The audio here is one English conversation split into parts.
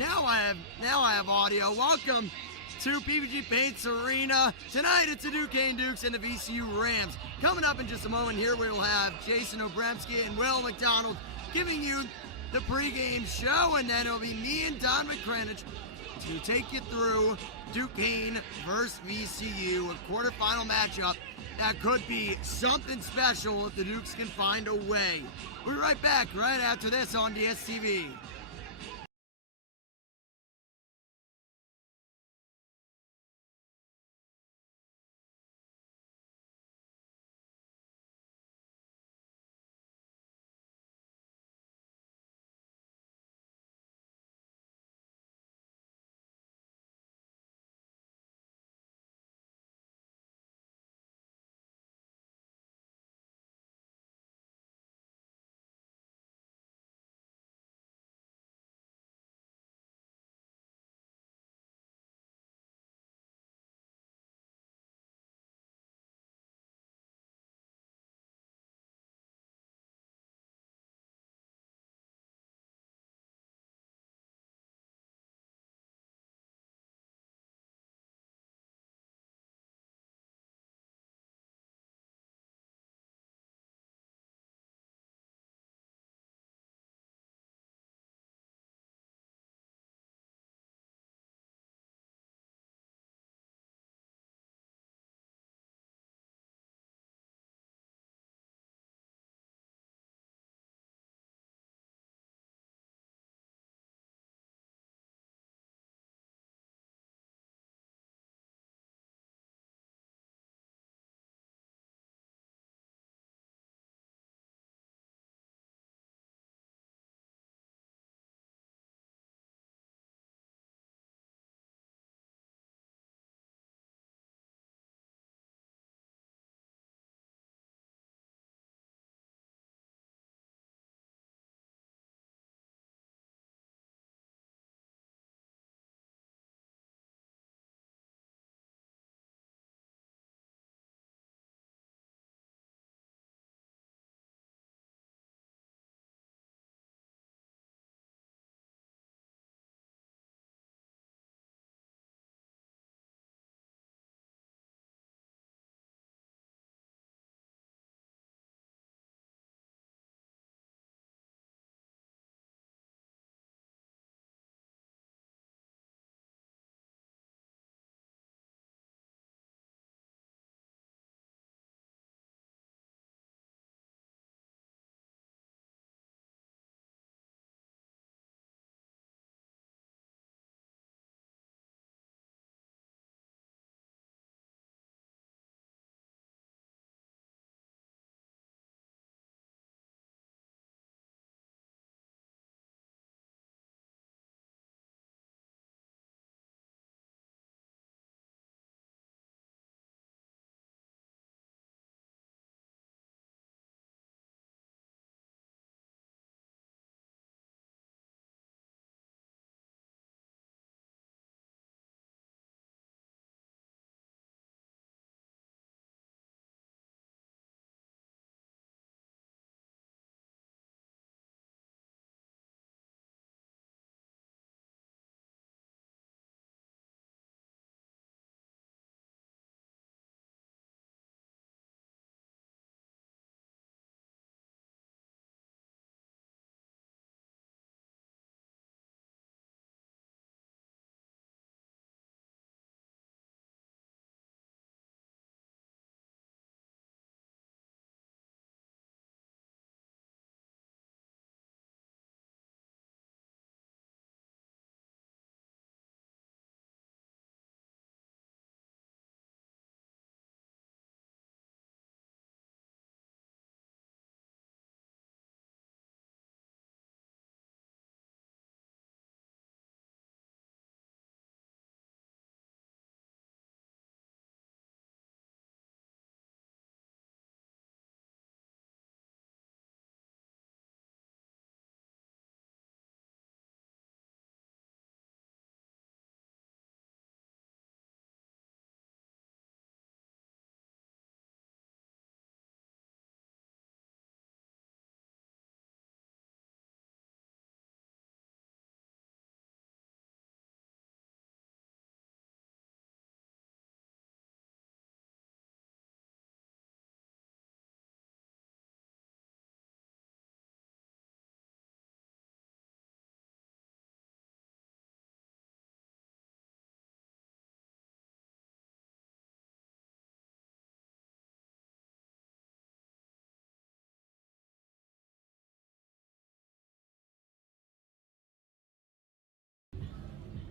Now I have audio. Welcome to PPG Paints Arena. Tonight it's the Duquesne Dukes and the VCU Rams. Coming up in just a moment here, we will have Jason Obremski and Will McDonald giving you the pregame show, and then it'll be me and Don McCranich to take you through Duquesne versus VCU, a quarterfinal matchup that could be something special if the Dukes can find a way. We'll be right back right after this on DSTV.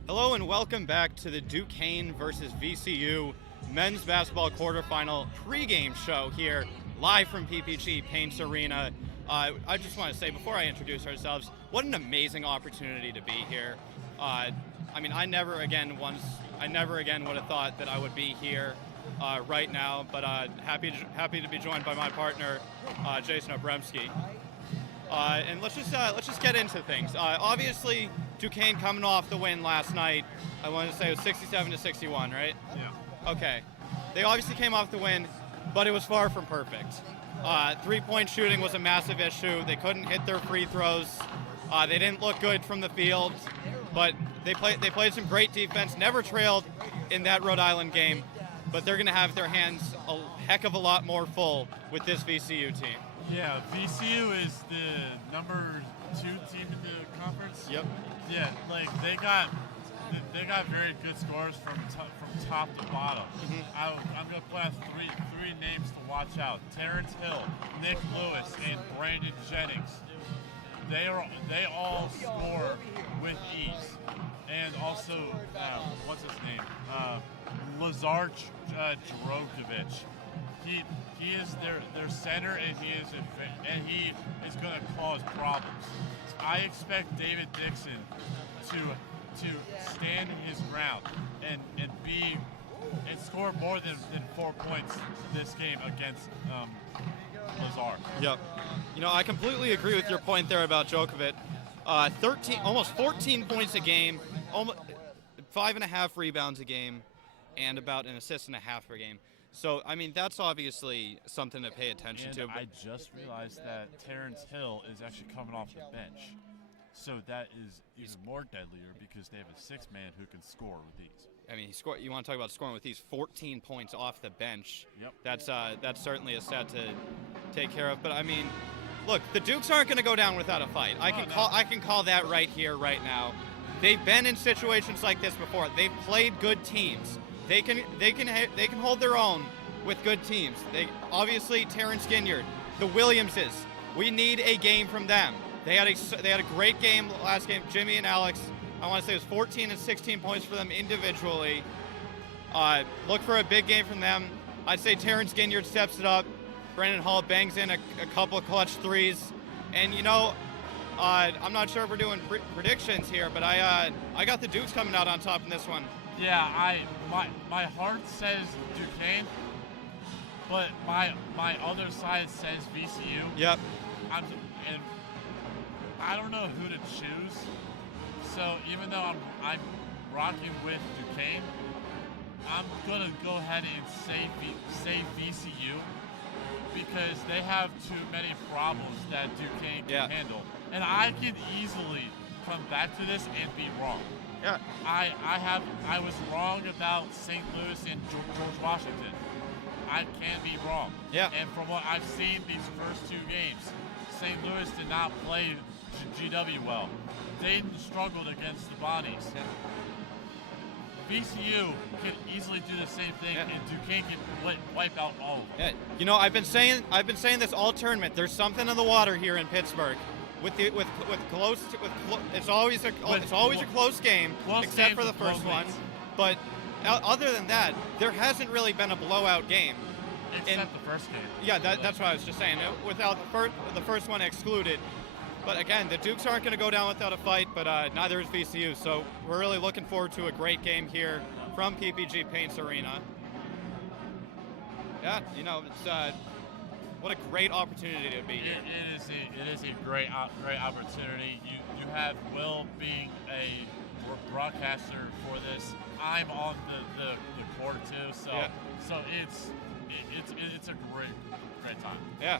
Hello and welcome back to the Duquesne versus VCU men's basketball quarterfinal pregame show here, live from PPG Paints Arena. I just want to say, before I introduce ourselves, what an amazing opportunity to be here. I mean, I never again would have thought that I would be here right now, but happy to be joined by my partner, Jason Obremski. And let's just get into things. Obviously, Duquesne coming off the win last night. I want to say it was 67-61, right? Yeah. Okay. They obviously came off the win, but it was far from perfect. Three-point shooting was a massive issue. They couldn't hit their free throws. They didn't look good from the field, but they played some great defense. Never trailed in that Rhode Island game, but they're going to have their hands a heck of a lot more full with this VCU team. Yeah, VCU is the number 2 team in the conference. Yep. Yeah, like they got very good scores from top to bottom. Mm-hmm. I'm gonna put out three names to watch out: Terrence Hill, Nick Lewis, and Brandon Jennings. They all score with ease, and also what's his name? Lazar Drogovic. He is their center, and he is going to cause problems. I expect David Dixon to stand his ground and score more than 4 points this game against Lazar. Yep. You know, I completely agree with your point there about Djokovic. Almost 14 points a game, 5.5 rebounds a game, and about an assist and a half per game. So, I mean, that's obviously something to pay attention to. I just realized that Terrence Hill is actually coming off the bench. So that is even more deadlier because they have a 6-man who can score with ease. I mean, you want to talk about scoring with these 14 points off the bench. Yep. That's certainly a stat to take care of. But, I mean, look, the Dukes aren't going to go down without a fight. I can call that right here, right now. They've been in situations like this before. They've played good teams. They can hold their own with good teams. Obviously Terrence Ginyard, the Williamses. We need a game from them. They had a great game last game. Jimmy and Alex, I want to say it was 14 and 16 points for them individually. Look for a big game from them. I'd say Terrence Ginyard steps it up. Brandon Hall bangs in a couple of clutch threes, and you know, I'm not sure if we're doing predictions here, but I got the Dukes coming out on top in this one. Yeah, my heart says Duquesne, but my other side says VCU. Yep. And I don't know who to choose. So even though I'm rocking with Duquesne, I'm gonna go ahead and say VCU because they have too many problems that Duquesne can handle, and I can easily come back to this and be wrong. Yeah. I was wrong about St. Louis and George Washington. I can be wrong. Yeah. And from what I've seen these first 2 games, St. Louis did not play GW well. Dayton struggled against the Bonnies. Yeah. VCU can easily do the same thing, and Duquesne can wipe out all of them. Yeah. You know, I've been saying this all tournament. There's something in the water here in Pittsburgh. It's always a close game, except for the first one. But other than that, there hasn't really been a blowout game. Except the first game. Yeah, that's what I was just saying. Without the first one excluded. But again, the Dukes aren't going to go down without a fight, but neither is VCU. So we're really looking forward to a great game here from PPG Paints Arena. Yeah, you know, it's what a great opportunity to be here. It is a great opportunity. You have Will being a broadcaster for this. I'm on the court too, so it's a great time. Yeah,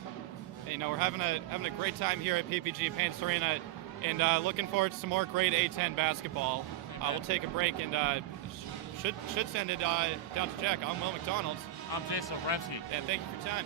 you know, we're having a great time here at PPG Paints Arena, and looking forward to some more great A10 basketball. We'll take a break and should send it down to Jack. I'm Will McDonald. I'm Jason Obremski. And thank you for your time.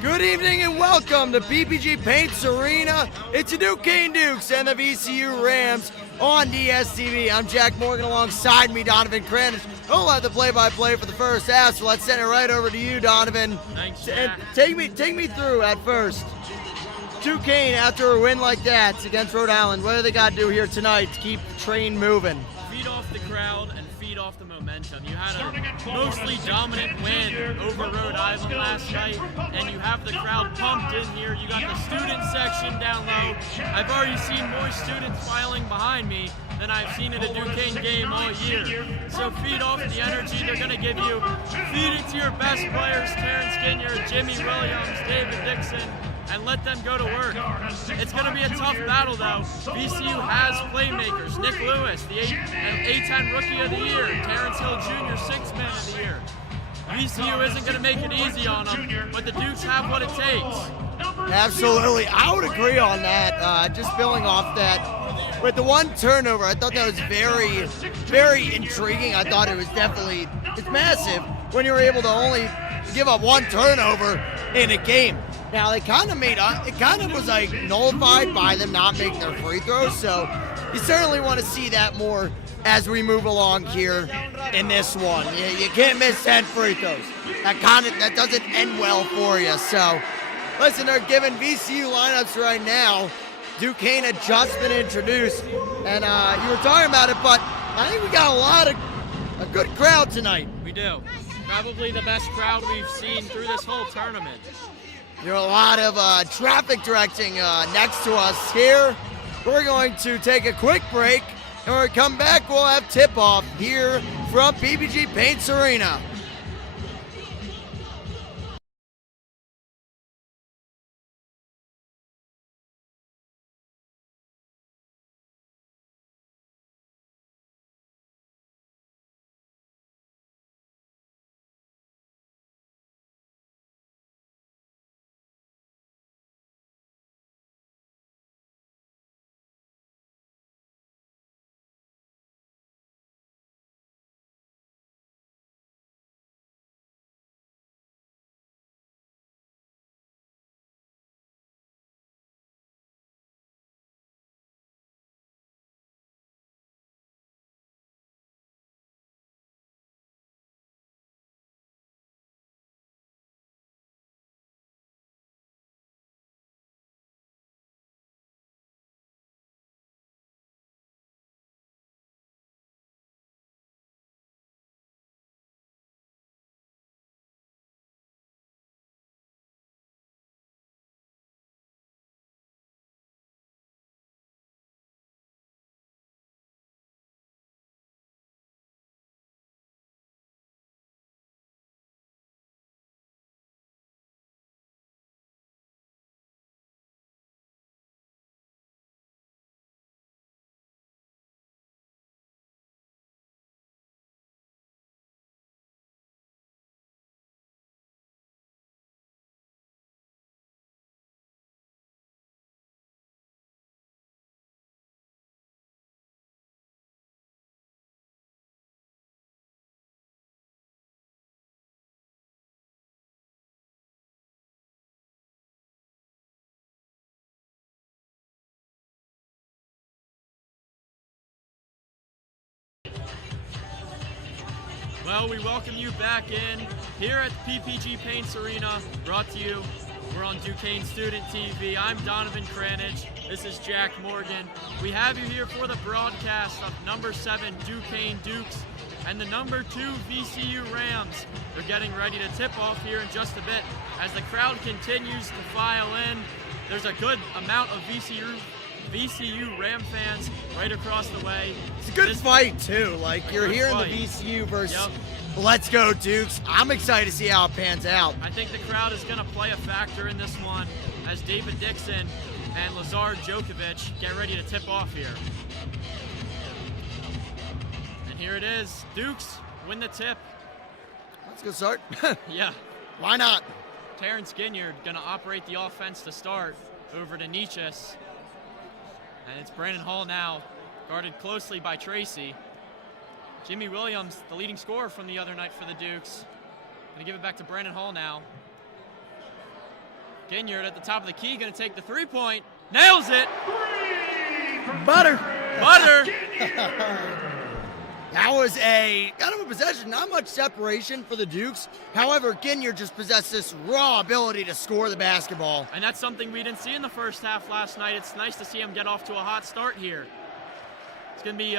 Good evening and welcome to PPG Paints Arena. It's the Duquesne Dukes and the VCU Rams on DSTV. I'm Jack Morgan, alongside me Donovan Kranich. He'll have the play-by-play for the first half, so let's send it right over to you, Donovan. Thanks, Jack. Take me through at first. Duquesne, after a win like that against Rhode Island, what do they got to do here tonight to keep the train moving? Feed off the crowd and feed off the momentum. You had a mostly dominant win over Rhode Island last night, and you have the crowd pumped in here. You got the student section down low. I've already seen more students filing behind me than I've seen in a Duquesne game all year. So feed off the energy they're going to give you. Feed it to your best players, Terrence Ginyard, Jimmy Williams, David Dixon, and let them go to work. It's going to be a tough battle, though. VCU has playmakers. Nick Lewis, the A10 Rookie of the Year. Terrence Hill Jr., Sixth Man of the Year. VCU isn't going to make it easy on them, but the Dukes have what it takes. Absolutely. I would agree on that. Just building off that. With the one turnover, I thought that was very, very intriguing. I thought it was definitely, it's massive when you're able to only give up one turnover in a game. Now, they kind of it kind of was like nullified by them not making their free throws, so you certainly want to see that more as we move along here in this one. You can't miss 10 free throws. That doesn't end well for you. So, listen, they're giving VCU lineups right now. Duquesne had just been introduced, and you were talking about it, but I think we got a good crowd tonight. We do. Probably the best crowd we've seen through this whole tournament. There are a lot of traffic directing next to us here. We're going to take a quick break, and when we come back, we'll have tip-off here from PPG Paints Arena. Well, we welcome you back in here at PPG Paints Arena, brought to you. We're on Duquesne Student TV. I'm Donovan Kranich. This is Jack Morgan. We have you here for the broadcast of number 7 Duquesne Dukes and the number 2 VCU Rams. They're getting ready to tip off here in just a bit. As the crowd continues to file in, there's a good amount of VCU Ram fans right across the way. It's a good fight, too. Like, you're hearing the VCU versus Let's Go Dukes. I'm excited to see how it pans out. I think the crowd is going to play a factor in this one as David Dixon and Lazar Djokovic get ready to tip off here. And here it is. Dukes win the tip. Let's go start. Yeah. Why not? Terrence Ginyard going to operate the offense to start over to Nichas. And it's Brandon Hall now, guarded closely by Tracy. Jimmy Williams, the leading scorer from the other night for the Dukes. Gonna give it back to Brandon Hall now. Ginyard at the top of the key, going to take the three-point. Nails it. Butter. That was a kind of a possession, not much separation for the Dukes. However, Ginyard just possessed this raw ability to score the basketball. And that's something we didn't see in the first half last night. It's nice to see him get off to a hot start here. It's going to be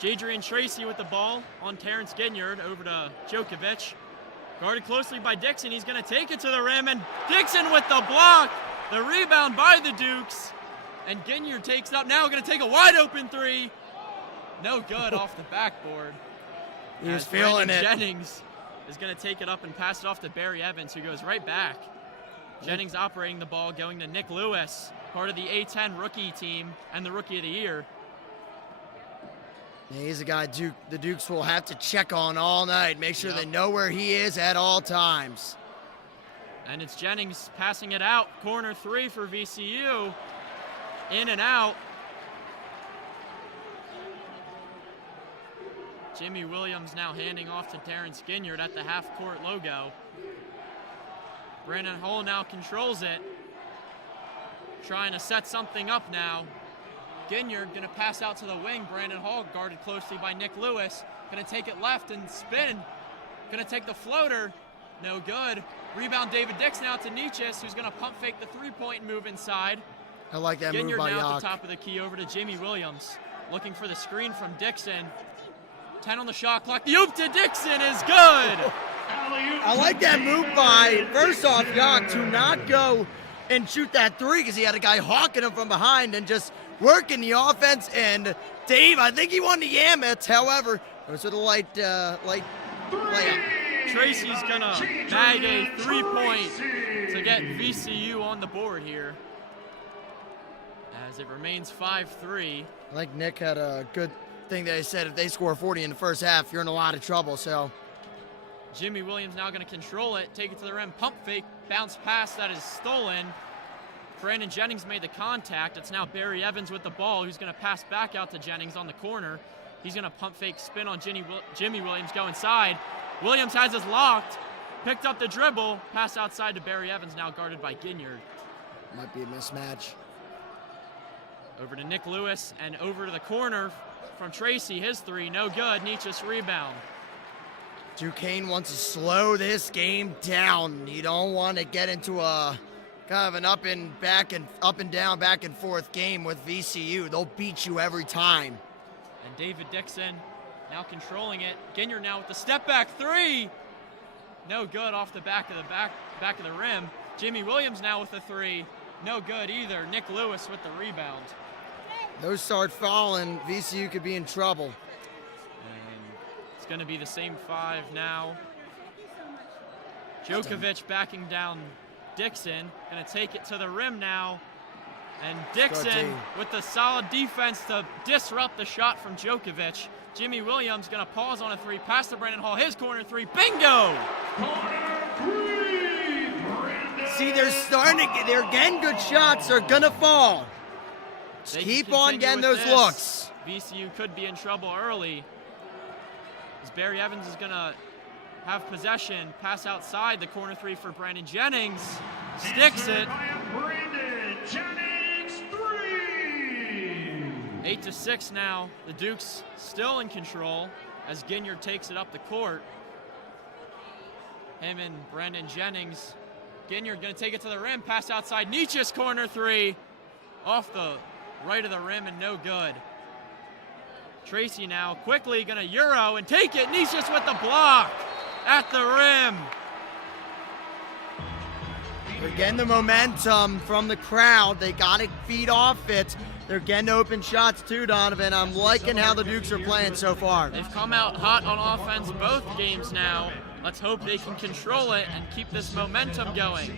Jadrian Tracy with the ball on Terrence Ginyard over to Djokovic. Guarded closely by Dixon. He's going to take it to the rim, and Dixon with the block. The rebound by the Dukes. And Ginyard takes it up now, going to take a wide open three. No good off the backboard. He was feeling it. Jennings is going to take it up and pass it off to Barry Evans, who goes right back. Jennings operating the ball, going to Nick Lewis, part of the A10 rookie team and the Rookie of the Year. Yeah, he's a guy the Dukes will have to check on all night, make sure they know where he is at all times. And it's Jennings passing it out. Corner three for VCU. In and out. Jimmy Williams now handing off to Terrence Ginyard at the half-court logo. Brandon Hull now controls it. Trying to set something up now. Ginyard going to pass out to the wing. Brandon Hall guarded closely by Nick Lewis. Going to take it left and spin. Going to take the floater. No good. Rebound David Dixon out to Nietzsche, who's going to pump fake the three-point and move inside. I like that Ginyard move by now Yak. at the top of the key over to Jimmy Williams. Looking for the screen from Dixon. 10 on the shot clock. The oop to Dixon is good. I like that move by, first off, Yak to not go and shoot that three because he had a guy hawking him from behind and just working the offense. And Dave, I think he won the yam it. However, it was with a light layup. Tracy's gonna bag a three-point to get VCU on the board here. As it remains 5-3. I think Nick had a good thing that he said, if they score 40 in the first half, you're in a lot of trouble. So Jimmy Williams now going to control it, take it to the rim, pump fake, bounce pass that is stolen. Brandon Jennings made the contact. It's now Barry Evans with the ball, who's going to pass back out to Jennings on the corner. He's going to pump fake spin on Jimmy Williams, go inside. Williams has his locked, picked up the dribble, pass outside to Barry Evans, now guarded by Ginyard. might be a mismatch. Over to Nick Lewis and over to the corner from Tracy. His three, no good. Nietzsche's rebound. Duquesne wants to slow this game down. You don't want to get into a kind of an up and down, back and forth game with VCU. They'll beat you every time. And David Dixon now controlling it. Ginyard now with the step back three. No good off the back of the rim. Jimmy Williams now with the three. No good either. Nick Lewis with the rebound. Those start falling, VCU could be in trouble. And it's going to be the same five now. Djokovic backing down Dixon. Going to take it to the rim now. And Dixon with the solid defense to disrupt the shot from Djokovic. Jimmy Williams going to pause on a three. Pass to Brandon Hall. His corner three. Bingo! See, they're getting good shots. They're going to fall. Just keep on getting those looks. VCU could be in trouble early. As Barry Evans is going to have possession. Pass outside the corner three for Brandon Jennings. Sticks it. 8-6 now. The Dukes still in control as Ginyard takes it up the court. Him and Brandon Jennings. Ginyard going to take it to the rim. Pass outside. Nietzsche's corner three. Off the right of the rim and no good. Tracy now quickly going to Euro and take it. Nietzsche's with the block at the rim. They're getting the momentum from the crowd. They got to feed off it. They're getting open shots too, Donovan. I'm liking how the Dukes are playing so far. They've come out hot on offense both games now. Let's hope they can control it and keep this momentum going.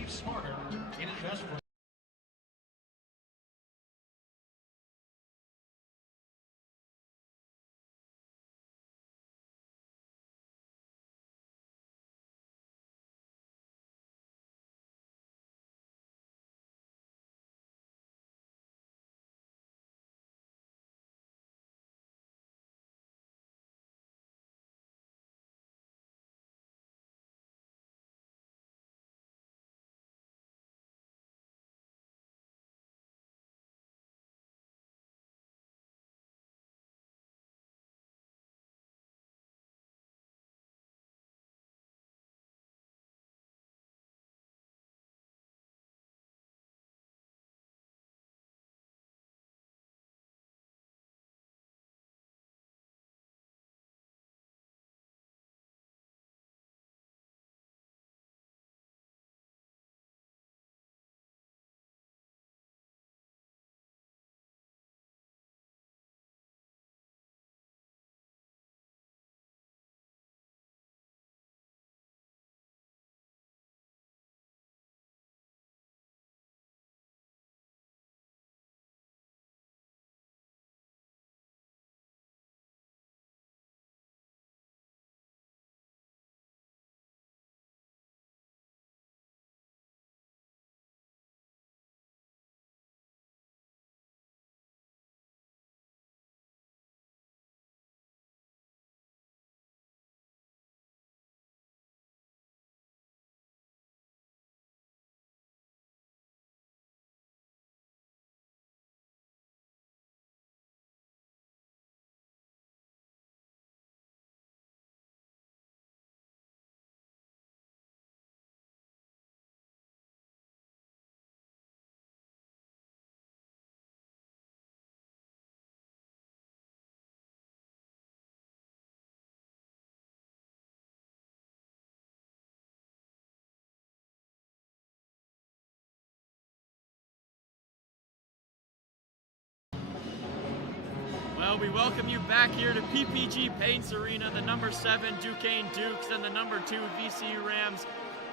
Well, we welcome you back here to PPG Paints Arena, the number 7 Duquesne Dukes and the number 2 VCU Rams.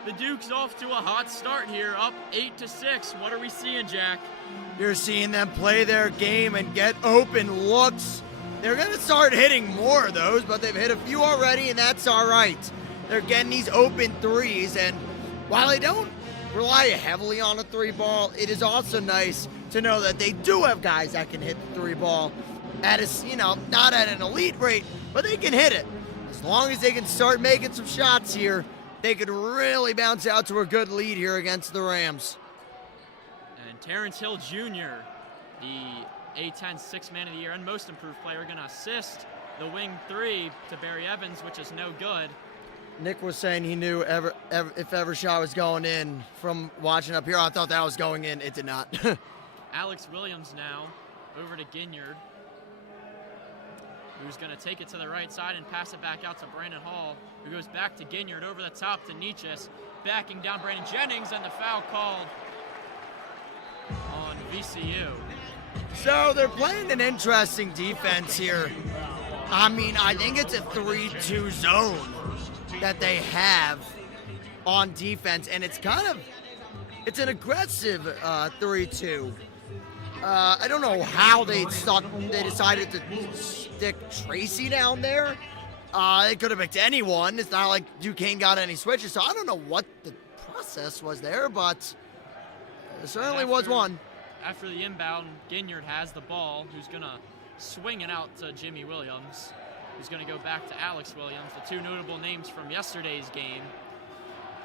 The Dukes off to a hot start here, up 8-6. What are we seeing, Jack? You're seeing them play their game and get open looks. They're going to start hitting more of those, but they've hit a few already, and that's all right. They're getting these open threes, and while they don't rely heavily on a three ball, it is also nice to know that they do have guys that can hit the three ball at a, not at an elite rate, but they can hit it. As long as they can start making some shots here, they could really bounce out to a good lead here against the Rams. And Terrence Hill Jr., the A10 6th Man of the Year and Most Improved Player, going to assist the wing 3 to Barry Evans, which is no good. Nick was saying he knew if ever shot was going in from watching up here. I thought that was going in. It did not. Alex Williams now over to Ginyard, who's going to take it to the right side and pass it back out to Brandon Hall, who goes back to Ginyard over the top to Nietzsche, backing down Brandon Jennings, and the foul called on VCU. So they're playing an interesting defense here. I mean, I think it's a 3-2 zone that they have on defense, and it's an aggressive 3-2. I don't know how they decided to stick Tracy down there. They could have picked anyone. It's not like Duquesne got any switches, so I don't know what the process was there, but there certainly was one. After the inbound, Ginyard has the ball, who's going to swing it out to Jimmy Williams, who's going to go back to Alex Williams, the two notable names from yesterday's game.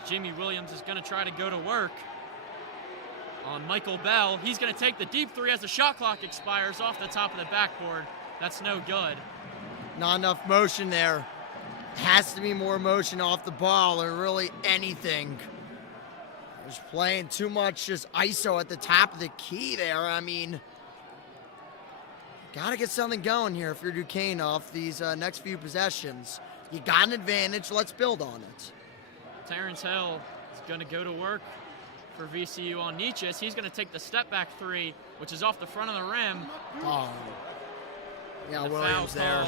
Jimmy Williams is going to try to go to work on Michael Bell. He's going to take the deep three as the shot clock expires off the top of the backboard. That's no good. Not enough motion there. Has to be more motion off the ball or really anything. Just playing too much just ISO at the top of the key there. I mean, got to get something going here if you're Duquesne off these next few possessions. You got an advantage. Let's build on it. Terrence Hill is going to go to work for VCU on Nietzsche. He's going to take the step back three, which is off the front of the rim. Oh. Yeah, the Williams foul there.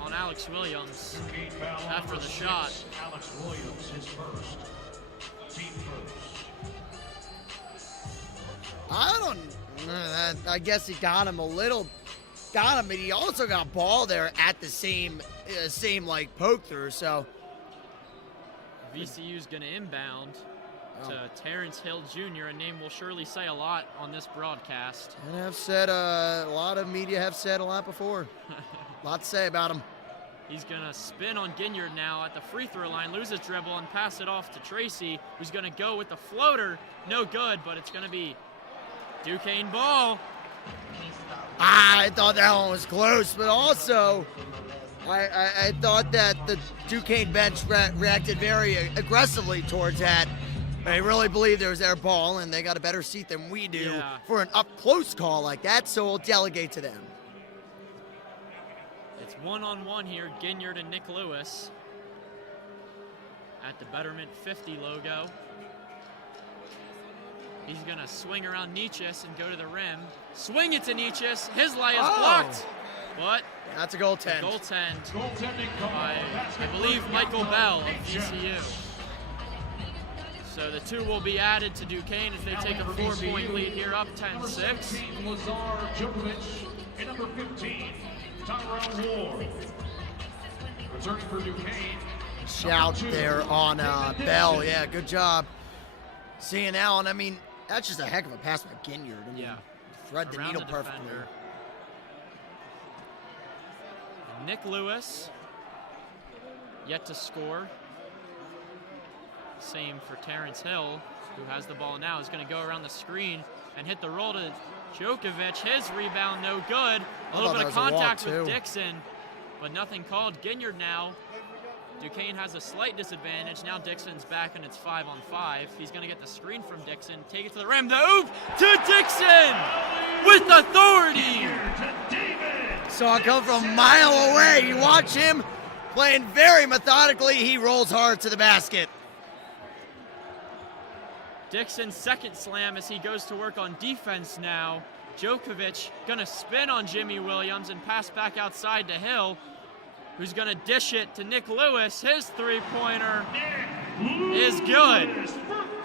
On Alex Williams after the shot. Alex Williams, his first. Team first. I guess he got him a little. Got him, but he also got ball there at the same like poke through. So VCU's going to inbound to Terrence Hill Jr., a name will surely say a lot on this broadcast. And I've said a lot of media have said a lot before. A lot to say about him. He's going to spin on Ginyard now at the free throw line, lose his dribble, and pass it off to Tracy, who's going to go with the floater. No good, but it's going to be Duquesne ball. I thought that one was close, but also I thought that the Duquesne bench reacted very aggressively towards that. They really believe there was their ball, and they got a better seat than we do for an up-close call like that, so we'll delegate to them. It's one-on-one here, Ginyard and Nick Lewis at the Betterment 50 logo. He's going to swing around Nietzsche and go to the rim. Swing it to Nietzsche. His layup blocked. But that's a goaltend. Goaltend by, I believe, Michael Bell of VCU. So the two will be added to Duquesne if they take a 4-point lead here, up 10-6. And number 15, Tyrell Ward. Returning for Duquesne. Shout there on Bell. Yeah, good job. Seeing Allen, I mean, that's just a heck of a pass by Ginyard. I mean, thread the needle perfectly. Nick Lewis, yet to score. Same for Terrence Hill, who has the ball now. Is going to go around the screen and hit the roll to Djokovic. His rebound, no good. A little bit of contact with Dixon, but nothing called. Ginyard now. Duquesne has a slight disadvantage. Now Dixon's back and it's 5-on-5. He's going to get the screen from Dixon, take it to the rim. The oop to Dixon with authority. Saw it come from a mile away. You watch him playing very methodically. He rolls hard to the basket. Dixon's second slam as he goes to work on defense now. Djokovic gonna spin on Jimmy Williams and pass back outside to Hill, who's gonna dish it to Nick Lewis. His three-pointer is good.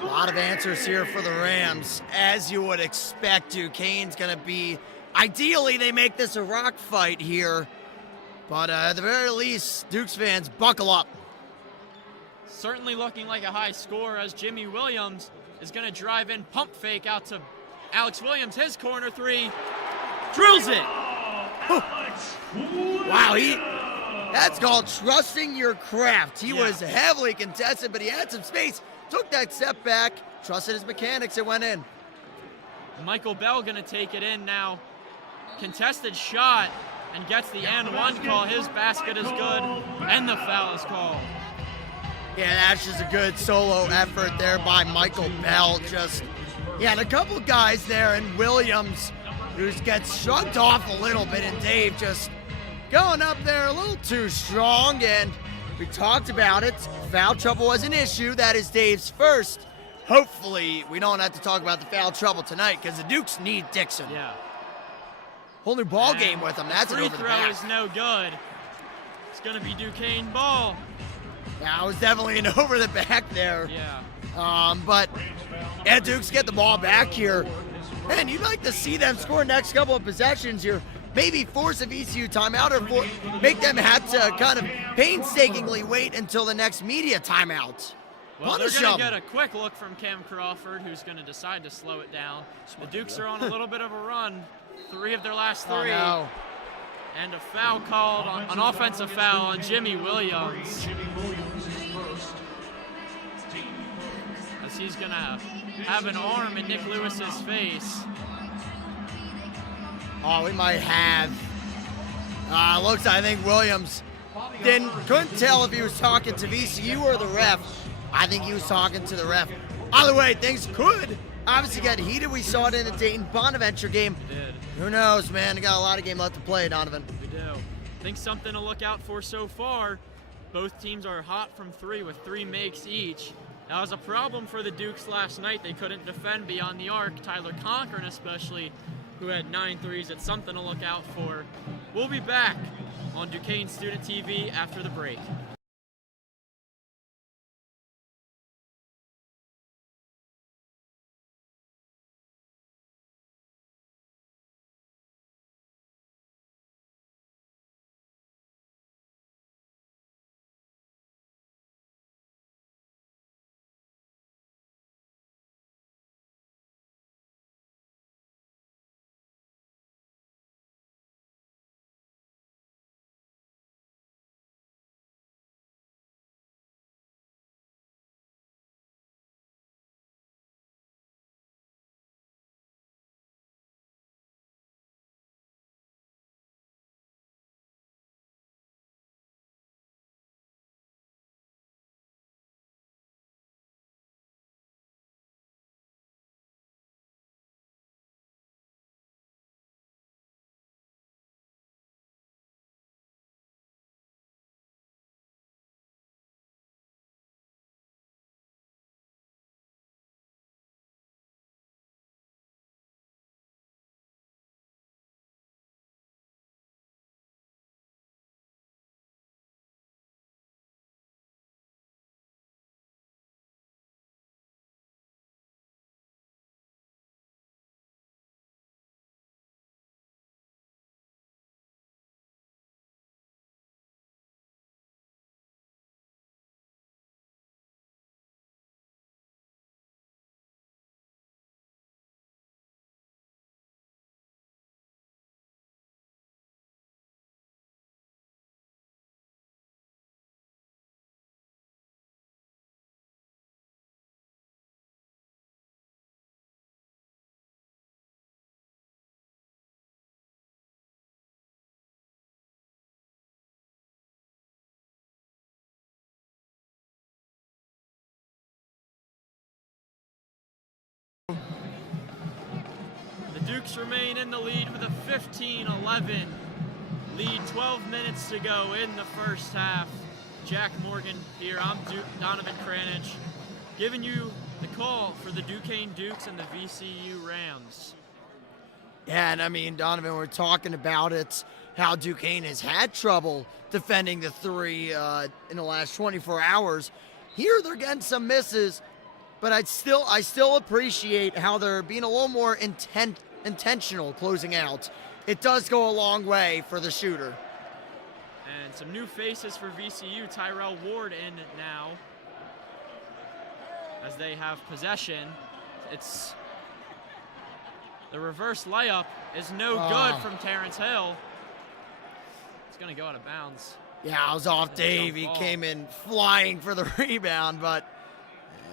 A lot of answers here for the Rams. As you would expect, Duquesne's gonna be, ideally they make this a rock fight here, but at the very least, Dukes fans, buckle up. Certainly looking like a high score as Jimmy Williams is gonna drive in, pump fake out to Alex Williams, his corner three, drills it. Wow, that's called trusting your craft. He was heavily contested, but he had some space, took that step back, trusted his mechanics, it went in. Michael Bell gonna take it in now. Contested shot and gets the and-one call. His basket is good, and the foul is called. Yeah, that's just a good solo effort there by Michael Bell. And a couple guys there, and Williams, who gets shrugged off a little bit, and Dave just going up there a little too strong, and we talked about it. Foul trouble was an issue. That is Dave's first. Hopefully, we don't have to talk about the foul trouble tonight, because the Dukes need Dixon. Yeah. Whole new ball game with him. That's an free over the throw back. is no good. It's gonna be Duquesne ball. That was definitely an over the back there. Yeah. But yeah, Dukes get the ball back here. And you'd like to see them score next couple of possessions here. Maybe force a VCU timeout or make them have to kind of painstakingly wait until the next media timeout. Well, they're going to get a quick look from Cam Crawford, who's going to decide to slow it down. The Dukes are on a little bit of a run. 3 of their last 3. Oh, no. And a foul called, an offensive foul on Jimmy Williams. As he's going to have an arm in Nick Lewis's face. Oh, we might have. Looks, I think Williams couldn't tell if he was talking to VCU or the ref. I think he was talking to the ref. Either way, things could obviously get heated. We saw it in the Dayton Bonaventure game. We did. Who knows, man? We got a lot of game left to play, Donovan. We do. I think something to look out for so far. Both teams are hot from 3 with 3 makes each. That was a problem for the Dukes last night. They couldn't defend beyond the arc. Tyler Cochran especially, who had 9 threes. It's something to look out for. We'll be back on Duquesne Student TV after the break. The Dukes remain in the lead with a 15-11 lead. 12 minutes to go in the first half. Jack Morgan here. I'm Donovan Kranich, giving you the call for the Duquesne Dukes and the VCU Rams. Yeah, and I mean, Donovan, we're talking about it, how Duquesne has had trouble defending the three in the last 24 hours. Here they're getting some misses, but I still appreciate how they're being a little more intentional closing out. It does go a long way for the shooter. And some new faces for VCU. Tyrell Ward in now as they have possession. It's the reverse layup is no good from Terrence Hill. It's going to go out of bounds. Yeah, it was off Dave. He came in flying for the rebound, but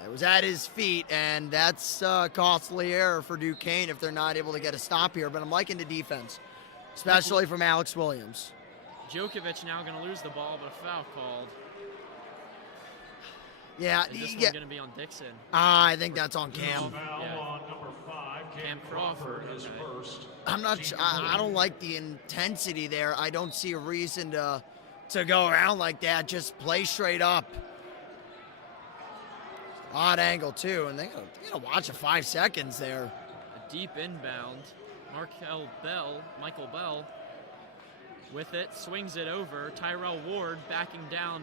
it was at his feet, and that's a costly error for Duquesne if they're not able to get a stop here. But I'm liking the defense, especially from Alex Williams. Djokovic now going to lose the ball, but a foul called. Yeah, Is this one going to be on Dixon? I think that's on Cam. Yeah. Cam Crawford. I'm not. I don't like the intensity there. I don't see a reason to go around like that. Just play straight up. Odd angle too, and they gotta watch the 5 seconds there. A deep inbound. Michael Bell, with it, swings it over. Tyrell Ward backing down.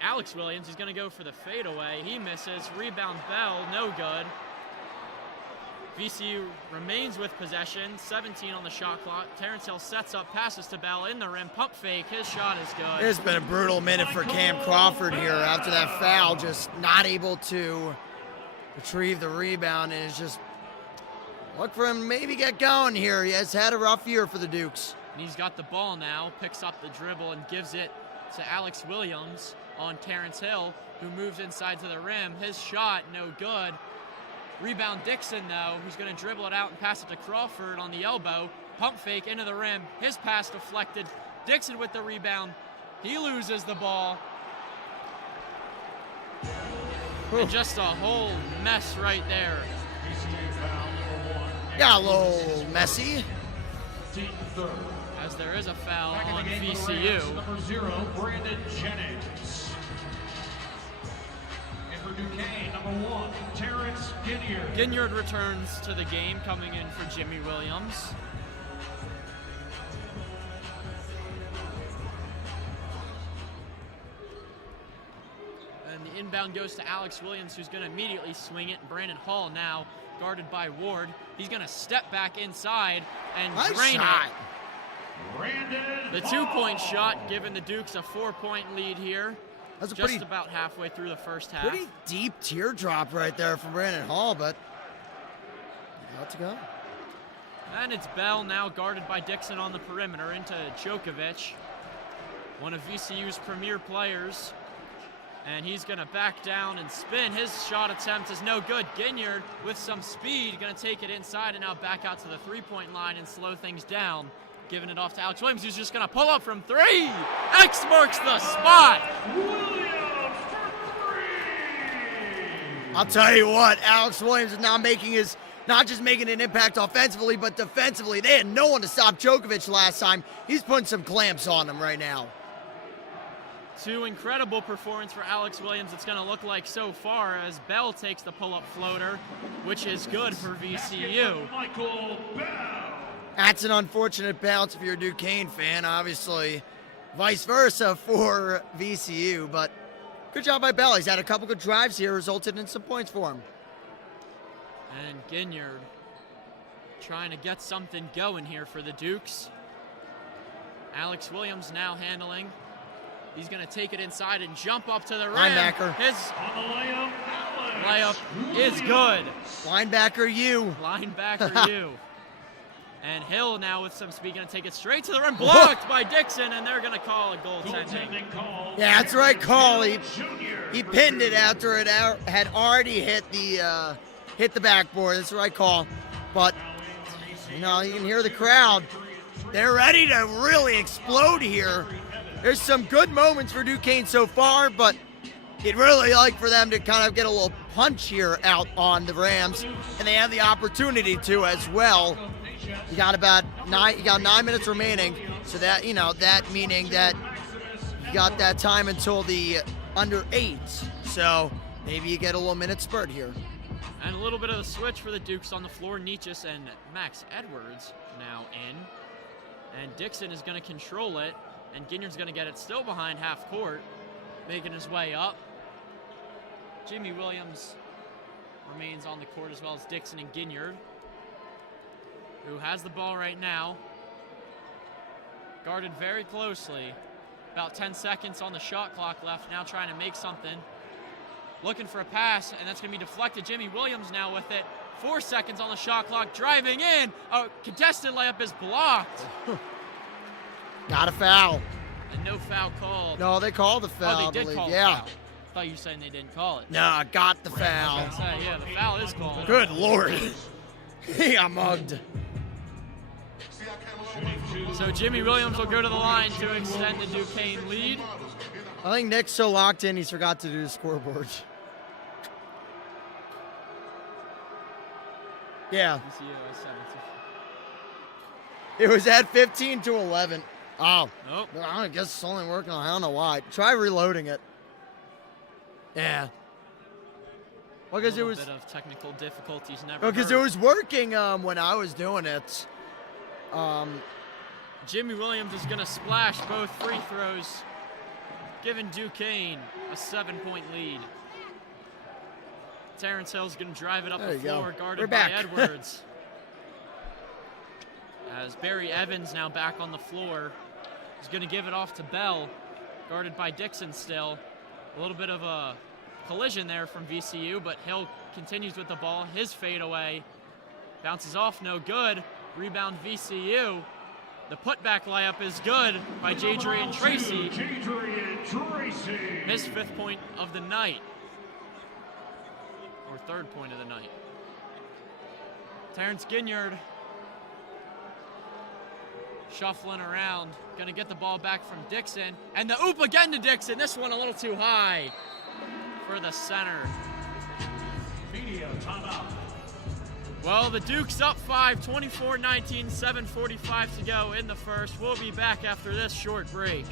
Alex Williams is going to go for the fadeaway. He misses. Rebound Bell, no good. VCU remains with possession. 17 on the shot clock. Terrence Hill sets up, passes to Bell in the rim. Pump fake. His shot is good. It's been a brutal minute for Cam Crawford here after that foul. Just not able to retrieve the rebound, and it's just look for him to maybe get going here. He has had a rough year for the Dukes. And he's got the ball now. Picks up the dribble and gives it to Alex Williams on Terrence Hill, who moves inside to the rim. His shot, no good. Rebound Dixon, though, who's going to dribble it out and pass it to Crawford on the elbow. Pump fake into the rim. His pass deflected. Dixon with the rebound. He loses the ball. And just a whole mess right there. Got a little messy. As there is a foul on VCU. Number 0, Brandon Jennings. And for Duquesne, number 1, Terrence Ginyard. Ginyard returns to the game, coming in for Jimmy Williams. And the inbound goes to Alex Williams, who's going to immediately swing it. Brandon Hall now guarded by Ward. He's going to step back inside and drain it. The 2-point shot, giving the Dukes a 4-point lead here. That's a just about halfway through the first half. Pretty deep teardrop right there from Brandon Hall, but about to go. And it's Bell now guarded by Dixon on the perimeter into Djokovic, one of VCU's premier players. And he's going to back down and spin. His shot attempt is no good. Ginyard with some speed, going to take it inside and now back out to the 3-point line and slow things down. Giving it off to Alex Williams, who's just going to pull up from 3. X marks the spot. Williams for 3. I'll tell you what, Alex Williams is now not just making an impact offensively, but defensively. They had no one to stop Djokovic last time. He's putting some clamps on him right now. 2 incredible performance for Alex Williams. It's going to look like so far as Bell takes the pull-up floater, which is good for VCU. Michael Bell. That's an unfortunate bounce if you're a Duquesne fan. Obviously, vice versa for VCU, but good job by Bell. He's had a couple good drives here, resulted in some points for him. And Ginyard trying to get something going here for the Dukes. Alex Williams now handling. He's going to take it inside and jump up to the rim. Linebacker. His On the layup is good. Linebacker you. Linebacker you. And Hill now with some speed going to take it straight to the rim. Blocked by Dixon, and they're going to call a goaltending. call. Yeah, that's the right call. He pinned it after it had already hit the backboard. That's the right call. But, you know, you can hear the crowd. They're ready to really explode here. There's some good moments for Duquesne so far, but you'd really like for them to kind of get a little punch here out on the Rams, and they have the opportunity to as well. You got 9 minutes remaining, so that, you know, that meaning that you got that time until the under 8. So maybe you get a little minute spurt here. And a little bit of a switch for the Dukes on the floor. Nietzsche and Max Edwards now in. And Dixon is going to control it. And Ginyard's going to get it still behind half court, making his way up. Jimmy Williams remains on the court, as well as Dixon and Ginyard, who has the ball right now. Guarded very closely. About 10 seconds on the shot clock left. Now trying to make something. Looking for a pass, and that's going to be deflected. Jimmy Williams now with it. 4 seconds on the shot clock. Driving in. A contested layup is blocked. Got a foul. And no foul called. No, they called the foul. Oh, they did call the yeah. foul. I thought you were saying they didn't call it. Nah, got the I foul. was gonna say, yeah, the foul is called. Good Lord. He got mugged. So Jimmy Williams will go to the line to extend the Duquesne lead. I think Nick's so locked in, he's forgot to do the scoreboard. Yeah. VCU is 17. It was at 15-11. Oh. Nope. I guess it's only working. I don't know why. Try reloading it. Yeah. Well, because it was. A bit of technical difficulties. Never. Because it was working when I was doing it. Jimmy Williams is going to splash both free throws, giving Duquesne a 7-point lead. Terrence Hill's going to drive it up the floor, guarded by Edwards. As Barry Evans now back on the floor. He's going to give it off to Bell, guarded by Dixon still. A little bit of a collision there from VCU, but Hill continues with the ball. His fadeaway bounces off, no good. Rebound VCU. The putback layup is good by Jadrian Tracy. His 5th point of the night. Or 3rd point of the night. Terrence Ginyard shuffling around. Gonna get the ball back from Dixon. And the oop again to Dixon. This one a little too high for the center. Media timeout. Well, the Duke's up 5, 24-19, 7:45 to go in the first. We'll be back after this short break.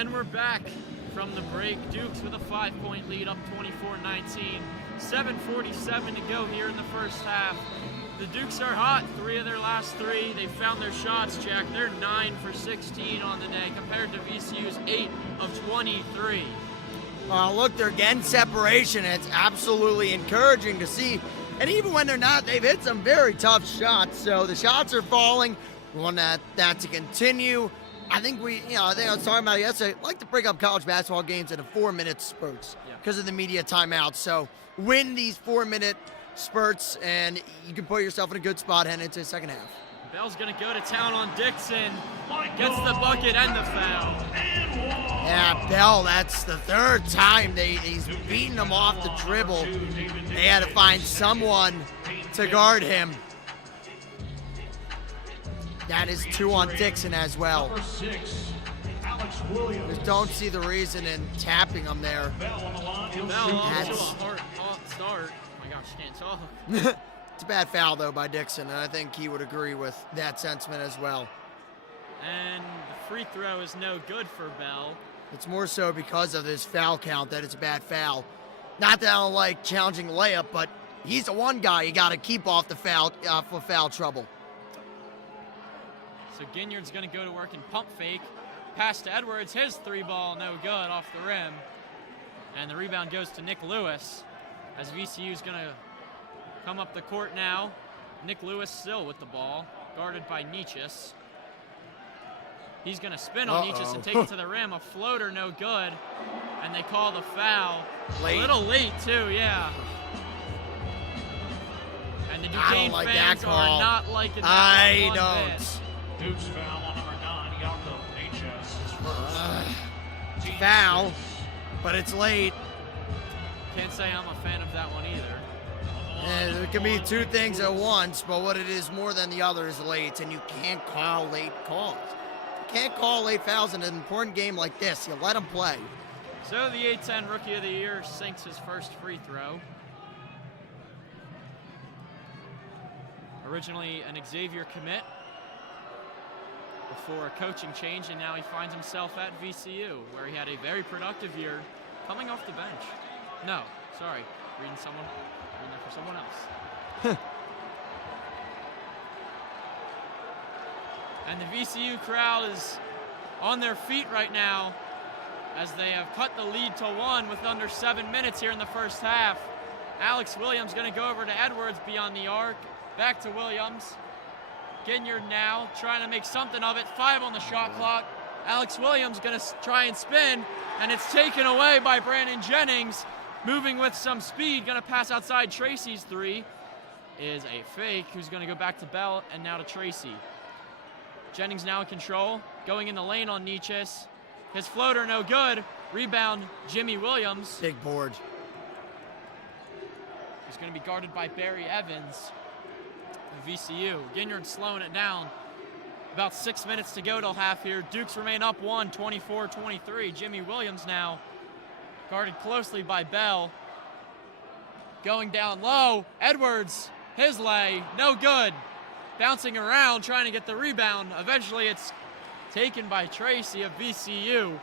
And we're back from the break. Dukes with a 5-point lead, up 24-19. 7:47 to go here in the first half. The Dukes are hot. 3 of their last 3. They found their shots, Jack. They're 9 for 16 on the day compared to VCU's 8 of 23. Look, they're getting separation. It's absolutely encouraging to see. And even when they're not, they've hit some very tough shots. So the shots are falling. We want that to continue. I think I think I was talking about it yesterday, like to break up college basketball games into 4-minute spurts because of the media timeouts. So win these 4-minute spurts, and you can put yourself in a good spot heading into the second half. Bell's going to go to town on Dixon. Gets the bucket and the foul. Yeah, Bell, that's the 3rd time he's beaten him off the dribble. They had to find someone to guard him. That is 2 on Dixon as well. Number 6, Alex Williams. Just don't see the reason in tapping him there. Bell on the line. He'll Bell shoot. off to a hot start. Oh my gosh, can't talk. It's a bad foul, though, by Dixon, and I think he would agree with that sentiment as well. And the free throw is no good for Bell. It's more so because of his foul count that it's a bad foul. Not that I don't like challenging layup, but he's the one guy you got to keep off the foul for foul trouble. So Ginyard's going to go to work in pump fake. Pass to Edwards. His 3-ball, no good, off the rim. And the rebound goes to Nick Lewis as VCU's going to come up the court now. Nick Lewis still with the ball, guarded by Nietzsche. He's going to spin on Nietzsche and take it to the rim. A floater, no good. And they call the foul. Late. A little late, too, yeah. And the Duquesne like fans that call. are not liking that I one don't. bit. Dukes foul on number 9, Jakob Natchez, his first. Team Foul, but it's late. Can't say I'm a fan of that one either. There can be 2 things at once, but what it is more than the other is late, and you can't call late calls. You can't call late fouls in an important game like this. You let them play. So the A10 Rookie of the Year sinks his first free throw. Originally an Xavier commit before a coaching change, and now he finds himself at VCU, where he had a very productive year coming off the bench. No, sorry, reading there for someone else. And the VCU crowd is on their feet right now as they have cut the lead to 1 with under 7 minutes here in the first half. Alex Williams going to go over to Edwards beyond the arc. Back to Williams. Ginyard now trying to make something of it. 5 on the shot clock. Alex Williams going to try and spin, and it's taken away by Brandon Jennings. Moving with some speed, going to pass outside. Tracy's 3 is a fake, who's going to go back to Bell and now to Tracy. Jennings now in control, going in the lane on Nietzsche. His floater no good. Rebound, Jimmy Williams. Big board. He's going to be guarded by Barry Evans of VCU. Ginyard slowing it down. About 6 minutes to go till half here. Dukes remain up 1, 24-23. Jimmy Williams now guarded closely by Bell. Going down low. Edwards, his lay, no good. Bouncing around, trying to get the rebound. Eventually it's taken by Tracy of VCU.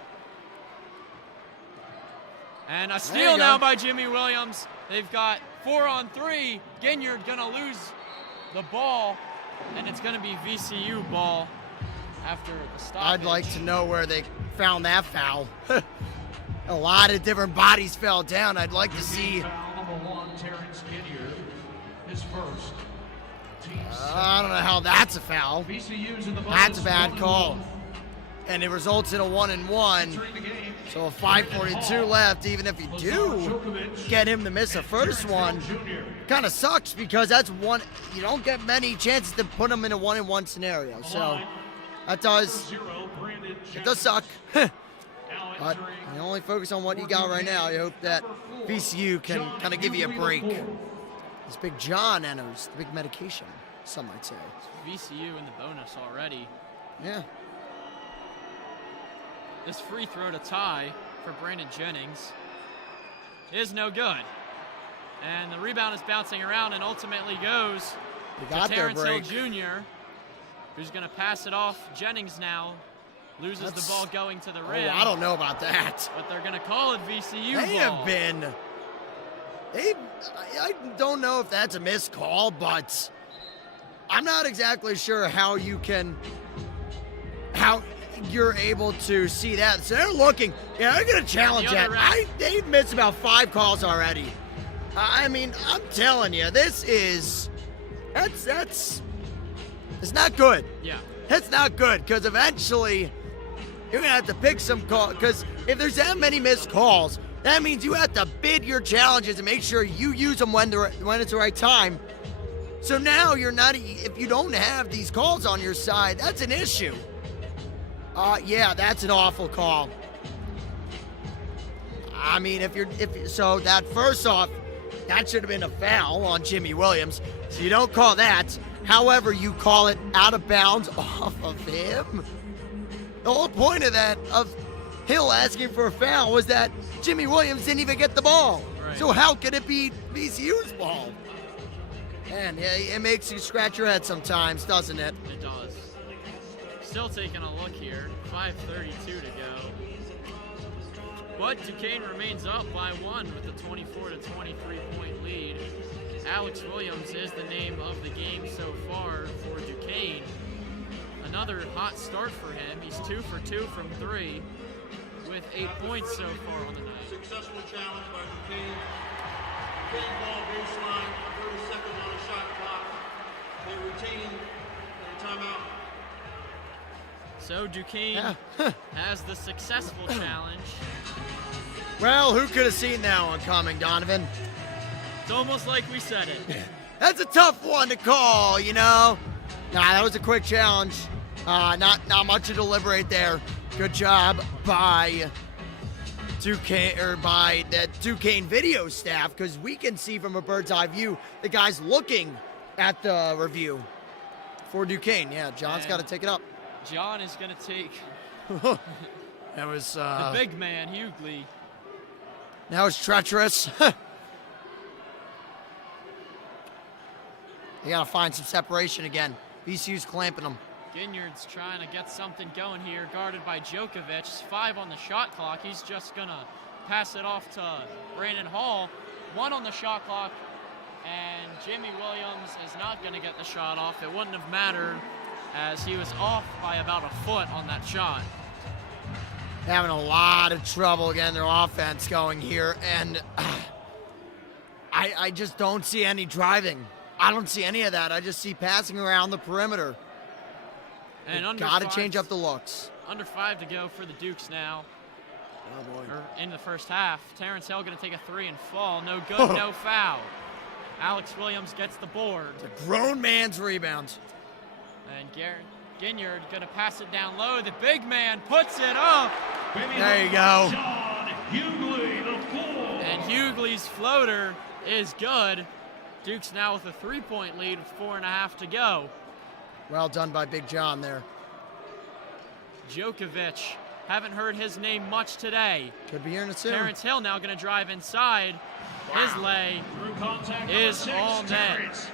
And a steal now by Jimmy Williams. They've got 4 on 3. Ginyard gonna lose the ball, and it's gonna be VCU ball after the stoppage. I'd like to know where they found that foul. A lot of different bodies fell down. I'd like to see. Foul number 1, Terrence Ginyard, his first. I don't know how that's a foul. VCU's in the That's a bad call. And it results in a 1-and-1. So a 5:42 left. Even if you do get him to miss the first one, kind of sucks because that's one. You don't get many chances to put him in a 1-and-1 scenario. So that does. It does suck. But you only focus on what you got right now. You hope that VCU can kind of give you a break. This Big John enters the big medication, some might say. VCU in the bonus already. Yeah. This free throw to tie for Brandon Jennings is no good. And the rebound is bouncing around and ultimately goes to Terrence Hill Jr., who's going to pass it off. Jennings now Loses the ball going to the rim. Oh, I don't know about that. But they're going to call it VCU They ball. have been. I don't know if that's a missed call, but I'm not exactly sure how you're able to see that. So they're looking. Yeah, they're going to challenge that. They've missed about 5 calls already. I mean, I'm telling you, that's it's not good. Yeah. That's not good, because eventually you're going to have to pick some calls. Because if there's that many missed calls, that means you have to bid your challenges and make sure you use them when it's the right time. So now if you don't have these calls on your side, that's an issue. Yeah, that's an awful call. I mean, so that first off, that should have been a foul on Jimmy Williams. So you don't call that. However, you call it out of bounds off of him. The whole point of Hill asking for a foul was that Jimmy Williams didn't even get the ball. Right. So how could it be VCU's ball? Man, it makes you scratch your head sometimes, doesn't it? It does. Still taking a look here. 5:32 to go. But Duquesne remains up by 1 with a 24 to 23 point lead. Alex Williams is the name of the game so far for Duquesne. Another hot start for him. He's 2 for 2 from 3 with 8 points so far on the night. Successful challenge by Duquesne. Duquesne ball baseline, 30 seconds on the shot clock. They retain their timeout. So Duquesne has the successful challenge. Well, who could have seen that one coming, Donovan? It's almost like we said it. That's a tough one to call, you know? Nah, that was a quick challenge. Not much to deliberate there. Good job by Duquesne, or by the Duquesne video staff, because we can see from a bird's eye view the guys looking at the review for Duquesne. Yeah, John's got to take it up. John is going to take That was the big man, Hughley. That was treacherous. They got to find some separation again. VCU's clamping them. Ginyard's trying to get something going here, guarded by Djokovic. 5 on the shot clock. He's just going to pass it off to Brandon Hall. 1 on the shot clock, and Jimmy Williams is not going to get the shot off. It wouldn't have mattered, as he was off by about a foot on that shot. Having a lot of trouble getting their offense going here, and I just don't see any driving. I don't see any of that. I just see passing around the perimeter. And got to change up the looks. Under 5 to go for the Dukes now. Oh boy. Or in the first half. Terrence Hill going to take a 3 and fall. No good, no foul. Alex Williams gets the board. It's a grown man's rebound. And Ginyard going to pass it down low. The big man puts it up. There you go. And Hughley's floater is good. Duke's now with a 3-point lead with 4.5 to go. Well done by Big John there. Djokovic, haven't heard his name much today. Could be hearing it soon. Terrence Hill now going to drive inside. His lay is all net.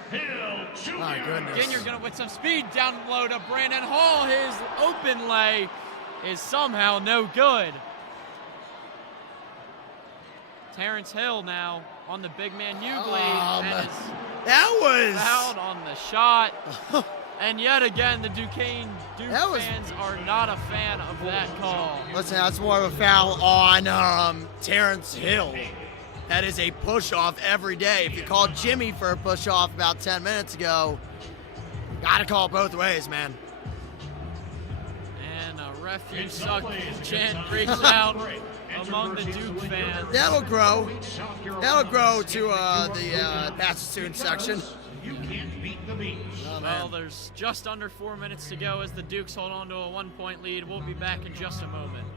My goodness. Ginyard going to with some speed down low to Brandon Hall. His open lay is somehow no good. Terrence Hill now on the big man Hughley. That was fouled on the shot. And yet again, the Duke fans are not a fan of that call. Listen, that's more of a foul on Terrence Hill. That is a push-off every day. If you called Jimmy for a push-off about 10 minutes ago, gotta call it both ways, man. And a refuge suck chant breaks out among the Duke fans. That'll grow. That'll grow to the Massachusetts section. Well, there's just under 4 minutes to go as the Dukes hold on to a 1-point lead. We'll be back in just a moment.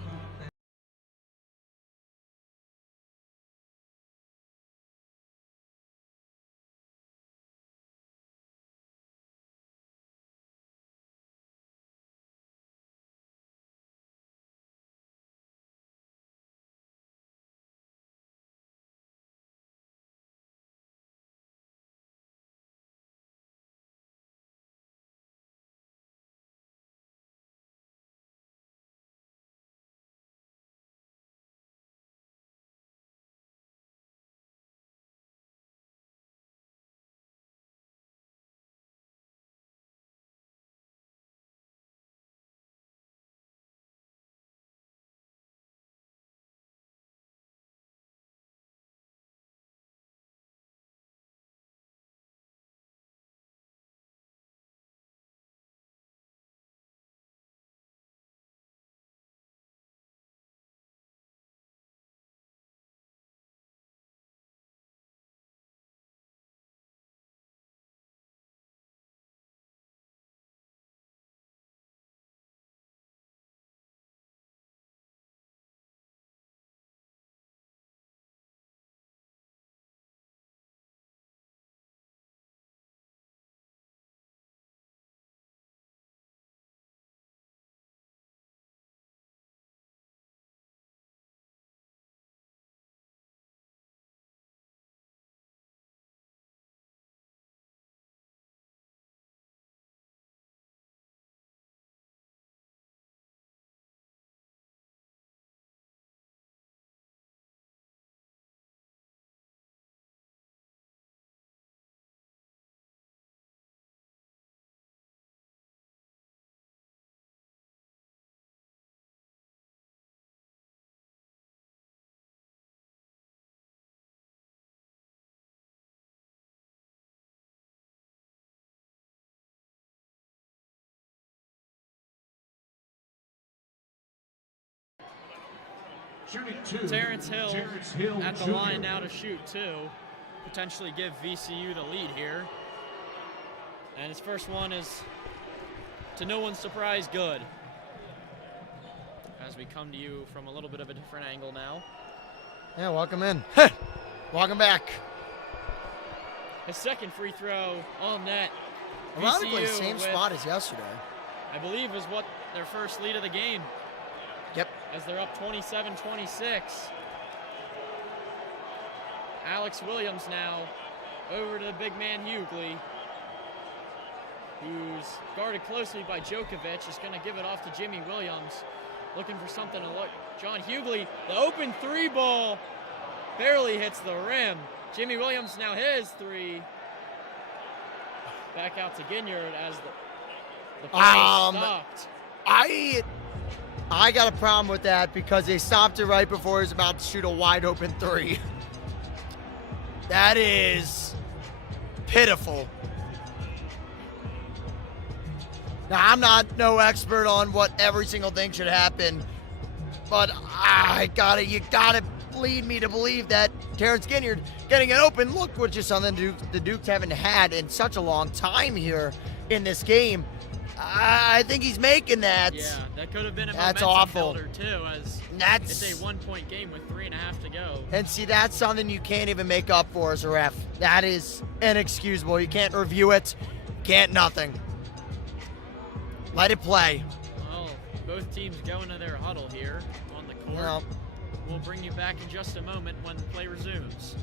Shooting 2. Terrence Hill at the Jr. line now to shoot 2. Potentially give VCU the lead here. And his first one is, to no one's surprise, good. As we come to you from a little bit of a different angle now. Yeah, welcome in. Welcome back. His second free throw all net. Ironically, VCU same with, spot as yesterday. I believe, is what their first lead of the game. Yep. As they're up 27-26. Alex Williams now over to the big man Hughley, who's guarded closely by Djokovic, is going to give it off to Jimmy Williams, looking for something to look. John Hughley, the open 3 ball, barely hits the rim. Jimmy Williams now his 3. Back out to Ginyard as the play stopped. I got a problem with that because they stopped it right before he was about to shoot a wide open 3. That is pitiful. Now, I'm not no expert on what every single thing should happen, but you gotta lead me to believe that Terrence Ginyard getting an open look, which is something the Dukes haven't had in such a long time here in this game. I think he's making that. Yeah, that could have been a That's momentum awful. builder too, as it's a 1-point game with 3.5 to go. And see, that's something you can't even make up for as a ref. That is inexcusable. You can't review it. Can't nothing. Let it play. Well, both teams go into their huddle here on the court. Well, We'll bring you back in just a moment when play resumes.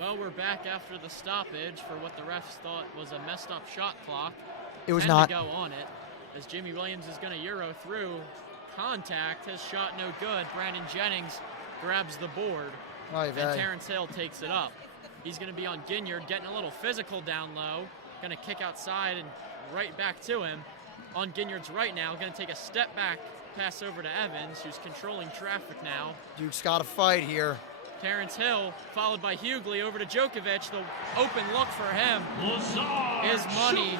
Well, we're back after the stoppage for what the refs thought was a messed up shot clock. it was 10 not. to go on it, as Jimmy Williams is going to Euro through. Contact, his shot no good. Brandon Jennings grabs the board, and Terrence Hill takes it up. He's going to be on Ginyard, getting a little physical down low. Going to kick outside and right back to him. On Ginyard's right now, going to take a step back, pass over to Evans, who's controlling traffic now. Duke's got to fight here. Terrence Hill, followed by Hughley over to Djokovic. The open look for him is money.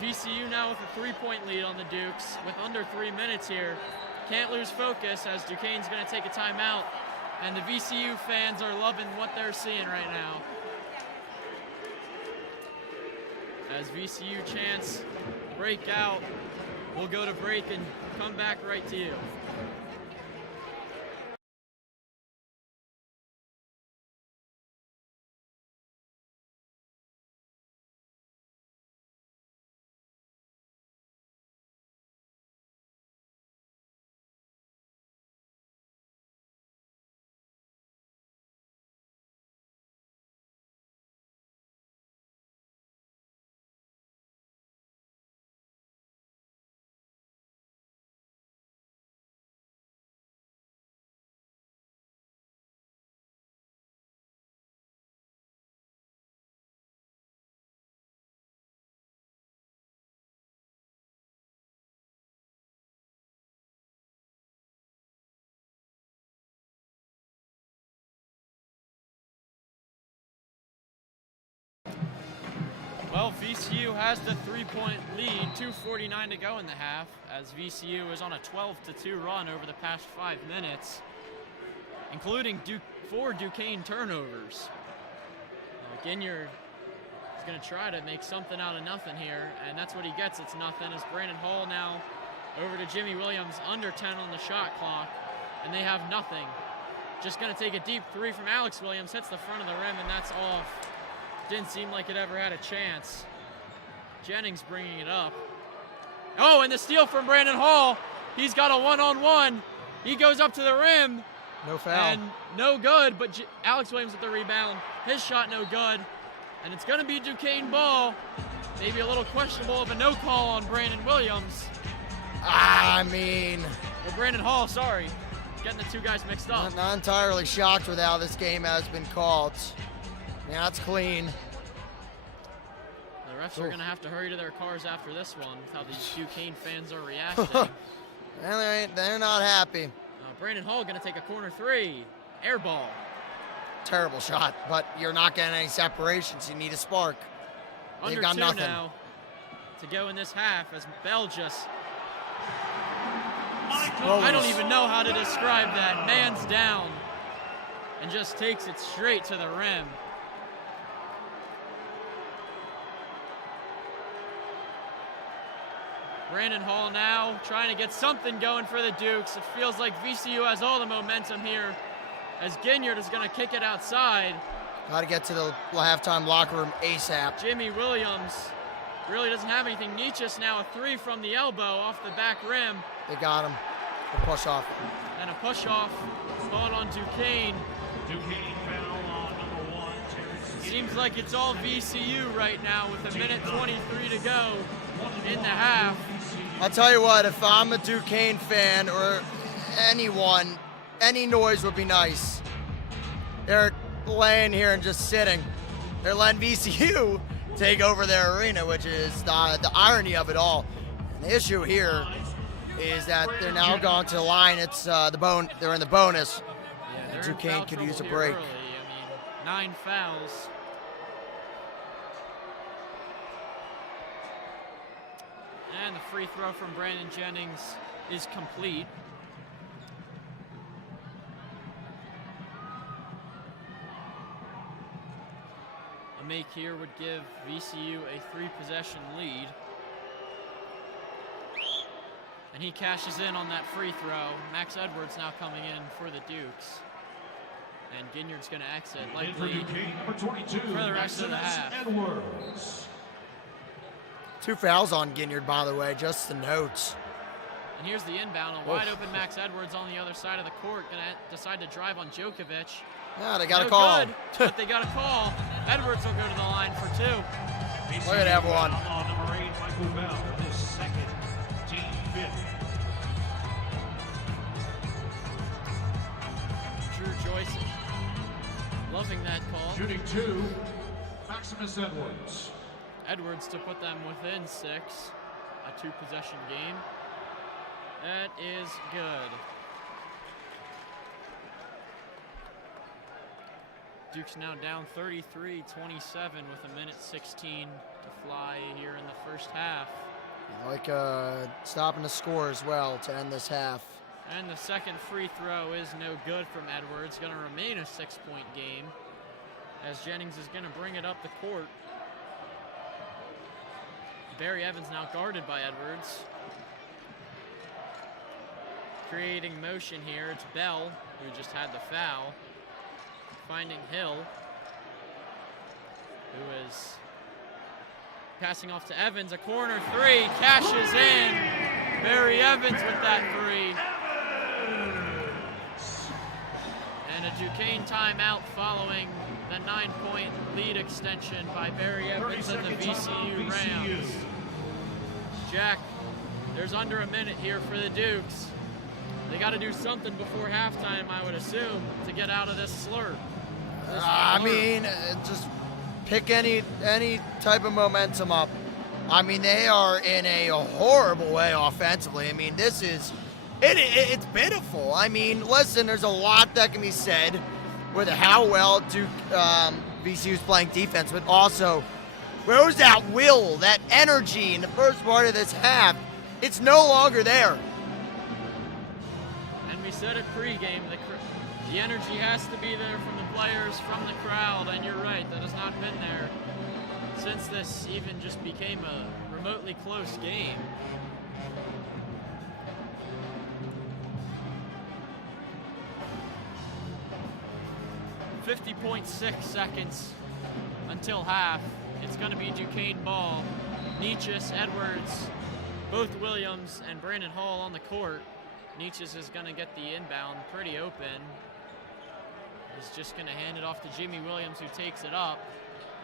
VCU now with a 3-point lead on the Dukes with under 3 minutes here. Can't lose focus as Duquesne's going to take a timeout, and the VCU fans are loving what they're seeing right now. As VCU chants break out, we'll go to break and come back right to you. Well, VCU has the 3-point lead, 2:49 to go in the half, as VCU is on a 12-2 run over the past 5 minutes, including 4 Duquesne turnovers. Ginyard is going to try to make something out of nothing here, and that's what he gets. It's nothing, as Brandon Hall now over to Jimmy Williams, under 10 on the shot clock, and they have nothing. Just going to take a deep 3 from Alex Williams, hits the front of the rim, and that's off. Didn't seem like it ever had a chance. Jennings bringing it up. Oh, and the steal from Brandon Hall. He's got a one-on-one. He goes up to the rim, No foul. And no good, but Alex Williams with the rebound. His shot no good. And it's going to be Duquesne ball. Maybe a little questionable of a no call on Brandon Williams. I mean, Well, Brandon Hall, sorry. Getting the two guys mixed up. not entirely shocked with how this game has been called. Yeah, that's clean. The refs are going to have to hurry to their cars after this one with how these Duquesne fans are reacting. They're not happy. Brandon Hall going to take a corner three. Air ball. Terrible shot, but you're not getting any separations. You need a spark. They've Under got two nothing. now to go in this half as Bell just... I don't even know how to describe that. Man's down and just takes it straight to the rim. Brandon Hall now trying to get something going for the Dukes. It feels like VCU has all the momentum here as Ginyard is going to kick it outside. Got to get to the halftime locker room ASAP. Jimmy Williams really doesn't have anything. Nietzsche's now a three from the elbow off the back rim. They got him. The push off. And a push off called on Duquesne. Duquesne foul on number 1, Terrence. Seems like it's all VCU right now with a minute 23 to go in the half. I'll tell you what, if I'm a Duquesne fan or anyone, any noise would be nice. They're laying here and just sitting. They're letting VCU take over their arena, which is the irony of it all. And the issue here is that they're now going to the line. It's they're in the bonus. Yeah, And they're in Duquesne foul could trouble use a here break. early. I mean, 9 fouls. And the free throw from Brandon Jennings is complete. A make here would give VCU a 3-possession lead. And he cashes in on that free throw. Max Edwards now coming in for the Dukes. And Ginyard's going to exit likely Number 22, for the rest of the half. Edwards. 2 fouls on Ginyard, by the way, just the notes. And here's the inbound. A wide open Max Edwards on the other side of the court. Going to decide to drive on Djokovic. Yeah, they got a No call. good, but they got a call. Edwards will go to the line for 2. Look at that one. On number 8, Michael Bell, his second, team 5th. Drew Joyce loving that call. Shooting 2, Maximus Edwards. Edwards to put them within 6. A 2-possession game. That is good. Duke's now down 33-27 with a minute 16 to fly here in the first half. Like stopping the score as well to end this half. And the second free throw is no good from Edwards. Going to remain a 6-point game as Jennings is going to bring it up the court. Barry Evans now guarded by Edwards. Creating motion here. It's Bell who just had the foul. Finding Hill, who is passing off to Evans. A corner 3, cashes in. Barry Evans with that 3. And a Duquesne timeout following the 9-point lead extension by Barry Evans and the VCU Rams. Jack, there's under a minute here for the Dukes. They got to do something before halftime, I would assume, to get out of this slurp. I mean, just pick any type of momentum up. I mean, they are in a horrible way offensively. I mean, this is, it's pitiful. I mean, listen, there's a lot that can be said with how well VCU's playing defense, but also, where's that will, that energy in the first part of this half? It's no longer there. And we said it pregame, the energy has to be there from the players, from the crowd, and you're right, that has not been there since this even just became a remotely close game. .6 seconds until half. It's going to be Duquesne ball. Nietzsche, Edwards, both Williams and Brandon Hall on the court. Nietzsche is going to get the inbound pretty open. He's just going to hand it off to Jimmy Williams, who takes it up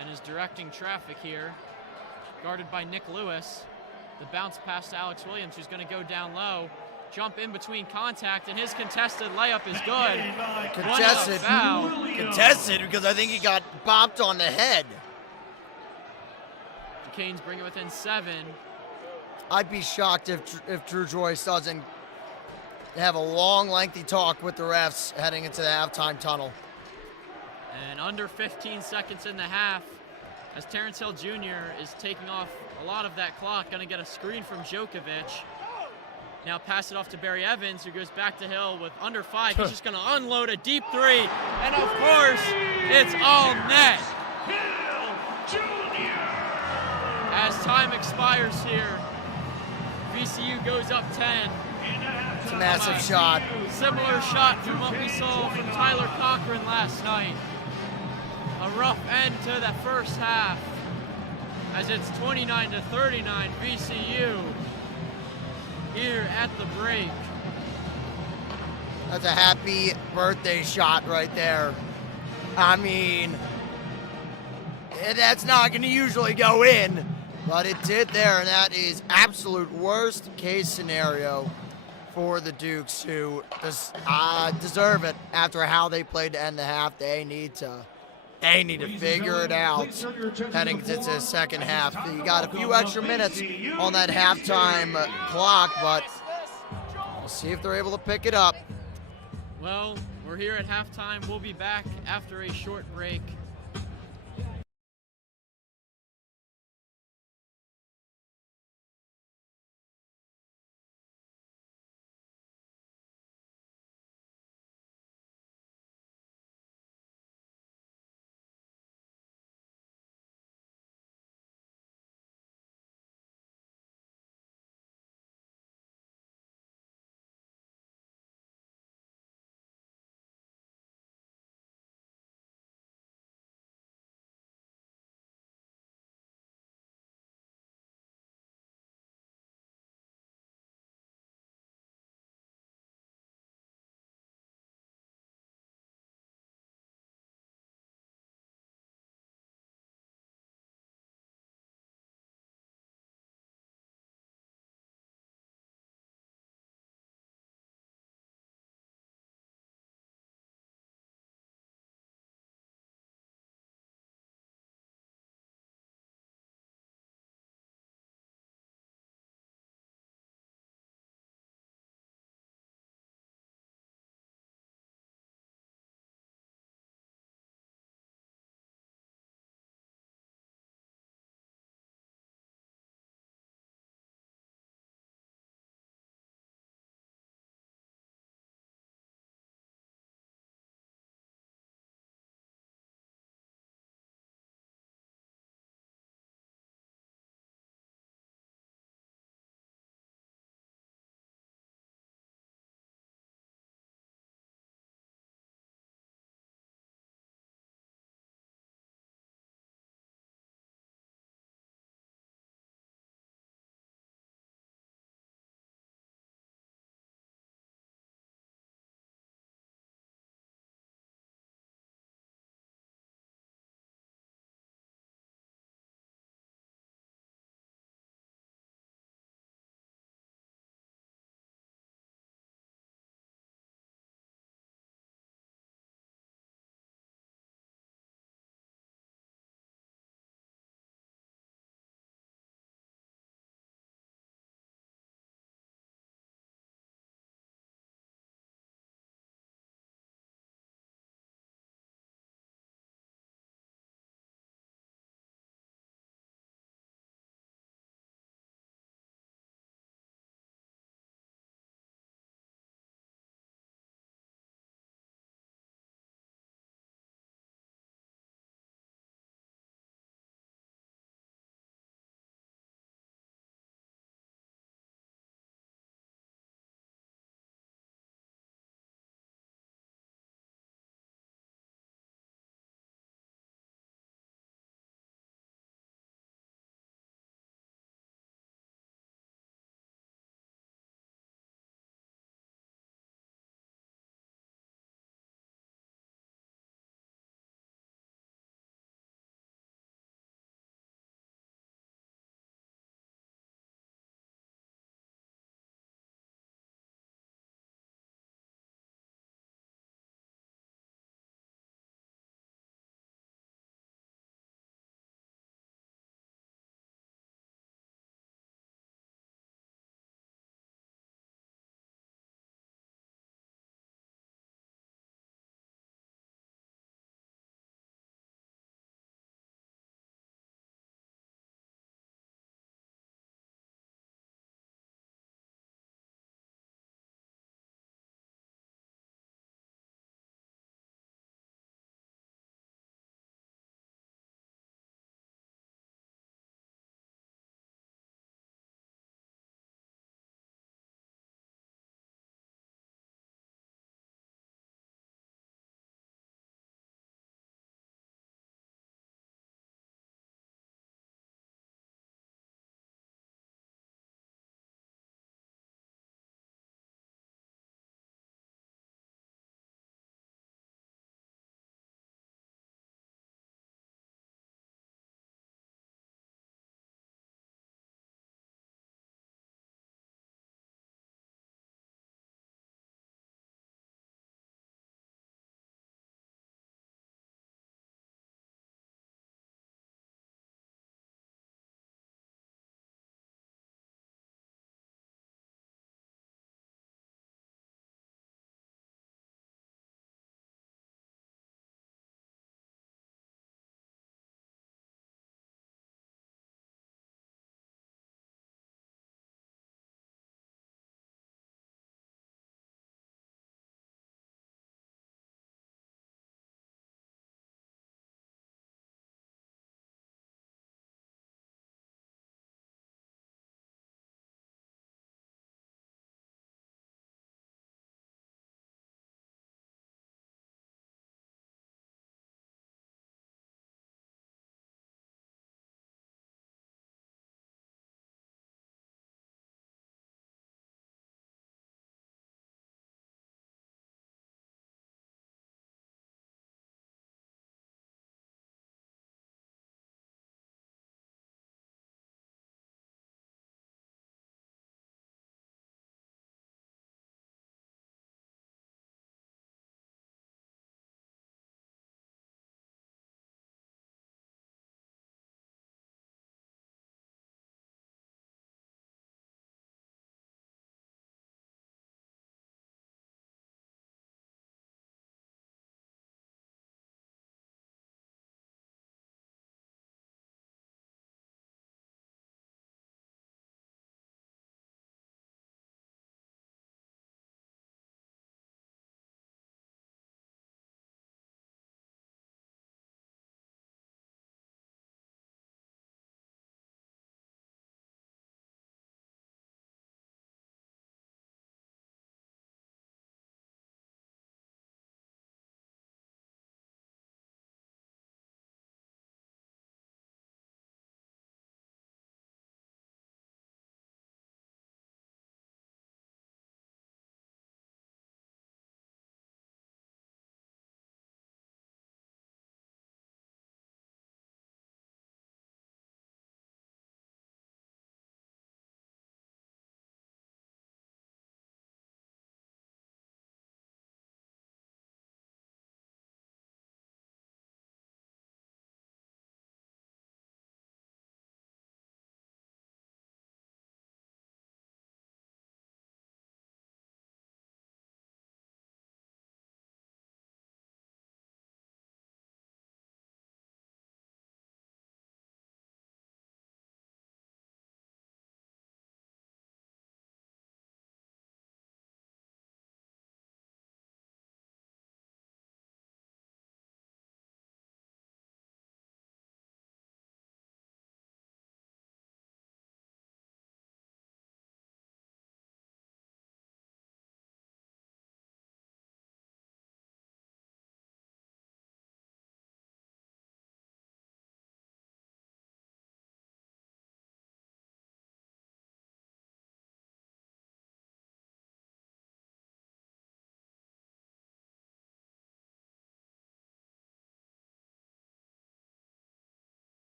and is directing traffic here. Guarded by Nick Lewis. The bounce pass to Alex Williams, who's going to go down low. Jump in between contact, and his contested layup is good. Contested. Foul. Contested because I think he got bopped on the head. Duquesne's bring it within 7. I'd be shocked if Drew Joyce doesn't have a long, lengthy talk with the refs heading into the halftime tunnel. And under 15 seconds in the half, as Terrence Hill Jr. is taking off a lot of that clock, going to get a screen from Djokovic. Now pass it off to Barry Evans, who goes back to Hill with under 5. He's just going to unload a deep 3. And of course, it's all net. As time expires here, VCU goes up 10. It's a massive shot. Similar shot from what we saw from Tyler Cochran last night. A rough end to the first half, as it's 29-39 VCU here at the break. That's a happy birthday shot right there. I mean, that's not going to usually go in, but it did there, and that is absolute worst case scenario for the Dukes, who deserve it after how they played to end the half. They need to figure it out heading into the second half. You got a few extra minutes on that halftime clock, but we'll see if they're able to pick it up. Well, we're here at halftime. We'll be back after a short break.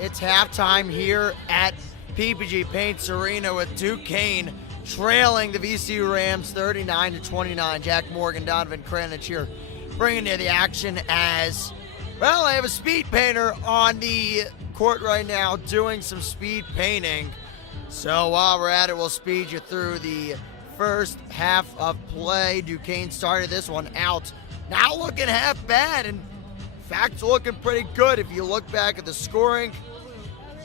It's halftime here at PPG Paints Arena with Duquesne trailing the VCU Rams 39-29. Jack Morgan, Donovan Kranich here bringing you the action as, well, I have a speed painter on the court right now doing some speed painting. So while we're at it, we'll speed you through the first half of play. Duquesne started this one out not looking half bad, and in fact looking pretty good. If you look back at the scoring,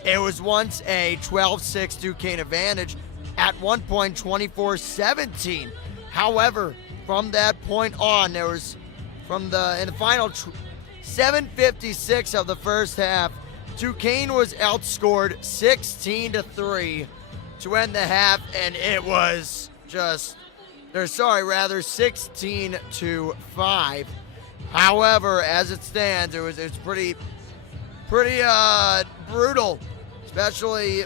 it was once a 12-6 Duquesne advantage, at one point 24-17. However, from that point on, there was, in the final 7:56 of the first half, Duquesne was outscored 16-3 to end the half, and it was 16-5. However, as it stands, it was pretty brutal, especially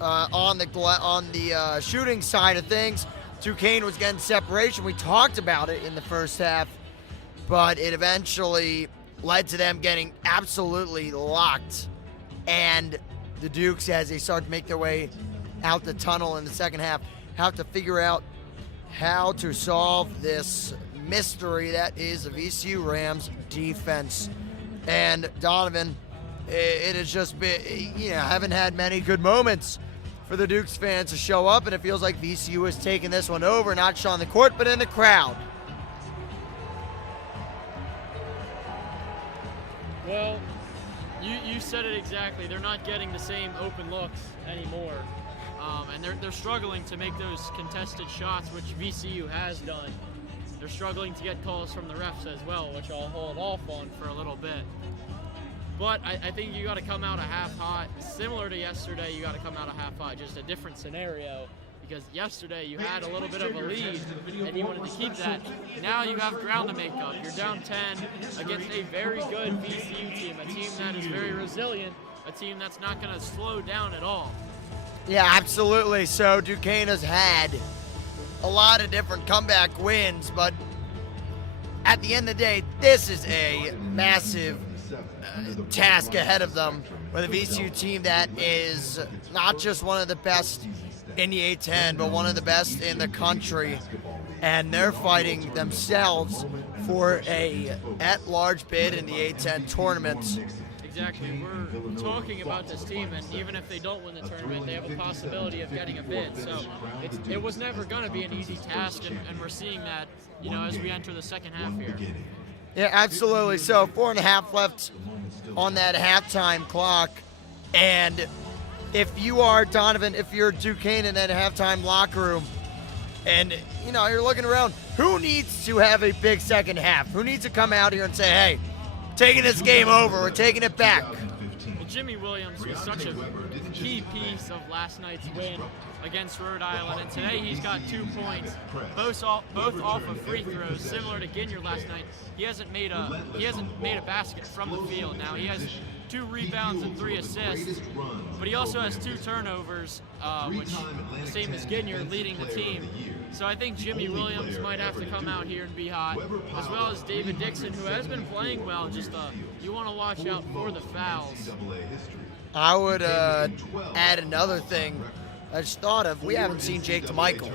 on the shooting side of things. Duquesne was getting separation. We talked about it in the first half, but it eventually led to them getting absolutely locked. And the Dukes, as they start to make their way out the tunnel in the second half, have to figure out how to solve this mystery that is the VCU Rams defense. And Donovan, it has just been, haven't had many good moments for the Dukes fans to show up, and it feels like VCU has taken this one over, not just on the court, but in the crowd. Well, you said it exactly. They're not getting the same open looks anymore. And they're struggling to make those contested shots, which VCU has done. They're struggling to get calls from the refs as well, which I'll hold off on for a little bit. But I think you got to come out a half hot. Similar to yesterday, you got to come out a half hot, just a different scenario. Because yesterday you had a little bit of a lead and you wanted to keep that. Now you have ground to make up. You're down 10 against a very good VCU team, a team that is very resilient, a team that's not going to slow down at all. Yeah, absolutely. So Duquesne has had a lot of different comeback wins, but at the end of the day, this is a massive task ahead of them with a VCU team that is not just one of the best in the A10, but one of the best in the country, and they're fighting themselves for a at-large bid in the A10 tournament. Exactly. We're talking about this team, and even if they don't win the tournament, they have a possibility of getting a bid. So it was never going to be an easy task, and we're seeing that, as we enter the second half here. Yeah, absolutely. So 4.5 left on that halftime clock, and if you are Donovan, if you're Duquesne in that halftime locker room, and you're looking around, who needs to have a big second half? Who needs to come out here and say, hey, taking this game over, we're taking it back? Well, Jimmy Williams was such a key piece of last night's win against Rhode Island, and today he's got 2 points, both off of free throws. Similar to Ginyard last night, he hasn't made a basket from the field. Now he has 2 rebounds and 3 assists, but he also has 2 turnovers, which the same as Ginyard, leading the team. So I think Jimmy Williams might have to come out here and be hot, as well as David Dixon, who has been playing well. Just you want to watch out for the fouls. I would add another thing I just thought of. We haven't seen Jake DeMichael.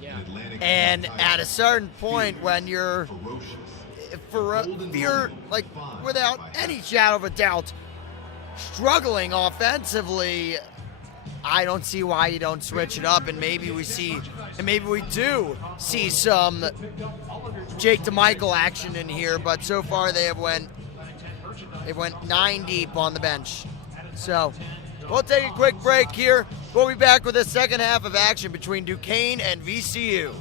Yeah. And at a certain point when you're like, without any shadow of a doubt, struggling offensively, I don't see why you don't switch it up, and maybe we do see some Jake DeMichael action in here. But so far they went 9 deep on the bench. So we'll take a quick break here. We'll be back with the second half of action between Duquesne and VCU.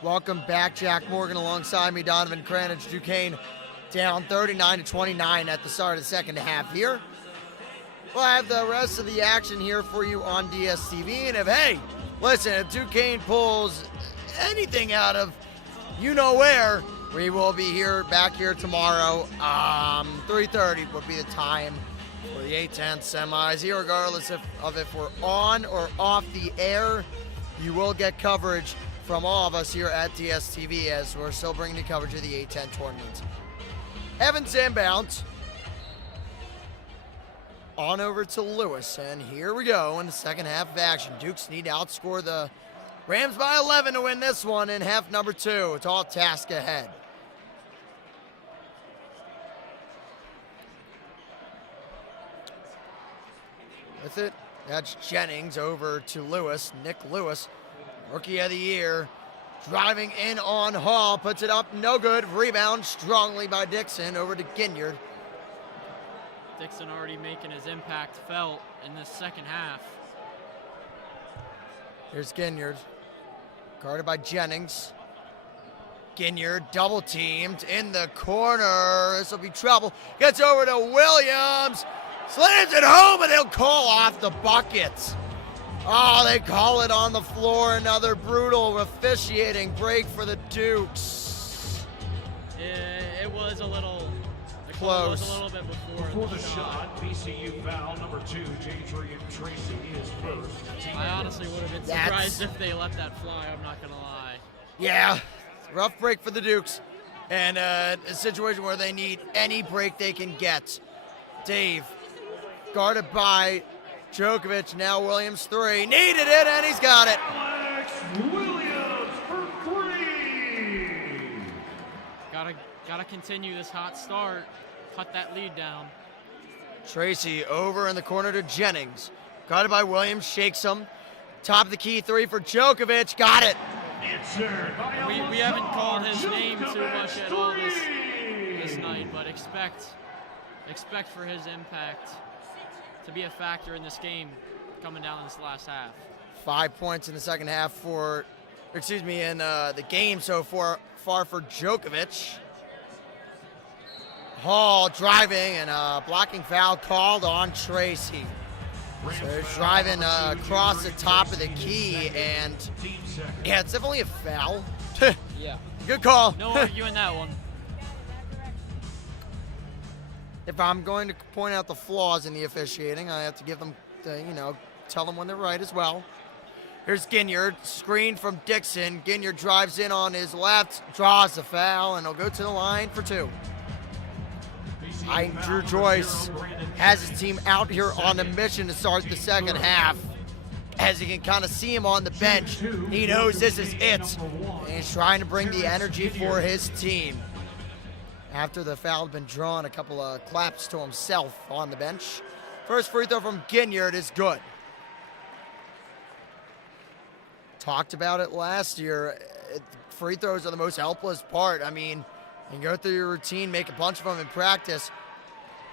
Welcome back, Jack Morgan alongside me, Donovan Kranich. Duquesne down 39-29 at the start of the second half here. We'll have the rest of the action here for you on DSTV. And if Duquesne pulls anything out of you-know-where, we will be back here tomorrow. 3:30 would be the time for the A10 semis. Regardless of if we're on or off the air, you will get coverage from all of us here at DSTV as we're still bringing you coverage of the A10 tournament. Evans inbound. On over to Lewis, and here we go in the second half of action. Dukes need to outscore the Rams by 11 to win this one in half number 2. It's all task ahead. With it, that's Jennings over to Lewis. Nick Lewis, Rookie of the Year, driving in on Hall, puts it up, no good. Rebound strongly by Dixon over to Ginyard. Dixon already making his impact felt in this second half. Here's Ginyard, guarded by Jennings. Ginyard double teamed in the corner. This will be trouble. Gets over to Williams. Slams it home, and they'll call off the bucket. Oh, they call it on the floor. Another brutal officiating break for the Dukes. It was a little close. Was a little bit Before the shot, VCU foul number 2, Jadrian Tracy is first. I honestly would have been surprised if they let that fly, I'm not going to lie. Yeah, rough break for the Dukes. And a situation where they need any break they can get. Dave, guarded by Djokovic, now Williams 3. Needed it, and he's got it. Alex Williams for 3. Gotta continue this hot start. Cut that lead down. Tracy over in the corner to Jennings. Guarded by Williams, shakes him. Top of the key 3 for Djokovic. Got it. We haven't called his name too much at all this night, but expect for his impact to be a factor in this game coming down in this last half. 5 points in the second half in the game so far for Djokovic. Hall driving, and a blocking foul called on Tracy. So they're driving across the top of the key, and yeah, it's definitely a foul. Yeah. Good call. No arguing that one. If I'm going to point out the flaws in the officiating, I have to give them, tell them when they're right as well. Here's Ginyard, screen from Dixon. Ginyard drives in on his left, draws the foul, and he'll go to the line for 2. Drew Joyce has his team out here on a mission to start the second half. As you can kind of see him on the bench, he knows this is it. And he's trying to bring the energy for his team. After the foul had been drawn, a couple of claps to himself on the bench. First free throw from Ginyard is good. Talked about it last year. Free throws are the most helpless part. I mean, you go through your routine, make a bunch of them in practice.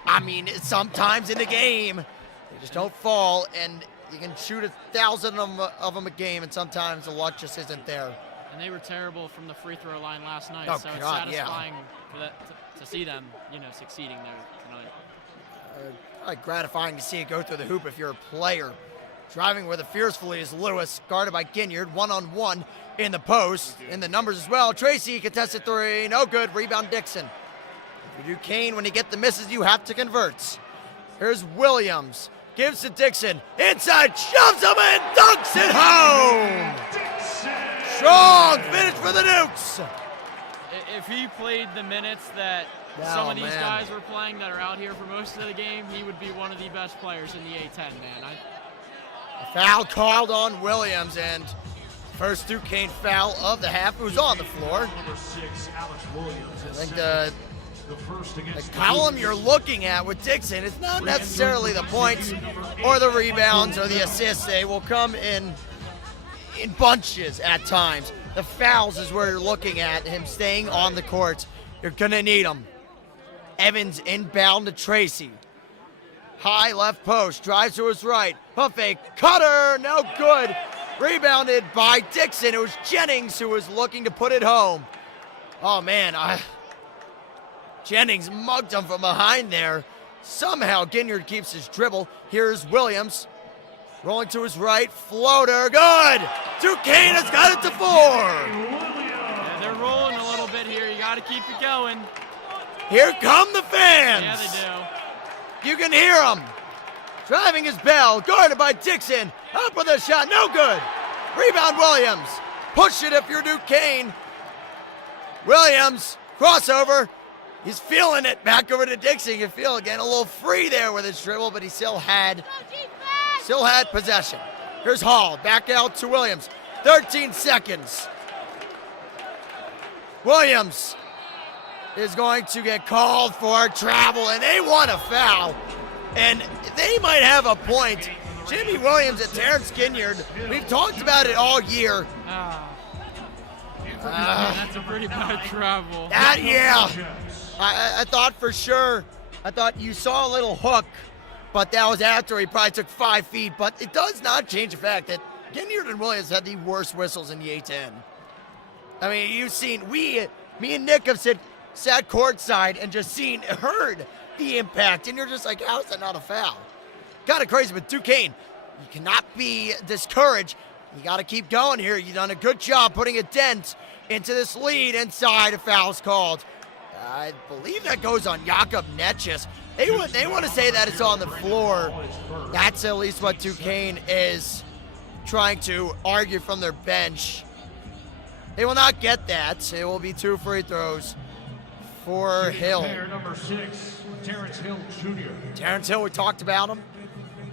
I mean, sometimes in the game, they just don't fall, and you can shoot 1,000 of them a game, and sometimes the luck just isn't there. And they were terrible from the free throw line last night, Oh, so it's God, satisfying for that, to see them, succeeding there tonight. Probably gratifying to see it go through the hoop if you're a player. Driving with it fiercely is Lewis, guarded by Ginyard, one-on-one in the post. In the numbers as well. Tracy contested 3, no good. Rebound Dixon. If you do Kane, when you get the misses, you have to convert. Here's Williams, gives to Dixon, inside, shoves him in, dunks it home! Strong finish for the Dukes! If he played the minutes that some of these guys were playing that are out here for most of the game, he would be one of the best players in the A10, man. Foul called on Williams, and first Duquesne foul of the half. Who's on the floor? I think the column you're looking at with Dixon, it's not necessarily the points or the rebounds or the assists. They will come in bunches at times. The fouls is where you're looking at him staying on the court. You're going to need him. Evans inbound to Tracy. High left post, drives to his right. Pump fake, cutter, no good. Rebounded by Dixon. It was Jennings who was looking to put it home. Oh man, Jennings mugged him from behind there. Somehow Ginyard keeps his dribble. Here's Williams. Rolling to his right, floater, good! Duquesne has got it to 4! Yeah, they're rolling a little bit here. You got to keep it going. Here come the fans! Yeah, they do. You can hear them. Driving his bell, guarded by Dixon. Up with a shot, no good. Rebound Williams. Push it if you're Duquesne. Williams, crossover. He's feeling it. Back over to Dixon. You can feel again a little free there with his dribble, but he still had possession. Here's Hall, back out to Williams. 13 seconds. Williams is going to get called for travel, and they want a foul. And they might have a point. Jimmy Williams and Terrence Ginyard, we've talked about it all year. That's a pretty bad travel. I thought for sure, I thought you saw a little hook, but that was after he probably took 5 feet. But it does not change the fact that Ginyard and Williams had the worst whistles in the A10. I mean, you've seen, me and Nick have sat courtside and just heard the impact, and you're just like, how is that not a foul? Kind of crazy, but Duquesne, you cannot be discouraged. You got to keep going here. You've done a good job putting a dent into this lead. Inside, a foul's called. I believe that goes on Jakob Netjes. They want to say that it's on the floor. That's at least what Duquesne is trying to argue from their bench. They will not get that. It will be 2 free throws for Hill. Player number 6, Terrence Hill Jr. Terrence Hill, we talked about him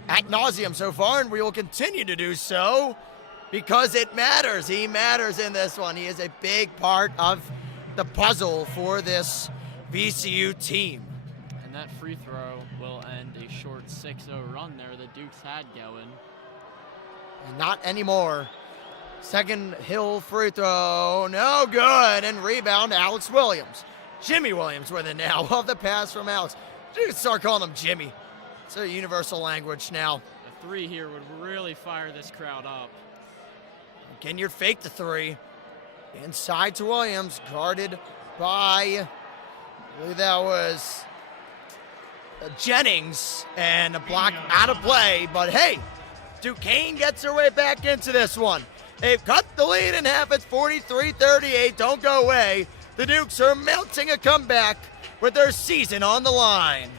ad nauseum so far, and we will continue to do so because it matters. He matters in this one. He is a big part of the puzzle for this VCU team. And that free throw will end a short 6-0 run there the Dukes had going. And not anymore. Second Hill free throw, no good, and rebound Alex Williams. Jimmy Williams with it now, off the pass from Alex. You can start calling him Jimmy. It's a universal language now. A 3 here would really fire this crowd up. Ginyard faked the 3. Inside to Williams, guarded by, I believe that was Jennings, and a block out of play. But hey, Duquesne gets their way back into this one. They've cut the lead in half. It's 43-38. Don't go away. The Dukes are mounting a comeback with their season on the line.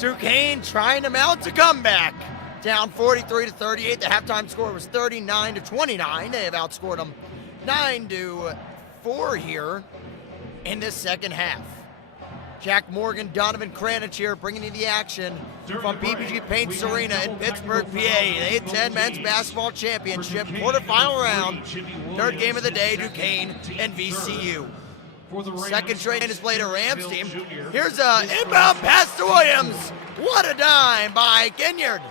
Duquesne trying to mount a comeback. Down 43-38. The halftime score was 39-29. They have outscored them 9-4 here in this second half. Jack Morgan, Donovan Kranich here bringing you the action from PPG Paints Arena in Pittsburgh, PA. The A10 Men's Basketball Championship quarterfinal round. Third game of the day, Duquesne and VCU. Second straight is played a Rams team. Here's an inbound pass to Williams. What a dime by Ginyard.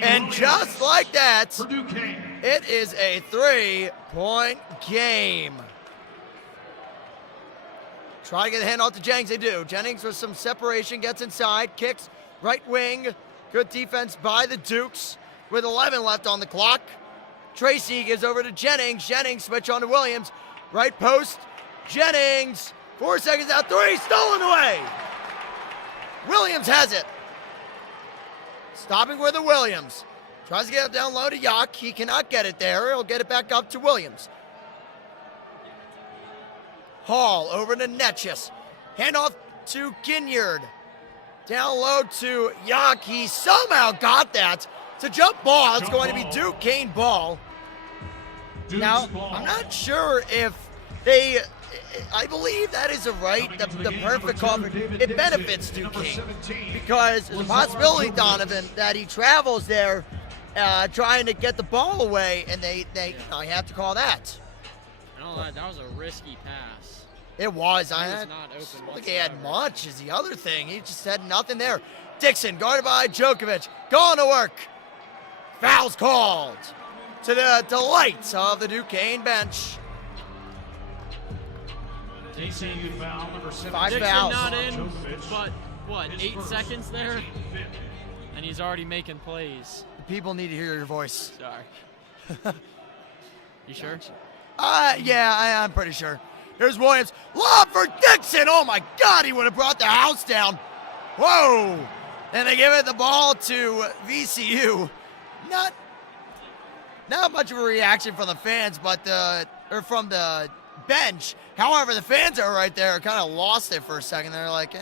And just like that, it is a 3-point game. Try to get the handoff to Jennings, they do. Jennings with some separation, gets inside, kicks, right wing. Good defense by the Dukes with 11 left on the clock. Tracy gives over to Jennings. Jennings switch on to Williams. Right post, Jennings. 4 seconds out, three, stolen away. Williams has it. Stopping with the Williams. Tries to get it down low to Yak. He cannot get it there. He'll get it back up to Williams. Hall over to Netchus. Handoff to Ginyard. Down low to Yak. He somehow got that. It's a jump ball. It's going to be Duquesne ball. Now, I'm not sure if they, I believe that is a right, the perfect call. It benefits Duquesne because there's a possibility, Donovan, that he travels there trying to get the ball away, and they have to call that. No, that was a risky pass. It was. He I was had, not open I don't think he had whatsoever. much is the other thing. He just had nothing there. Dixon guarded by Djokovic. Going to work. Fouls called to the delights of the Duquesne bench. Five Dixon fouls. not in, but what, 8 seconds there? And he's already making plays. People need to hear your voice. Sorry. You sure? Yeah, I'm pretty sure. Here's Williams. Lob for Dixon. Oh, my God, he would have brought the house down. Whoa. And they give it the ball to VCU. Not much of a reaction from the fans, but from the bench. However, the fans are right there, kind of lost it for a second. They're like,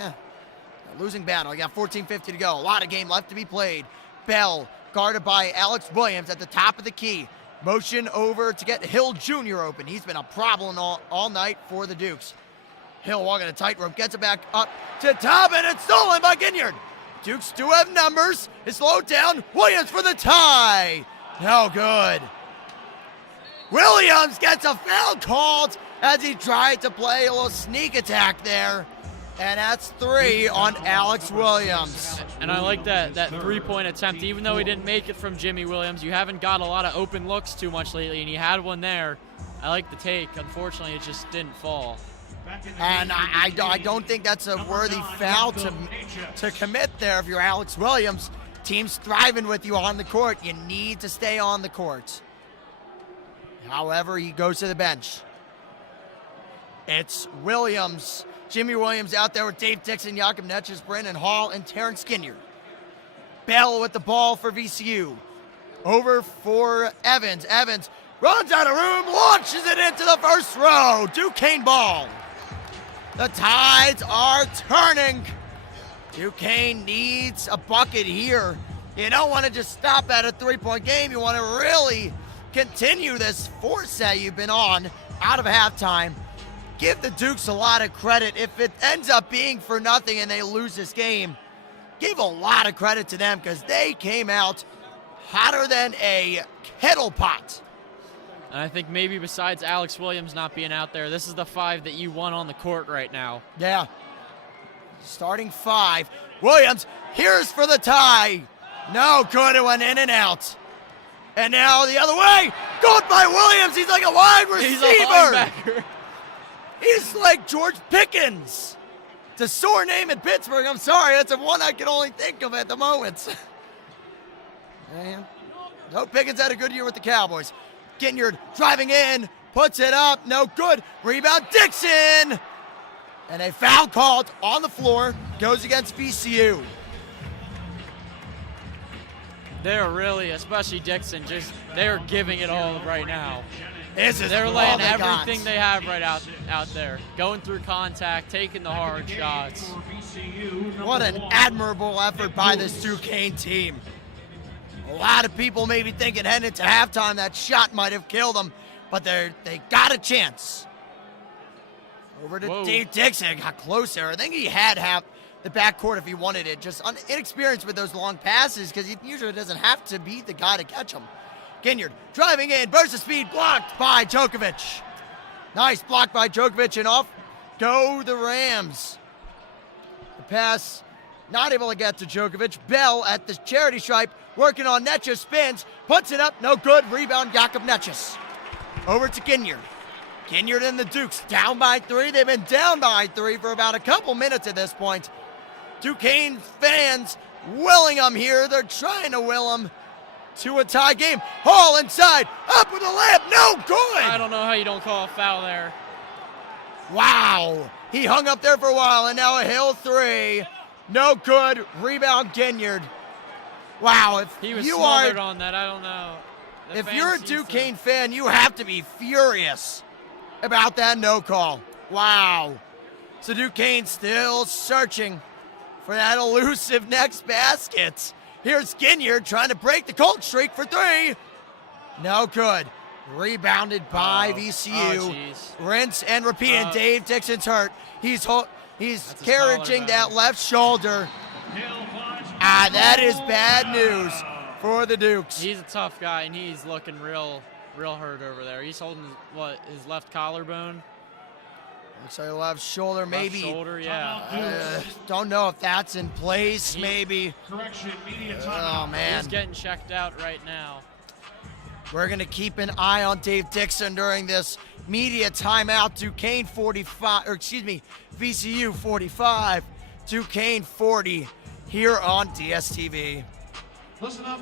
losing battle. You got 14:50 to go. A lot of game left to be played. Bell guarded by Alex Williams at the top of the key. Motion over to get Hill Jr. open. He's been a problem all night for the Dukes. Hill walking a tightrope, gets it back up to top, and it's stolen by Ginyard. Dukes do have numbers. It's slowed down. Williams for the tie. No good. Williams gets a foul called as he tried to play a little sneak attack there. And that's 3 on Alex Williams. And I like that 3-point attempt. Even though he didn't make it from Jimmy Williams, you haven't got a lot of open looks too much lately, and he had one there. I like the take. Unfortunately, it just didn't fall. And I don't think that's a worthy foul to commit there if you're Alex Williams. Team's thriving with you on the court. You need to stay on the court. However, he goes to the bench. It's Williams. Jimmy Williams out there with Dave Dixon, Jakob Netchus, Brandon Hall, and Terrence Ginyard. Bell with the ball for VCU. Over for Evans. Evans runs out of room, launches it into the first row. Duquesne ball. The tides are turning. Duquesne needs a bucket here. You don't want to just stop at a 3-point game. You want to really continue this force that you've been on out of halftime. Give the Dukes a lot of credit. If it ends up being for nothing and they lose this game, give a lot of credit to them because they came out hotter than a kettle pot. And I think maybe besides Alex Williams not being out there, this is the 5 that you want on the court right now. Yeah. Starting 5. Williams, here's for the tie. No good, it went in and out. And now the other way. Good by Williams. He's like a wide receiver. He's a linebacker. He's like George Pickens. It's a sore name in Pittsburgh. I'm sorry. That's the one I can only think of at the moment. Man. No, Pickens had a good year with the Cowboys. Ginyard driving in. Puts it up. No good. Rebound Dixon. And a foul called on the floor. Goes against VCU. They're really, especially Dixon, they're giving it all right now. They're laying all they everything got. they have right out there, going through contact, taking the hard shots. What an admirable effort by this Duquesne team. A lot of people may be thinking heading into halftime that shot might have killed them, but they got a chance. Over to Whoa. Dave Dixon, got close there. I think he had half the backcourt if he wanted it. Just inexperienced with those long passes because he usually doesn't have to be the guy to catch them. Ginyard driving in, burst of speed, blocked by Djokovic. Nice block by Djokovic, and off go the Rams. The pass not able to get to Djokovic. Bell at the charity stripe, working on Netchus, spins, puts it up, no good. Rebound, Jakub Netchus. Over to Ginyard. Ginyard and the Dukes down by 3. They've been down by 3 for about a couple minutes at this point. Duquesne fans willing them here. They're trying to will them to a tie game. Hall inside, up with a layup, no good. I don't know how you don't call a foul there. Wow, he hung up there for a while, and now a Hill 3, no good. Rebound Ginyard. Wow, if He was you smothered are, on that. I don't know. The if fan you're a seems to- Duquesne fan, you have to be furious about that no call. Wow. So Duquesne still searching for that elusive next basket. Here's Ginyard trying to break the cold streak for 3. No good. Rebounded by VCU. Oh, jeez. Rinse and repeat. And Dave Dixon's hurt. He's That's a carrying that collarbone. left shoulder. That is bad news for the Dukes. He's a tough guy, and he's looking real hurt over there. He's holding his left collarbone. Looks like left shoulder, maybe. Left shoulder, yeah. Don't know if that's in place, maybe. Correction, media Oh, timeout. man. He's getting checked out right now. We're going to keep an eye on Dave Dixon during this media timeout. Duquesne 45, or excuse me, VCU 45, Duquesne 40 here on DSTV. Listen up.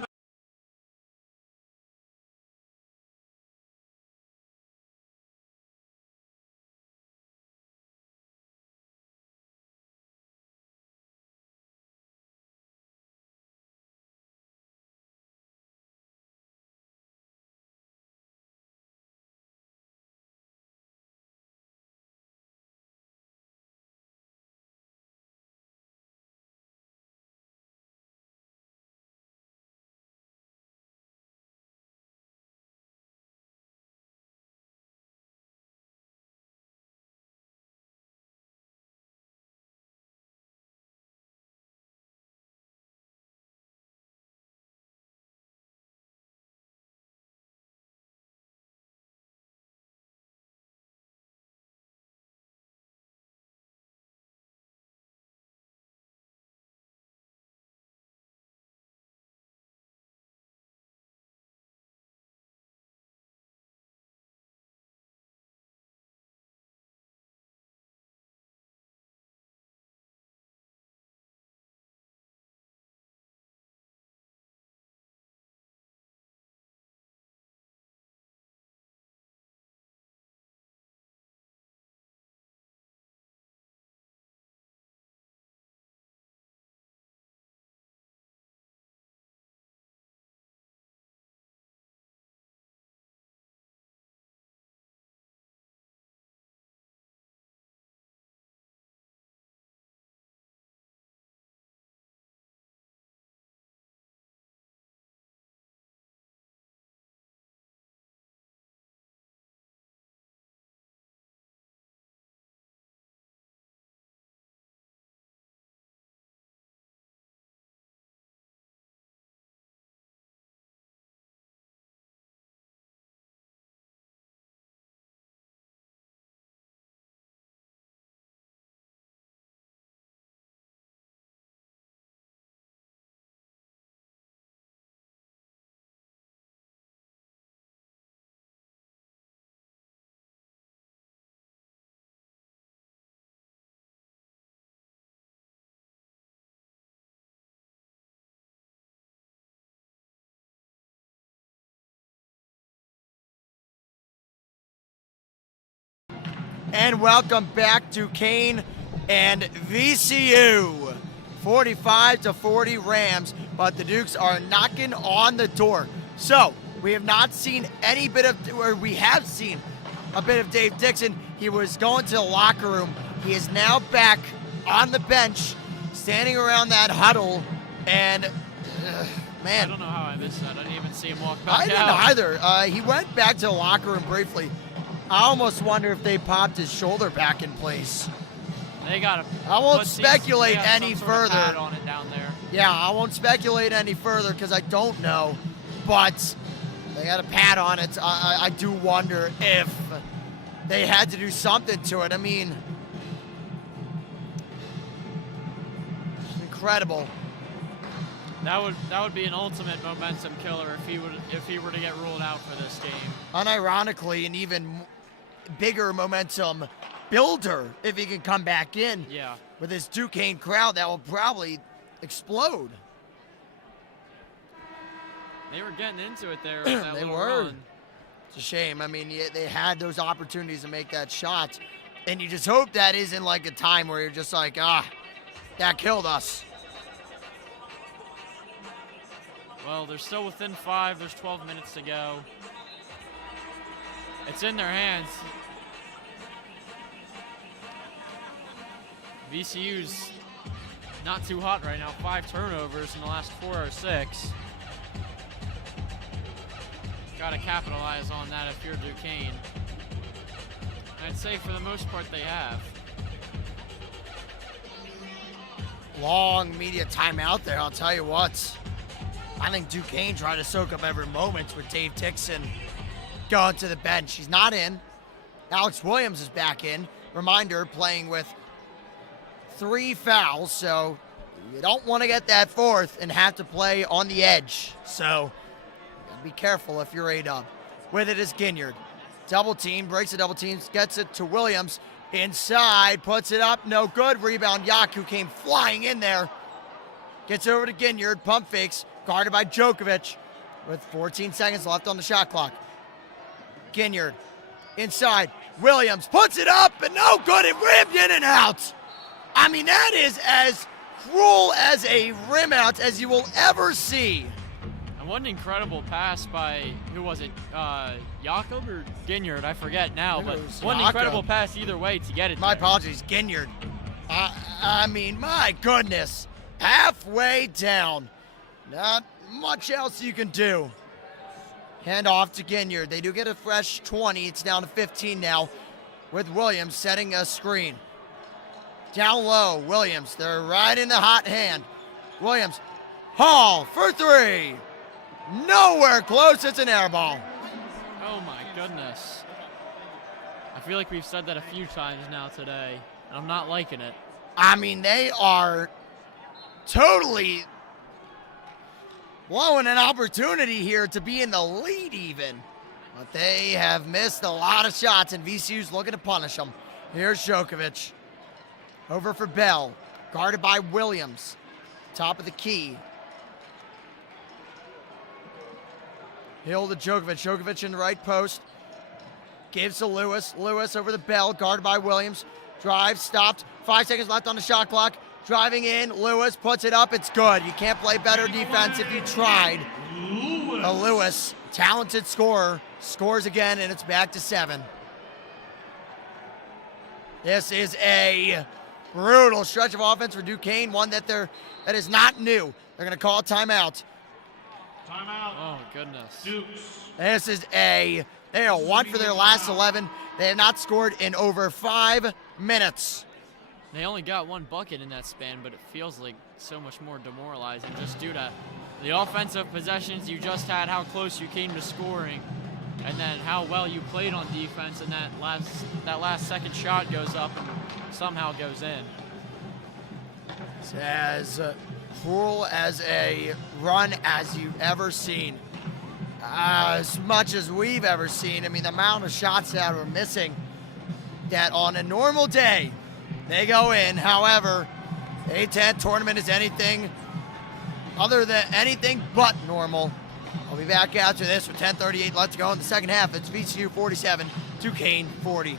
And welcome back to Duquesne and VCU. 45-40 Rams, but the Dukes are knocking on the door. So, We have not seen any bit of, or we have seen a bit of Dave Dixon. He was going to the locker room. He is now back on the bench, standing around that huddle, and man. I don't know how I missed that. I didn't even see him walk back I didn't out. either. He went back to the locker room briefly. I almost wonder if they popped his shoulder back in place. They got I won't speculate any further. Pad on it down there. Yeah, I won't speculate any further because I don't know, but they got a pad on it. I do wonder if they had to do something to it. I mean, it's incredible. That would be an ultimate momentum killer if he were to get ruled out for this game. Unironically, an even bigger momentum builder if he can come back in. Yeah. With this Duquesne crowd that will probably explode. They were getting into it there. With that They little were. run. It's a shame. I mean, they had those opportunities to make that shot, and you just hope that isn't like a time where you're just like, that killed us. Well, they're still within 5. There's 12 minutes to go. It's in their hands. VCU's not too hot right now. 5 turnovers in the last 4 or 6. Got to capitalize on that if you're Duquesne. I'd say for the most part they have. Long media timeout there, I'll tell you what. I think Duquesne tried to soak up every moment with Dave Dixon going to the bench. He's not in. Alex Williams is back in. Reminder, playing with 3 fouls, so you don't want to get that 4th and have to play on the edge. So be careful if you're A-Dub. With it is Ginyard. Double team, breaks the double team, gets it to Williams. Inside, puts it up, no good. Rebound, Yaku came flying in there. Gets over to Ginyard, pump fakes, guarded by Djokovic with 14 seconds left on the shot clock. Ginyard, inside, Williams puts it up, and no good, it rimmed in and out. I mean, that is as cruel as a rim out as you will ever see. And what an incredible pass by, who was it, Jakob or Ginyard? I forget now, but what an incredible pass either way to get it My there. apologies, Ginyard. I mean, my goodness. Halfway down. Not much else you can do. Hand off to Ginyard. They do get a fresh 20. It's down to 15 now with Williams setting a screen. Down low, Williams. They're right in the hot hand. Williams, Hall for 3. Nowhere close. It's an air ball. Oh my goodness. I feel like we've said that a few times now today, and I'm not liking it. I mean, they are totally blowing an opportunity here to be in the lead even. But they have missed a lot of shots, and VCU's looking to punish them. Here's Djokovic. Over for Bell. Guarded by Williams. Top of the key. Hill to Djokovic. Djokovic in the right post. Gives to Lewis. Lewis over the Bell. Guarded by Williams. Drive. Stopped. 5 seconds left on the shot clock. Driving in. Lewis puts it up. It's good. You can't play better defense if you tried. Lewis, talented scorer, scores again, and it's back to 7. This is a brutal stretch of offense for Duquesne, one that is not new. They're going to call a timeout. Timeout. Oh, goodness. Dukes. This is they are 1 for their last 11. They have not scored in over 5 minutes. They only got 1 bucket in that span, but it feels like so much more demoralizing just due to the offensive possessions you just had, how close you came to scoring, and then how well you played on defense, and that last second shot goes up and somehow goes in. It's as cruel as a run as you've ever seen. As much as we've ever seen. I mean, the amount of shots that were missing, that on a normal day, they go in. However, the A10 tournament is anything but normal. I'll be back after this with 10:38 left to go in the second half. It's VCU 47, Duquesne 40.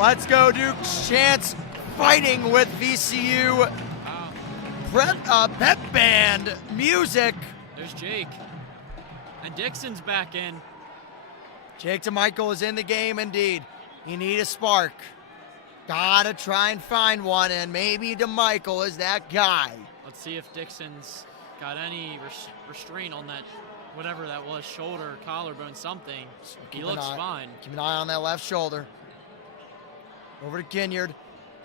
Let's go Dukes chants fighting with VCU pep band music. There's Jake. And Dixon's back in. Jake DeMichael is in the game indeed. You need a spark. Gotta try and find one, and maybe DeMichael is that guy. Let's see if Dixon's got any restraint on that, whatever that was, shoulder, collarbone, something. He looks fine. Keep an eye on that left shoulder. Over to Ginyard.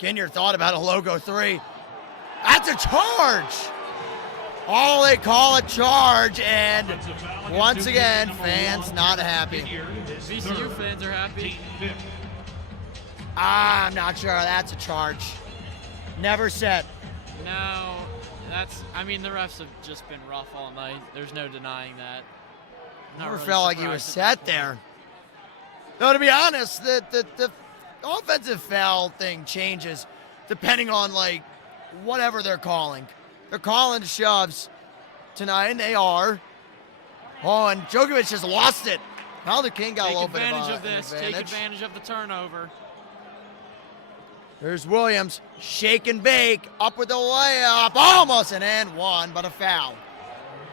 Ginyard thought about a logo 3. That's a charge! Oh, they call a charge, and once again, fans not happy. VCU fans are happy. I'm not sure that's a charge. Never set. No, I mean, the refs have just been rough all night. There's no denying that. Never felt like he was set there. Though, to be honest, the offensive foul thing changes depending on, like, whatever they're calling. They're calling shoves tonight, and they are. Oh, and Djokovic just lost it. Now the King got a little bit of advantage of this. Take advantage of the turnover. There's Williams, shake and bake, up with the layup, almost an and one, but a foul.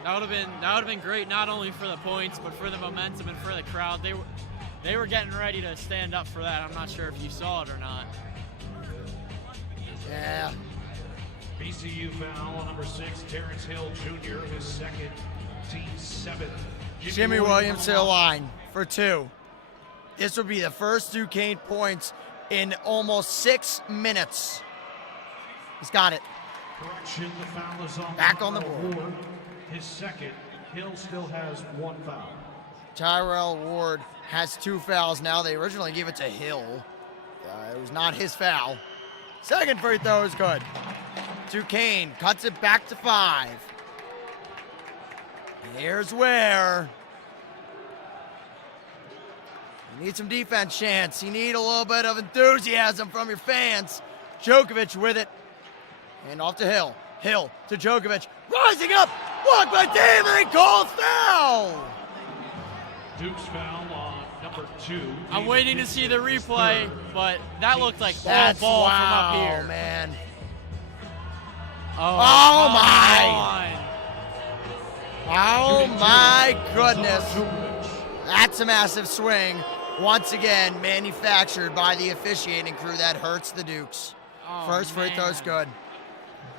That would have been great, not only for the points, but for the momentum and for the crowd. They were getting ready to stand up for that. I'm not sure if you saw it or not. Yeah. VCU foul on number 6, Terrence Hill Jr., his second, team 7th. Jimmy Williams to the line for 2. This would be the first Duquesne points in almost 6 minutes. He's got it. Correction, the foul is on back on the board. Ward. His second. Hill still has 1 foul. Tyrell Ward has 2 fouls now. They originally gave it to Hill. It was not his foul. Second free throw is good. Duquesne cuts it back to 5. And here's where you need some defense, Chance. You need a little bit of enthusiasm from your fans. Djokovic with it. And off to Hill. Hill to Djokovic. Rising up. Blocked by Dave, and they call foul. Duke's foul on number 2. I'm waiting to see the replay, but that looked like That's ball from wow, up here. Man. Oh my. Oh my goodness. That's a massive swing. Once again, manufactured by the officiating crew. That hurts the Dukes. Oh, First free throw's good.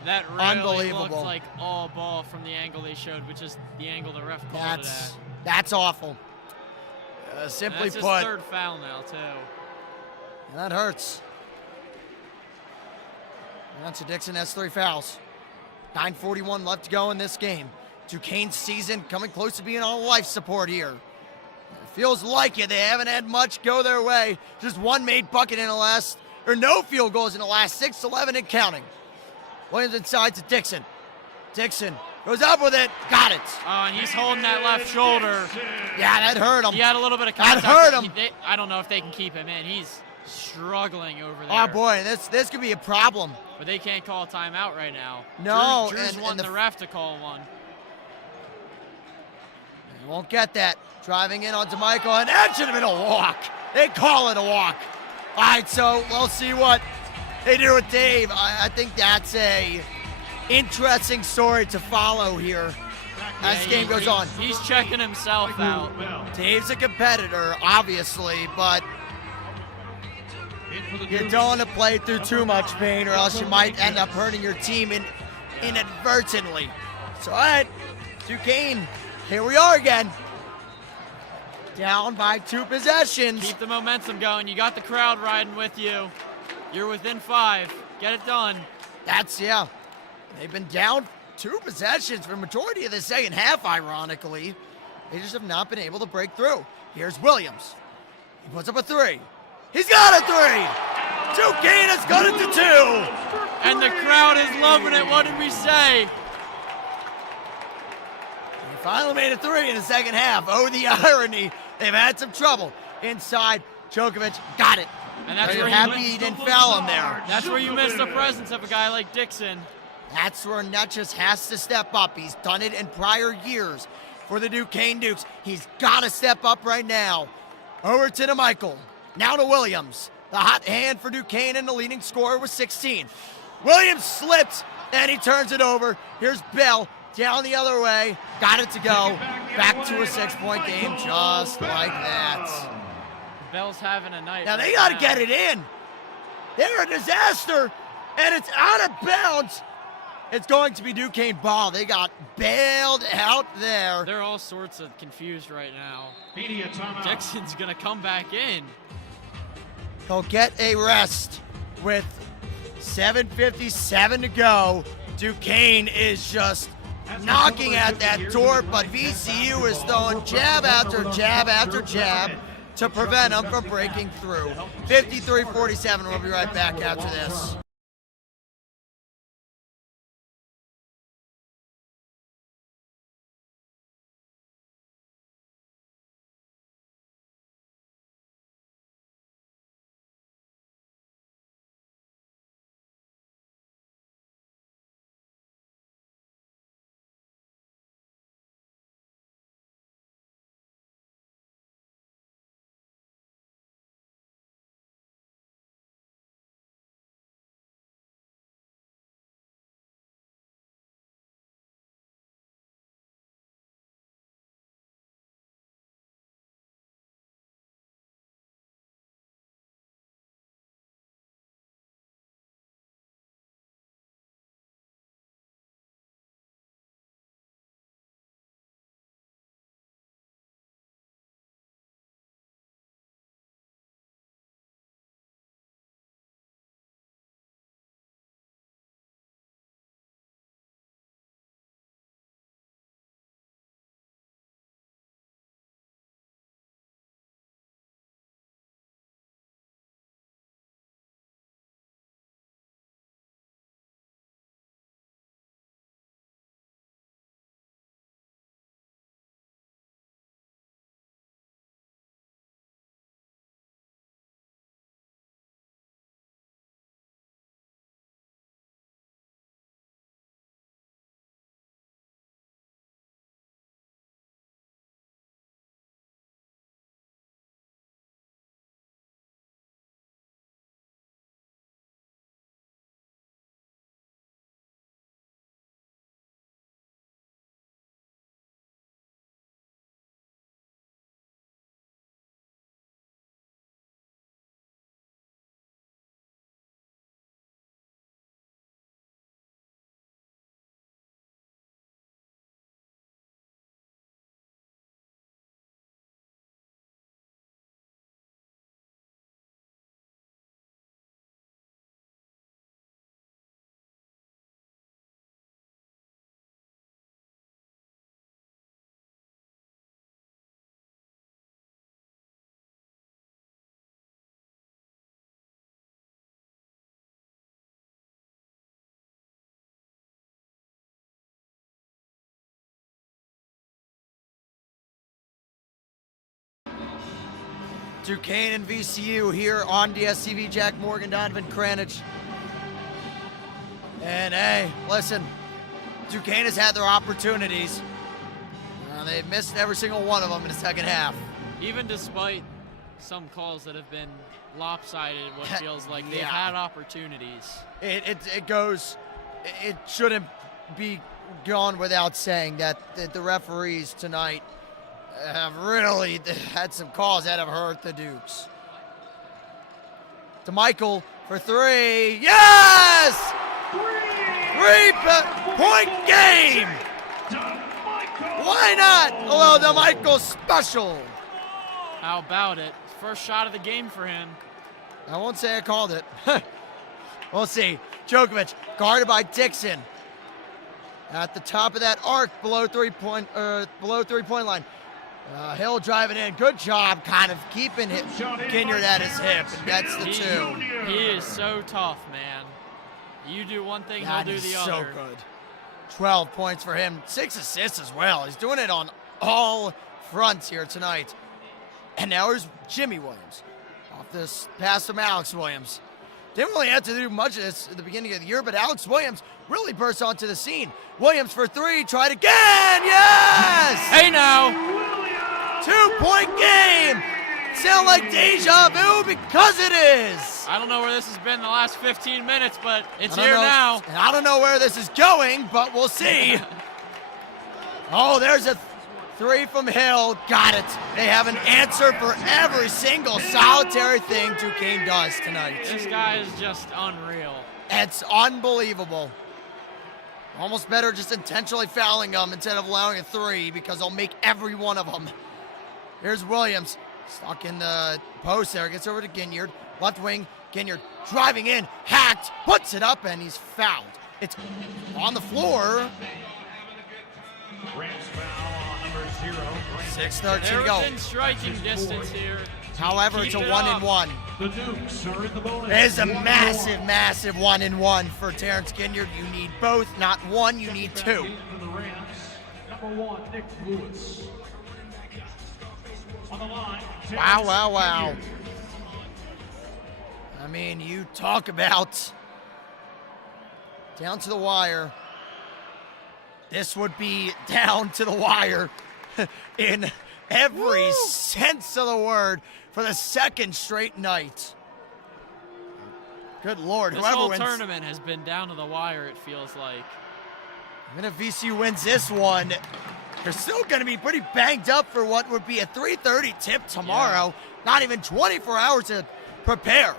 That really Unbelievable. looked like all ball from the angle they showed, which is the angle the ref called it at. That's awful. Simply That's put. his 3rd foul now, too. And that hurts. And so Dixon has 3 fouls. 9:41 left to go in this game. Duquesne's season coming close to being on life support here. It feels like it. They haven't had much go their way. Just 1 made bucket in the last, or no field goals in the last 6, 11 and counting. Williams inside to Dixon. Dixon goes up with it. Got it. Oh, and he's holding that left shoulder. Yeah, that hurt him. He had a little bit of contact. That hurt him. I don't know if they can keep him in. He's struggling over there. Oh, boy, this could be a problem. But they can't call a timeout right now. No. Drew's wanting the ref to call one. They won't get that. Driving in on DeMichael, and that should have been a walk. They call it a walk. All right, so we'll see what they do with Dave. I think that's a interesting story to follow here as the game goes on. He's checking himself out. Dave's a competitor, obviously, but you don't want to play through too much pain, or else you might end up hurting your team inadvertently. So, all right, Duquesne, here we are again. Down by 2 possessions. Keep the momentum going. You got the crowd riding with you. You're within 5. Get it done. Yeah. They've been down 2 possessions for the majority of the second half, ironically. They just have not been able to break through. Here's Williams. He puts up a 3. He's got a 3! Duquesne has got it to 2! And the crowd is loving it. What did we say? They finally made a 3 in the second half. Oh, the irony. They've had some trouble. Inside, Djokovic got it. And that's You're where happy he didn't foul him there. That's where you miss the presence of a guy like Dixon. That's where Netchus has to step up. He's done it in prior years for the Duquesne Dukes. He's got to step up right now. Over to DeMichael. Now to Williams. the hot hand for Duquesne, and the leading scorer was 16. Williams slips, and he turns it over. Here's Bell down the other way. Got it to go. Back to a 6-point game just like that. Bell's having a night. Now they got to get it in. They're a disaster, and it's out of bounds. It's going to be Duquesne ball. They got bailed out there. They're all sorts of confused right now. Media timeout. Dixon's going to come back in. He'll get a rest with 7:57 to go. Duquesne is just knocking at that door, but VCU is throwing jab after jab after jab to prevent them from breaking through. 53-47, we'll be right back after this. Duquesne and VCU here on DSTV. Jack Morgan, Donovan Kranich. And hey, listen, Duquesne has had their opportunities. They've missed every single one of them in the second half. Even despite some calls that have been lopsided, what feels like they've had opportunities. It shouldn't be gone without saying that the referees tonight have really had some calls that have hurt the Dukes. To Michael for three. Yes! 3-point game! Why not? Hello, the Michael special. How about it? First shot of the game for him. I won't say I called it. We'll see. Djokovic guarded by Dixon. At the top of that arc, below three-point line. Hill driving in. Good job kind of keeping Ginyard at his hip. And that's the two. He is so tough, man. You do one thing, he'll do the other. So good. 12 points for him. 6 assists as well. He's doing it on all fronts here tonight. And now here's Jimmy Williams. Off this pass from Alex Williams. Didn't really have to do much of this at the beginning of the year, but Alex Williams really burst onto the scene. Williams for three, tried again, yes! Hey now! 2-point game! sound like deja vu? Because it is. I don't know where this has been the last 15 minutes, but it's I don't here know- now. and I don't know where this is going, but we'll see. Oh, there's a three from Hill. Got it. They have an answer for every single solitary thing Duquesne does tonight. This guy is just unreal. It's unbelievable. Almost better just intentionally fouling them instead of allowing a three because they'll make every one of them. Here's Williams. Stuck in the post there. Gets over to Ginyard. Left wing. Ginyard driving in. Hacked. Puts it up and he's fouled. It's on the floor. Rams foul on number 0. 6:13 to They're go. within striking distance here. However, it's a Keep it 1-and-1. The Dukes are in the bonus. It's a massive, massive 1-and-1 for Terrence Ginyard. You need both, not one, you need two. For the Rams, number 1, Nick Lewis. On the line, Wow, wow, wow. Ginyard. I mean, you talk about down to the wire. This would be down to the wire in every sense of the word for the second straight night. Good Lord, This whoever whole wins. tournament has been down to the wire, it feels like. Even if VCU wins this one, they're still going to be pretty banged up for what would be a 3:30 tip tomorrow. Not even 24 hours to prepare.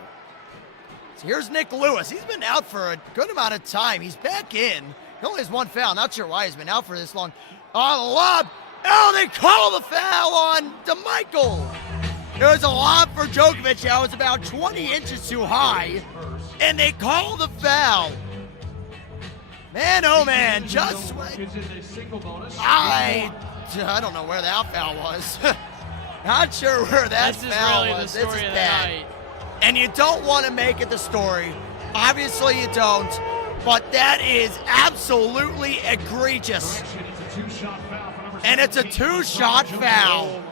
So here's Nick Lewis. He's been out for a good amount of time. He's back in. He only has one foul. Not sure why he's been out for this long. On the lob. Oh, they call the foul on DeMichael. It was a lob for Djokovic that was about 20 inches too high, and they call the foul. Man, oh man, just Is in a single bonus. I don't know where that foul was. Not sure where that This is foul really the was. This story is of the bad. night. And you don't want to make it the story. Obviously you don't, but that is absolutely egregious. It's a 2-shot foul for number And it's a 17. 2-shot foul.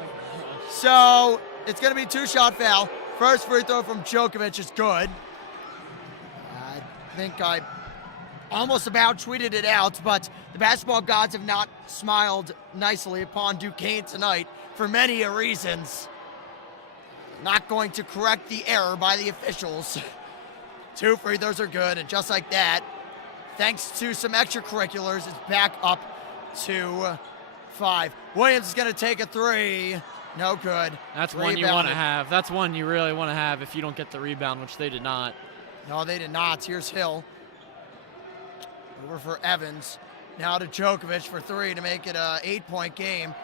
So it's going to be a 2-shot foul. First free throw from Djokovic is good. I think I almost about tweeted it out, but the basketball gods have not smiled nicely upon Duquesne tonight for many reasons. Not going to correct the error by the officials. 2 free throws are good, and just like that, thanks to some extracurriculars, it's back up to 5. Williams is going to take a 3. No good. That's one you want to Rebounded. have. That's one you really want to have if you don't get the rebound, which they did not. No, they did not. Here's Hill. Over for Evans. Now to Djokovic for 3 to make it a 8-point game.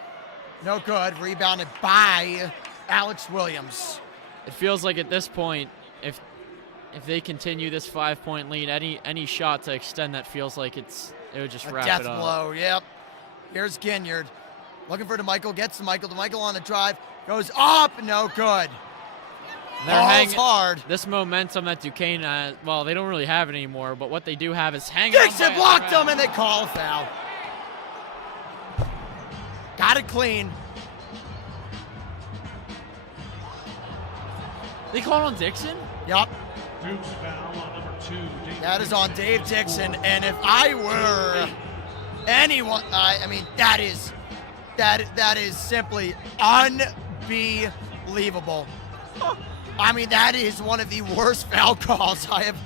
No good. Rebounded by Alex Williams. It feels like at this point, if they continue this 5-point lead, any shot to extend that feels like it would just A wrap death it up. blow, yep. Here's Ginyard. Looking for DeMichael, gets DeMichael. DeMichael on the drive. Goes up, no good. They're Falls hanging hard. this momentum that Duquesne, well, they don't really have it anymore, but what they do have is hanging on Dixon by a blocked thread. him, and they call a foul. Got it clean. They called on Dixon? Yep. Dukes foul on number 2. Dave That is on Dave Dixon, and if I were anyone, I mean, that is simply unbelievable. I mean, that is one of the worst foul calls I have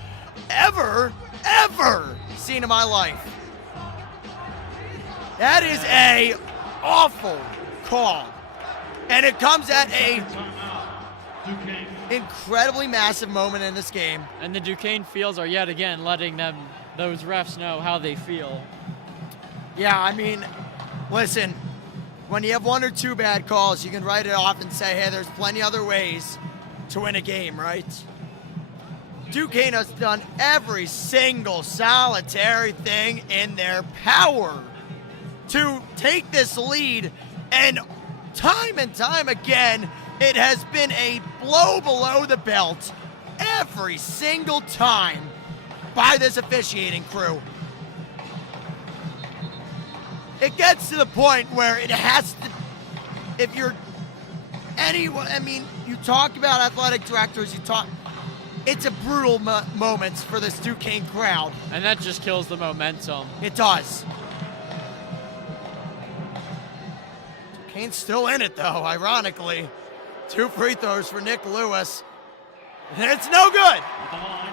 ever seen in my life. That is a awful call, and it comes at a Timeout. Duquesne. incredibly massive moment in this game. And the Duquesne fields are yet again letting those refs know how they feel. Yeah, I mean, listen, when you have 1 or 2 bad calls, you can write it off and say, hey, there's plenty other ways to win a game, right? Duquesne has done every single solitary thing in their power to take this lead, and time again, it has been a blow below the belt every single time by this officiating crew. It gets to the point where it has to, if you're anyone, I mean, you talk about athletic directors, it's a brutal moment for this Duquesne crowd. And that just kills the momentum. It does. Duquesne's still in it, though, ironically. 2 free throws for Nick Lewis. And it's no good.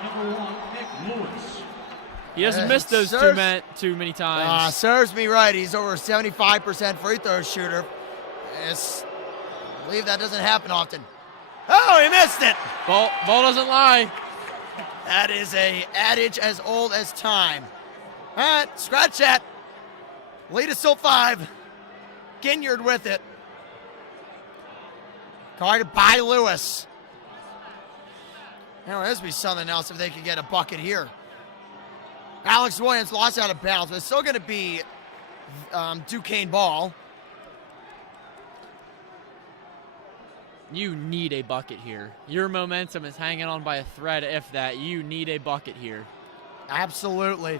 Number 1, Nick Lewis. He hasn't missed those too many times. Serves me right. He's over a 75% free throw shooter. I believe that doesn't happen often. Oh, he missed it. Ball doesn't lie. That is a adage as old as time. All right, scratch that. Lead is still 5. Ginyard with it. Guarded by Lewis. Now, there's be something else if they could get a bucket here. Alex Williams lost out of bounds, but it's still going to be Duquesne ball. You need a bucket here. Your momentum is hanging on by a thread, if that. You need a bucket here. Absolutely.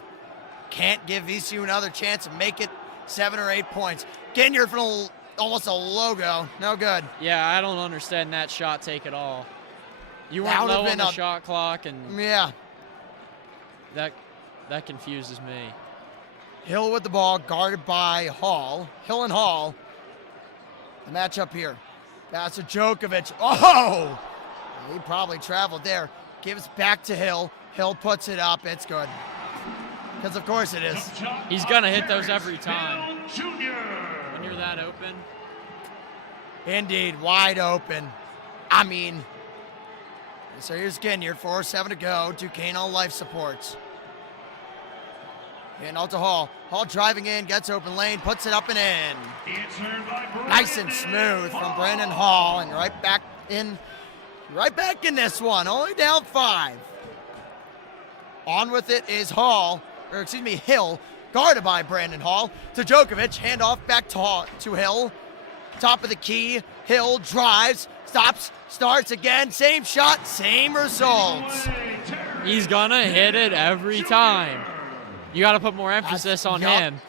Can't give VCU another chance and make it 7 or 8 points. Ginyard for almost a logo. No good. Yeah, I don't understand that shot take at all. You That weren't would've low on been the a- shot clock, and Yeah. that confuses me. Hill with the ball, guarded by Hall. Hill and Hall. The matchup here. That's a Djokovic. Oh! He probably traveled there. Gives back to Hill. Hill puts it up. It's good. Because of course it is. He's going to hit those every time. Jr. When you're that open. Indeed, wide open. I mean, so here's Ginyard, 4:07 to go. Duquesne on life supports. And out to Hall. Hall driving in, gets open lane, puts it up and in. Nice and smooth from Brandon Hall, and right back in this one. Only down 5. On with it is Hill, guarded by Brandon Hall. To Djokovic, handoff back to Hill. Top of the key, Hill drives, stops, starts again. Same shot, same results. He's going to hit it every time. You got to put more emphasis on him.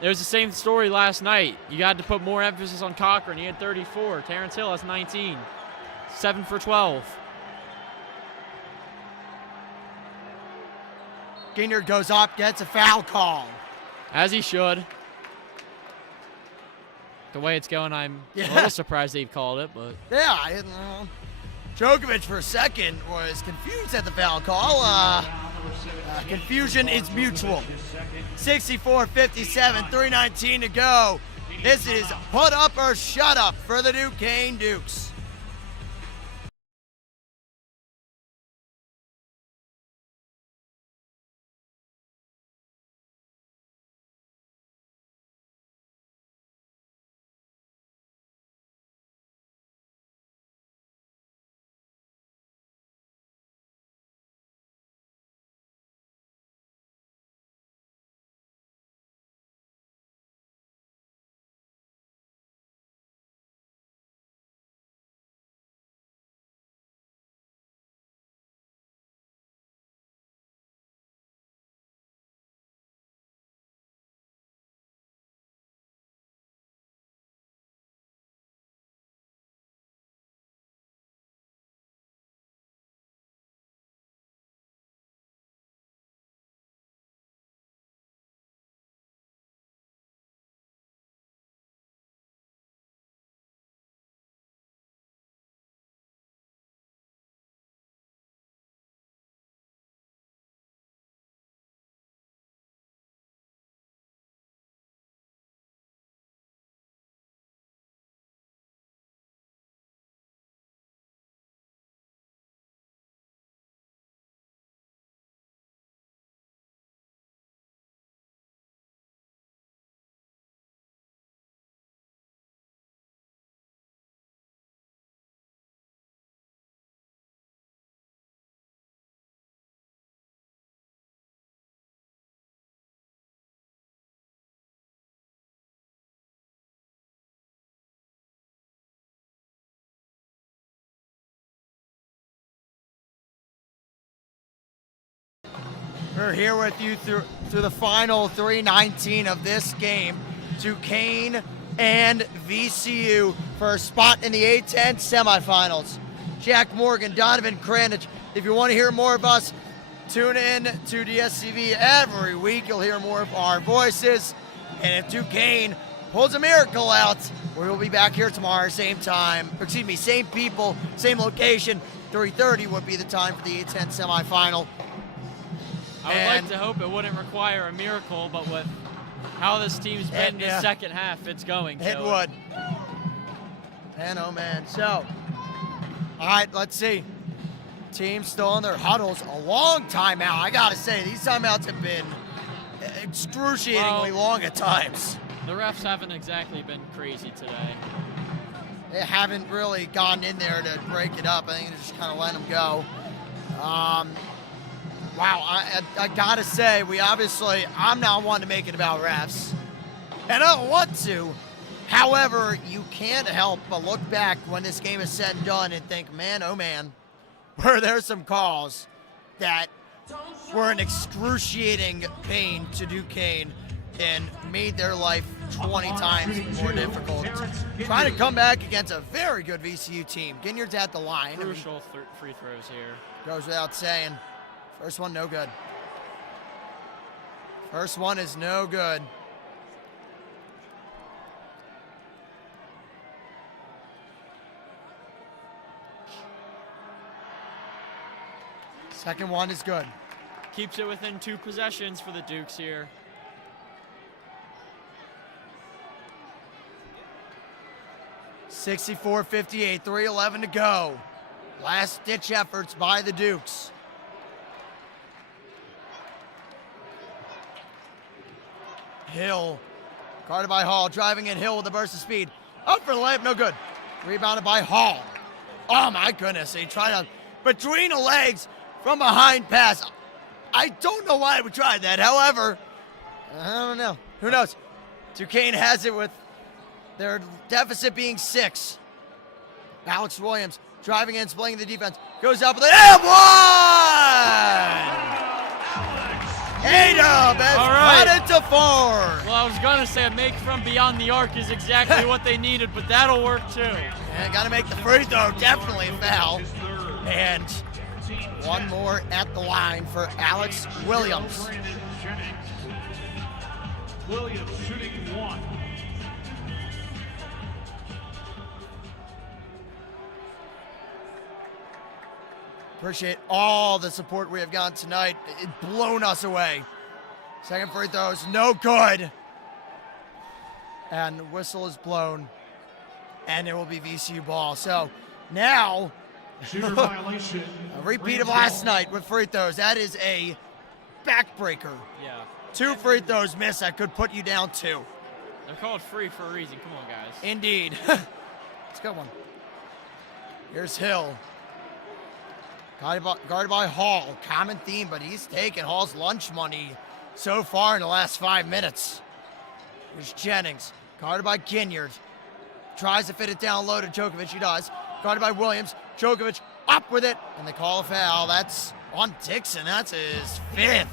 There was the same story last night. You got to put more emphasis on Cochran. He had 34. Terrence Hill has 19. 7 for 12. Ginyard goes up, gets a foul call. As he should. The way it's going, I'm a Yeah. little surprised they've called it, but Yeah, I didn't know. Djokovic for a second was confused at the foul call. Confusion is mutual. 64-57, 3:19 to go. This is put up or shut up for the Duquesne Dukes. We're here with you through the final 3:19 of this game. Duquesne and VCU for a spot in the A10 semifinals. Jack Morgan, Donovan Kranich. If you want to hear more of us, tune in to DSTV every week. You'll hear more of our voices. And if Duquesne pulls a miracle out. We will be back here tomorrow, same time. Excuse me, same people, same location. 3:30 would be the time for the A10 semifinal. I would like to hope it wouldn't require a miracle, but with how this team's been in the second half, it's going to. It would. Man, oh man. So, all right, let's see. Team still in their huddles. A long timeout. I gotta say, these timeouts have been excruciatingly long at times. The refs haven't exactly been crazy today. They haven't really gone in there to break it up. I think they just kind of let them go. Wow, I gotta say, I'm not one to make it about refs, and I don't want to. However, you can't help but look back when this game is said and done and think, man, oh man, were there some calls that were an excruciating pain to Duquesne and made their life 20 times more difficult. Trying to come back against a very good VCU team. Ginyard's at the line. Crucial free throws here. Goes without saying. First one, no good. First one is no good. Second one is good. Keeps it within 2 possessions for the Dukes here. (64-58), 3:11 to go. Last-ditch efforts by the Dukes. Hill, guarded by Hall, driving in. Hill with a burst of speed. Up for the layup, no good. Rebounded by Hall. Oh my goodness, he tried to, between the legs, from behind pass. I don't know why we tried that. However, I don't know. Who knows? Duquesne has it with their deficit being 6. Alex Williams driving in, splitting the defense. Goes up with it. And one! A-Dub has cut it to 4. Well, I was going to say a make from beyond the arc is exactly what they needed, but that'll work too. And got to make the free throw. Definitely a foul. And one more at the line for Alex Williams. Williams shooting 1. Appreciate all the support we have gotten tonight. It's blown us away. Second free throw is no good. And the whistle is blown. And it will be VCU ball. So now, Shooter violation. a repeat of last night with free throws. That is a backbreaker. Yeah. 2 free throws missed. That could put you down 2. They're called free for a reason. Come on, guys. Indeed. It's a good one. Here's Hill. Guarded by Hall. Common theme, but he's taken Hall's lunch money so far in the last 5 minutes. Here's Jennings. Guarded by Ginyard. Tries to fit it down low to Djokovic. He does. Guarded by Williams. Djokovic up with it. And they call a foul. That's on Dixon. That's his 5th.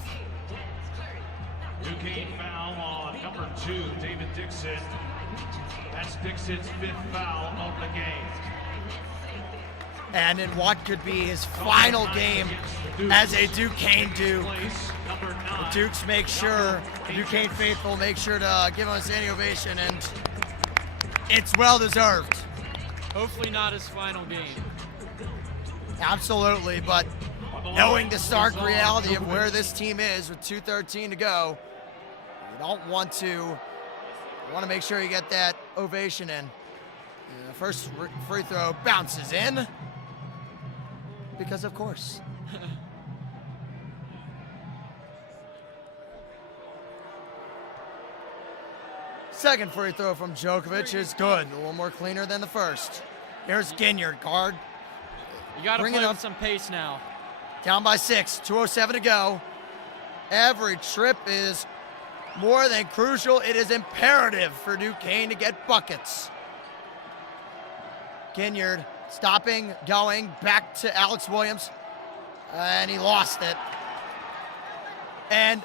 Duquesne foul on number 2, David Dixon. That's Dixon's 5th foul of the game. And in what could be his final game as a Duquesne Duke. The Dukes make sure, the Duquesne faithful make sure to give him a standing ovation, and it's well deserved. Hopefully not his final game. Absolutely, but knowing the stark reality of where this team is with 2:13 to go, you don't want to, you want to make sure you get that ovation in. The first free throw bounces in, because of course. Second free throw from Djokovic is good. A little more cleaner than the first. Here's Ginyard, guard. You got to Bring play it with up. some pace now. Down by 6, 2:07 to go. Every trip is more than crucial. It is imperative for Duquesne to get buckets. Ginyard stopping, going, back to Alex Williams, and he lost it. And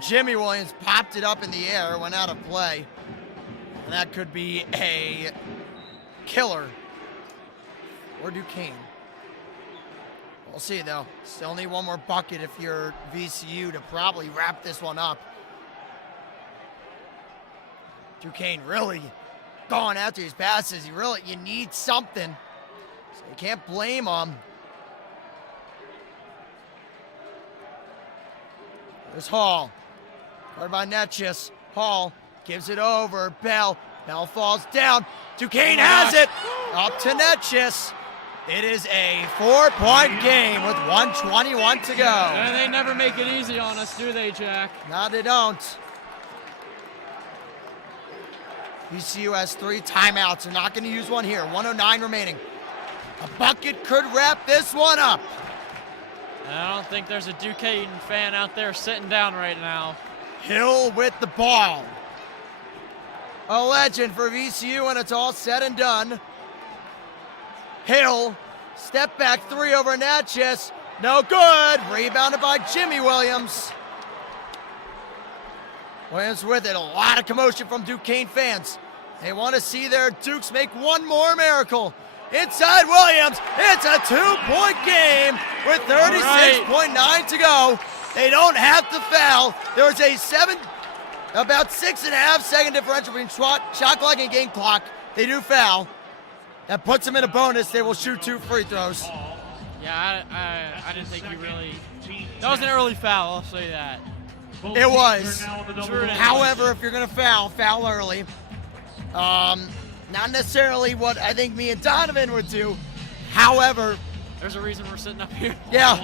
Jimmy Williams popped it up in the air, went out of play. And that could be a killer for Duquesne. We'll see, though. Still need one more bucket if you're VCU to probably wrap this one up. Duquesne really going after these passes. You need something. So you can't blame them. There's Hall. Guarded by Netchis. Hall gives it over. Bell. Bell falls down. Duquesne has it. Up to Netchis. It is a 4-point game with 1:21 to go. And they never make it easy on us, do they, Jack? No, they don't. VCU has 3 timeouts. They're not going to use one here. 1:09 remaining. A bucket could wrap this one up. I don't think there's a Duquesne fan out there sitting down right now. Hill with the ball. A legend for VCU when it's all said and done. Hill, step back 3 over Natchez. No good. Rebounded by Jimmy Williams. Williams with it. A lot of commotion from Duquesne fans. They want to see their Dukes make one more miracle. Inside Williams. It's a 2-point game with 36.9 to go. They don't have to foul. There was about 6.5 second differential between shot clock and game clock. They do foul. That puts them in a bonus. They will shoot 2 free throws. Yeah, I didn't think you really. That was an early foul, I'll say that. It was. Sure. However, if you're going to foul early. Not necessarily what I think me and Donovan would do. However, there's a reason we're sitting up here. Yeah.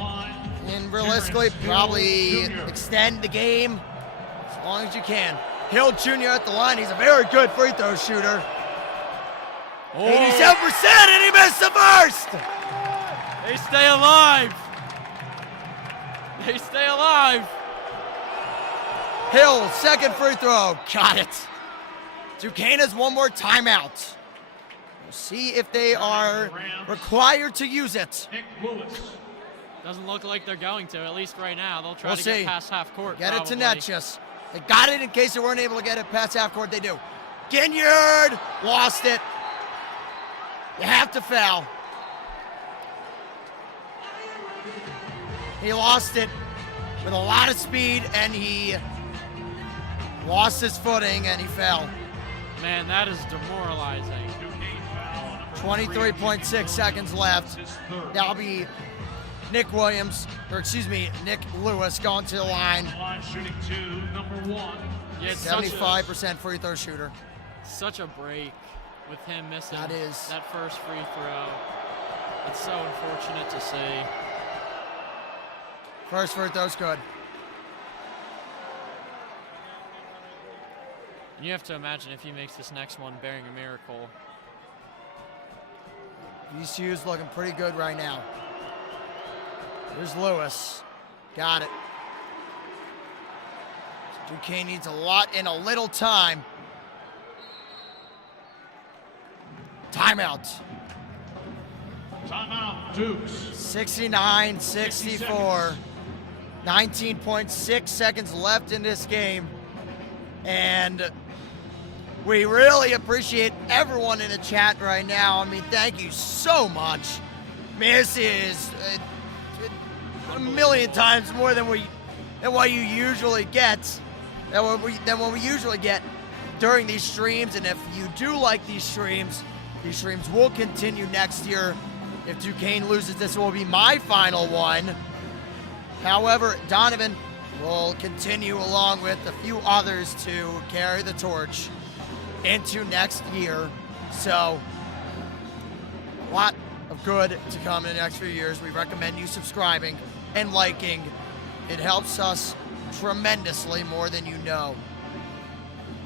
And realistically, probably extend the game as long as you can. Hill Jr. at the line. He's a very good free throw shooter. 87%, and he missed the first. They stay alive. They stay alive. Hill, second free throw. Got it. Duquesne has one more timeout. We'll see if they are required to use it. Doesn't look like they're going to, at least right now. They'll try to see. get past half court. Get probably. it to Netchis. They got it in case they weren't able to get it past half court. They do. Ginyard lost it. You have to foul. He lost it with a lot of speed, and he lost his footing, and he fell. Man, that is demoralizing. 23.6 seconds left. That'll be Nick Lewis going to the line. Shooting 2, number 1. Yeah, 75% free throw shooter. Such a break with him missing that first free throw. It's so unfortunate to see. First free throw's good. You have to imagine if he makes this next one bearing a miracle. VCU's looking pretty good right now. Here's Lewis. Got it. Duquesne needs a lot in a little time. Timeout. Timeout, Dukes. 69-64. 19.6 seconds left in this game. And we really appreciate everyone in the chat right now. I mean, thank you so much. I mean, this is a million times more than what you usually get, than what we usually get during these streams. And if you do like these streams will continue next year. If Duquesne loses, this will be my final one. However, Donovan will continue along with a few others to carry the torch into next year. So, a lot of good to come in the next few years. We recommend you subscribing and liking. It helps us tremendously, more than you know.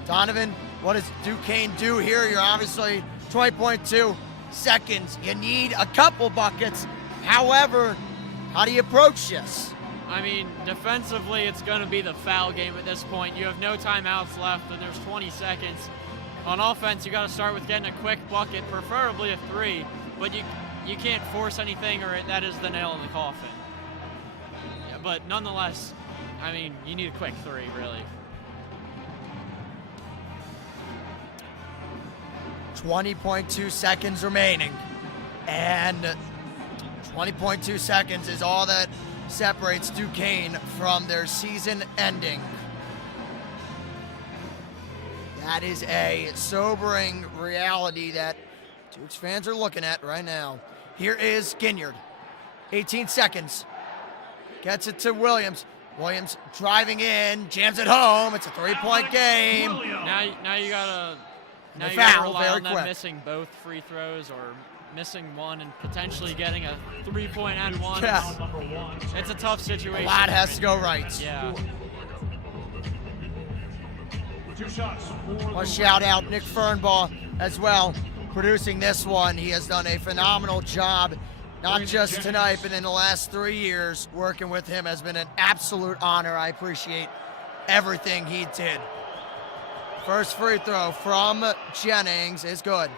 Donovan, what does Duquesne do here? You're obviously 20.2 seconds. You need a couple buckets. However, how do you approach this? I mean, defensively, it's going to be the foul game at this point. You have no timeouts left, and there's 20 seconds. On offense, you got to start with getting a quick bucket, preferably a 3, but you can't force anything, or that is the nail in the coffin. Yeah, but nonetheless, I mean, you need a quick 3, really. 20.2 seconds remaining, and 20.2 seconds is all that separates Duquesne from their season ending. You That is a sobering reality that Dukes fans are looking at right now. Here is Ginyard. 18 seconds. Gets it to Williams. Williams driving in, jams it home. It's a three-point game. Now you gotta foul rely very on them quick. missing both free throws or missing one and potentially getting a 3-point and one. Yeah. It's a tough situation. A lot has to go right. Yeah. 2 shots. I'll shout out Nick Fernbaugh as well, producing this one. He has done a phenomenal job, not just tonight, but in the last 3 years. Working with him has been an absolute honor. I appreciate everything he did. First free throw from Jennings is good.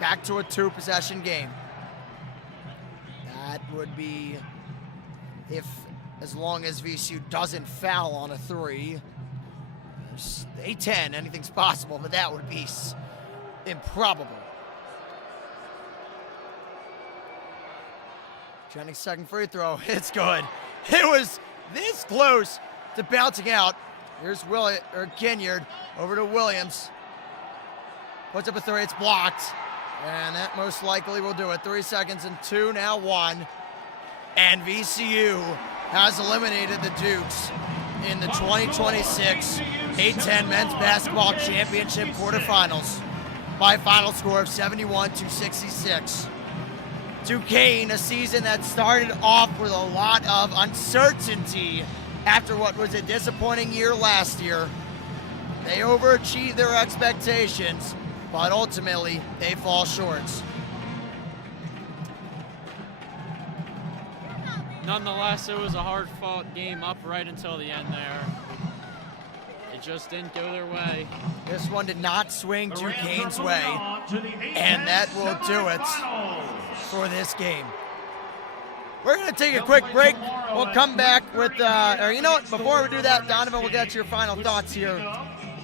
Back to a 2-possession game. That would be as long as VCU doesn't foul on a 3. A10, anything's possible, but that would be improbable. Jennings' second free throw, it's good. It was this close to bouncing out. Here's Ginyard over to Williams. Puts up a 3, it's blocked. And that most likely will do it. 3 seconds and 2, now 1. And VCU has eliminated the Dukes in the 2026 A10 Men's Basketball Championship quarterfinals by a final score of 71-66. Duquesne, a season that started off with a lot of uncertainty after what was a disappointing year last year. They overachieved their expectations, but ultimately they fall short. Nonetheless, it was a hard-fought game up right until the end there. It just didn't go their way. This one did not swing Duquesne's way, and that will do it for this game. We're going to take a quick break. We'll come back with, or you know what, before we do that, Donovan, we'll get your final thoughts here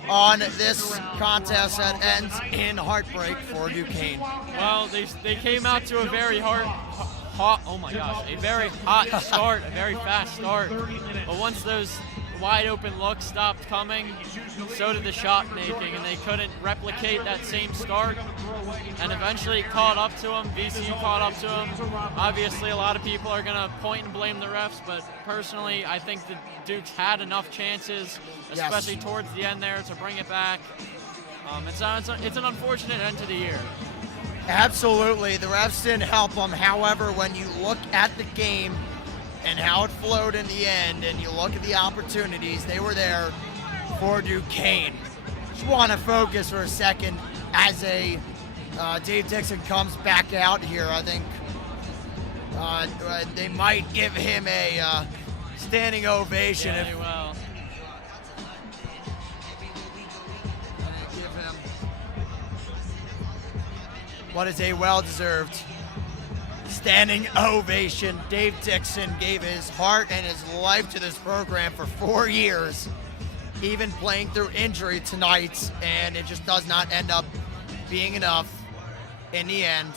on this contest that ends in heartbreak for Duquesne. Well, they came out to a very a very hot start, a very fast start. But once those wide open looks stopped coming, so did the shot making, and they couldn't replicate that same start. And eventually it caught up to them. VCU caught up to them. Obviously, a lot of people are going to point and blame the refs, but personally, I think the Dukes had enough chances, especially towards the end there, to bring it back. It's an unfortunate end to the year. Absolutely. The refs didn't help them. However, when you look at the game and how it flowed in the end, and you look at the opportunities, they were there for Duquesne. Just want to focus for a second as Dave Dixon comes back out here. I think they might give him a standing ovation. Yeah, they will. What is a well-deserved standing ovation. Dave Dixon gave his heart and his life to this program for 4 years, even playing through injury tonight, and it just does not end up being enough in the end.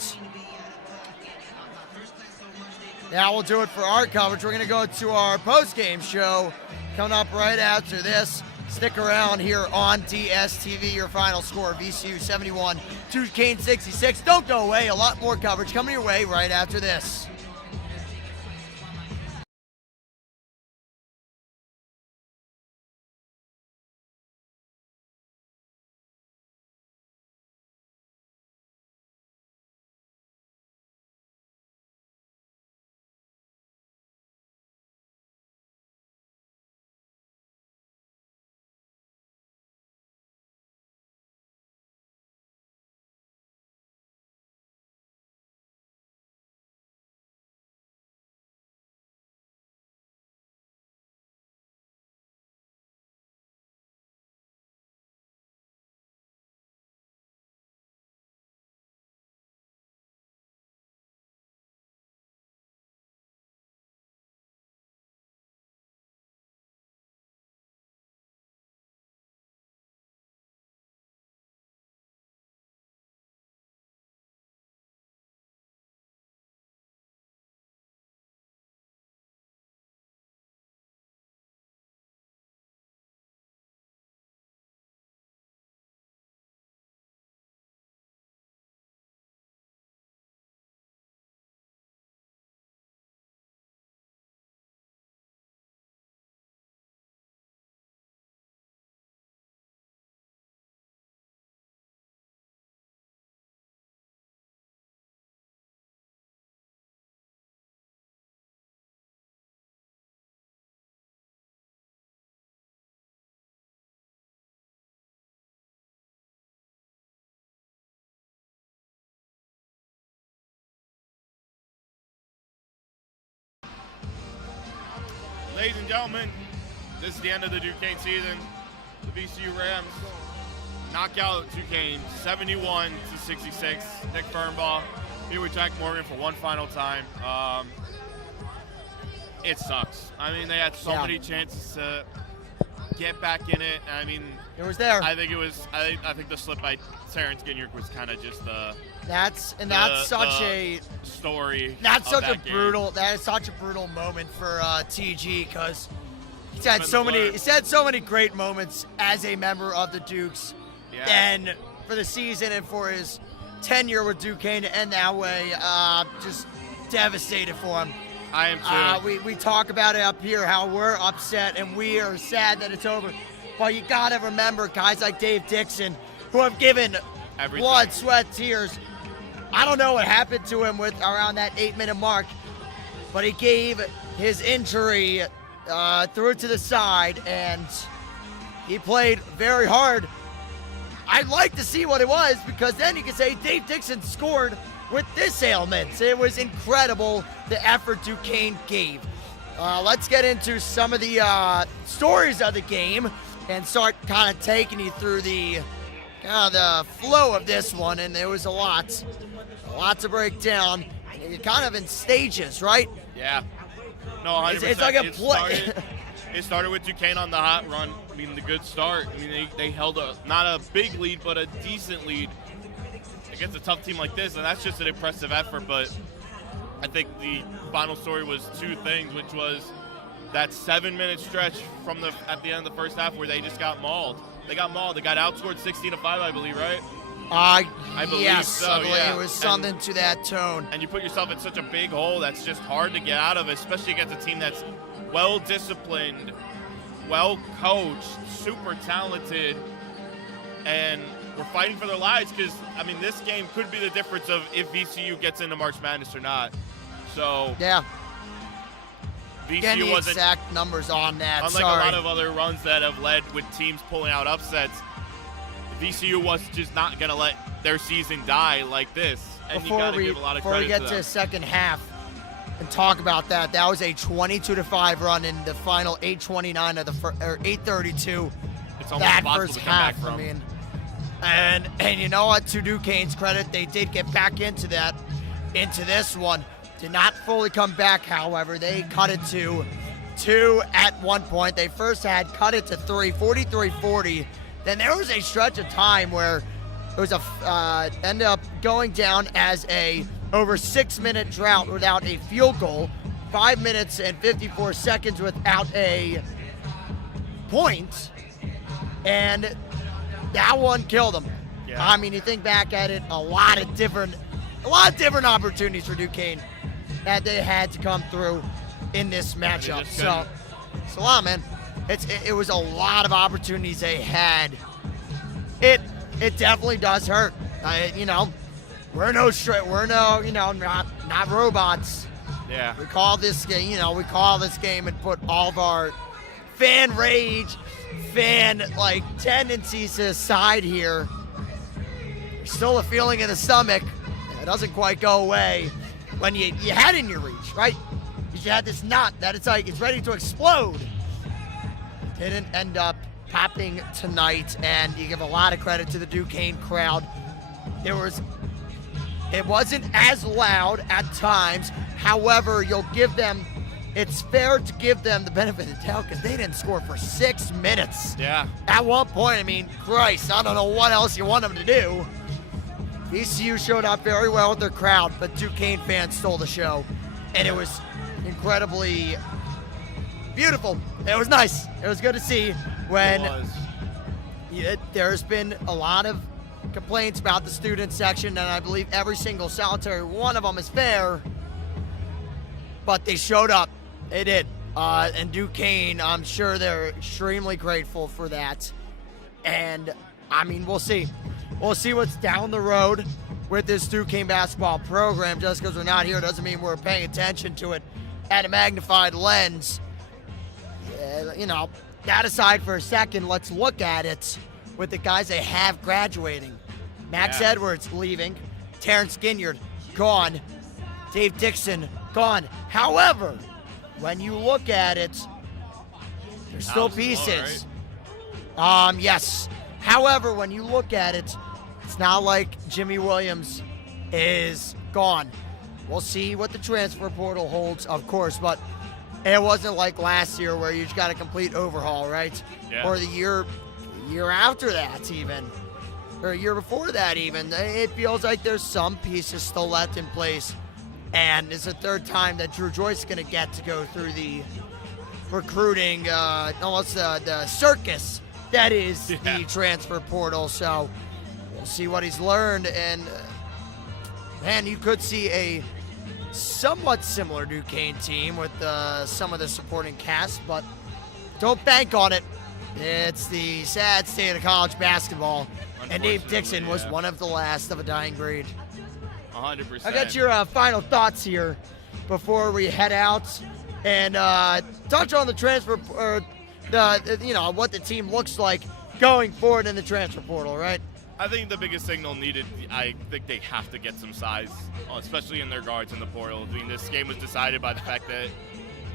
Now we'll do it for our coverage. We're going to go to our post-game show coming up right after this. Stick around here on DSTV. Your final score, VCU 71, Duquesne 66. Don't go away. A lot more coverage coming your way right after this. ladies and gentlemen, this is the end of the Duquesne season. The VCU Rams knock out Duquesne 71-66. Nick Fernbaugh here with Jack Morgan for one final time. It sucks. I mean, they had so many chances to get back in it. I mean, it was there. I think it was. I think the slip by Terrence Ginyard was kind of just the. That's such a story. That's such a game. brutal. That is such a brutal moment for TG because he's had so many great moments as a member of the Dukes. Yeah. And for the season and for his tenure with Duquesne to end that way, just devastated for him. I am too. We talk about it up here, how we're upset and we are sad that it's over. But you got to remember guys like Dave Dixon who have given blood, sweat, tears. I don't know what happened to him with around that 8-minute mark, but he gave his injury, threw it to the side, and he played very hard. I'd like to see what it was because then you can say Dave Dixon scored with this ailment. It was incredible the effort Duquesne gave. Let's get into some of the stories of the game and start kind of taking you through the flow of this one. And there was a lot to break down. You're kind of in stages, right? Yeah. No, 100%. It's like a play. It started with Duquesne on the hot run. I mean, the good start. I mean, they held not a big lead, but a decent lead against a tough team like this, and that's just an impressive effort. But I think the final story was two things, which was that 7-minute stretch at the end of the first half where they just got mauled. They got mauled. They got outscored 16-5, I believe, right? I believe yes, so. I believe it was something to that tone. And you put yourself in such a big hole that's just hard to get out of, especially against a team that's well-disciplined, well-coached, super talented, and we're fighting for their lives because, I mean, this game could be the difference of if VCU gets into March Madness or not. So, yeah. VCU Getting the wasn't exact numbers on that. Unlike a lot of other runs that have led with teams pulling out upsets, VCU was just not going to let their season die like this. And you got to give a lot of credit to them. Before we get to the second half and talk about that, that was a 22-5 run in the final 8:29 of the or 8:32. It's almost that impossible first to come back half. from. I mean, and you know what? To Duquesne's credit, they did get back into this one. Did not fully come back, however. They cut it to 2 at one point. They first had cut it to 3, 43-40. Then there was a stretch of time where it was ended up going down as a over 6-minute drought without a field goal, 5 minutes and 54 seconds without a point, and that one killed them. Yeah. I mean, you think back at it, a lot of different opportunities for Duquesne that they had to come through in this matchup. So it's a lot, man. It was a lot of opportunities they had. It definitely does hurt. We're not robots. Yeah. We call this game and put all of our fan rage, tendencies to the side here. There's still a feeling in the stomach that doesn't quite go away when you had it in your reach, right? You had this knot that it's ready to explode. Didn't end up popping tonight, and you give a lot of credit to the Duquesne crowd. It wasn't as loud at times. However, it's fair to give them the benefit of the doubt because they didn't score for 6 minutes. Yeah. At one point, I mean, Christ, I don't know what else you want them to do. VCU showed up very well with their crowd, but Duquesne fans stole the show, and it was incredibly beautiful. It was nice. It was good to see when there's been a lot of complaints about the student section, and I believe every single solitary one of them is fair, but they showed up. They did. And Duquesne, I'm sure they're extremely grateful for that. And, I mean, we'll see. We'll see what's down the road with this Duquesne basketball program. Just because we're not here doesn't mean we're paying attention to it at a magnified lens. That aside for a second, let's look at it with the guys they have graduating. Max Edwards leaving. Terrence Ginyard, gone. Dave Dixon, gone. However, when you look at it, There's still pieces. Yes. However, when you look at it, it's not like Jimmy Williams is gone. We'll see what the transfer portal holds, of course, but it wasn't like last year where you just got a complete overhaul, right? Yeah. Or the year after that even, or a year before that even. It feels like there's some pieces still left in place, and it's the third time that Drew Joyce is going to get to go through the recruiting, almost the circus that is the transfer portal. So we'll see what he's learned, and man, you could see a somewhat similar Duquesne team with some of the supporting cast, but don't bank on it. It's the sad state of college basketball, and Dave Dixon was one of the last of a dying breed. 100%. I got your final thoughts here before we head out and touch on the transfer, or what the team looks like going forward in the transfer portal, right? I think the biggest signal needed, I think they have to get some size, especially in their guards in the portal. I mean, this game was decided by the fact that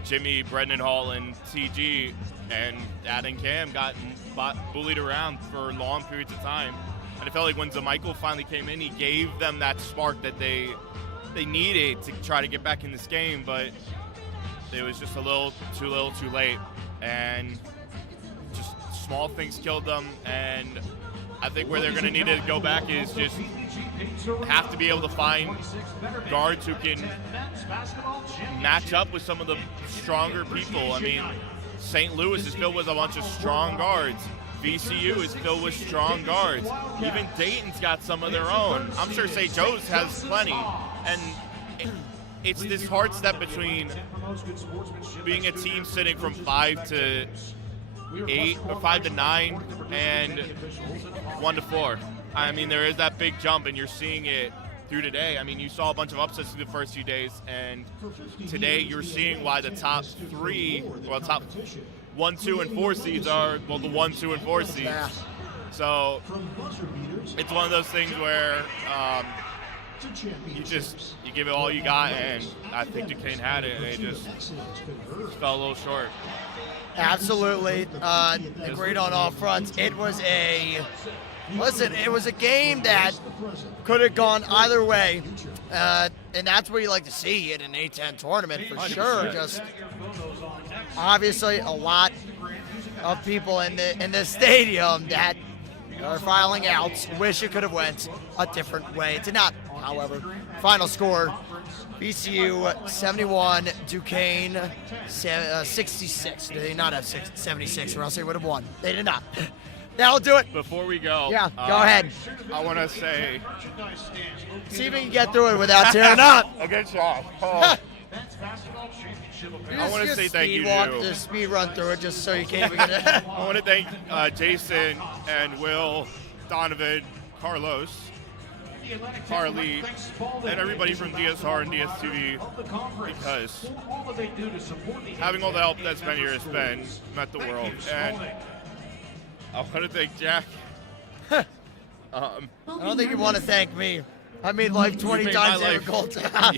Jimmy, Brendan Hall, and TG and adding Cam got bullied around for long periods of time. And I felt like when Zamichael finally came in, he gave them that spark that they needed to try to get back in this game, but it was just a little too late. And just small things killed them, and I think where they're going to need to go back is just have to be able to find guards who can match up with some of the stronger people. I mean, St. Louis is filled with a bunch of strong guards. VCU is filled with strong guards. Even Dayton's got some of their own. I'm sure St. Joe's has plenty. And it's this hard step between being a team sitting from 5 to 8 or 5 to 9 and 1 to 4. I mean, there is that big jump, and you're seeing it through today. I mean, you saw a bunch of upsets through the first few days, and today you're seeing why the top 3, well, top 1, 2, and 4 seeds are, well, the 1, 2, and 4 seeds. So it's one of those things where you give it all you got, and I think Duquesne had it, and they just fell a little short. Absolutely. Agreed on all fronts. It was a game that could have gone either way. And that's what you like to see in an A10 tournament for sure. Just obviously a lot of people in the stadium that are filing out. Wish it could have went a different way. It did not, however. Final score, VCU 71, Duquesne 66. They did not have 76, or else they would have won. They did not. That'll do it. Before we go, go ahead. I want to say, see if we can get through it without tearing up. I'll get you off. I want to say thank you to just speed run through it, just so you can't even get it. I want to thank Jason and Will, Donovan, Carlos, Carly, and everybody from DSR and DSTV, because having all the help that's been here has meant the world. And I want to thank Jack. I don't think you want to thank me. I made life 20 times difficult. Yeah,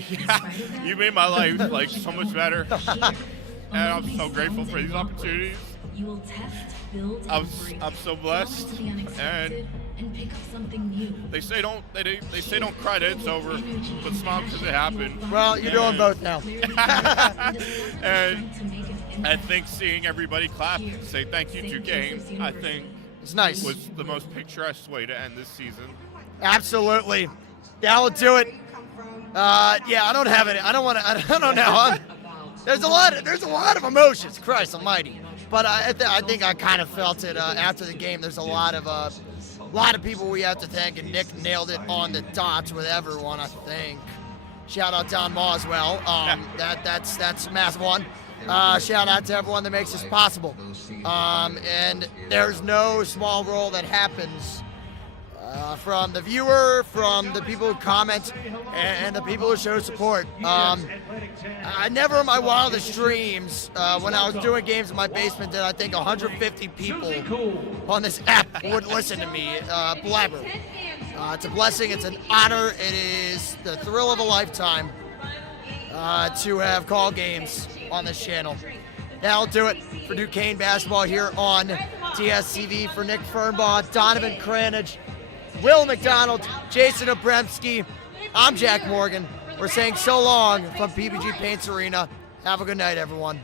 you made my life like so much better, and I'm so grateful for these opportunities. I'm so blessed, and they say don't cry that it's over, but smile because it happened. Well, you're doing both now. And I think seeing everybody clap and say thank you to Duquesne, I think it's nice. Was the most picturesque way to end this season. Absolutely. That'll do it. I don't have it. I don't know. There's a lot of emotions. Christ Almighty. But I think I kind of felt it after the game. There's a lot of people we have to thank, and Nick nailed it on the dots with everyone, I think. Shout out Don Ma as well. That's a massive one. Shout out to everyone that makes this possible. And there's no small role that happens from the viewer, from the people who comment, and the people who show support. I never in my wildest dreams, when I was doing games in my basement, did I think 150 people on this app would listen to me blabber. It's a blessing. It's an honor. It is the thrill of a lifetime to have called games on this channel. That'll do it for Duquesne basketball here on DSTV. For Nick Fernbaugh, Donovan Kranich, Will McDonald, Jason Obremski, I'm Jack Morgan. We're saying so long from PPG Paints Arena. Have a good night, everyone.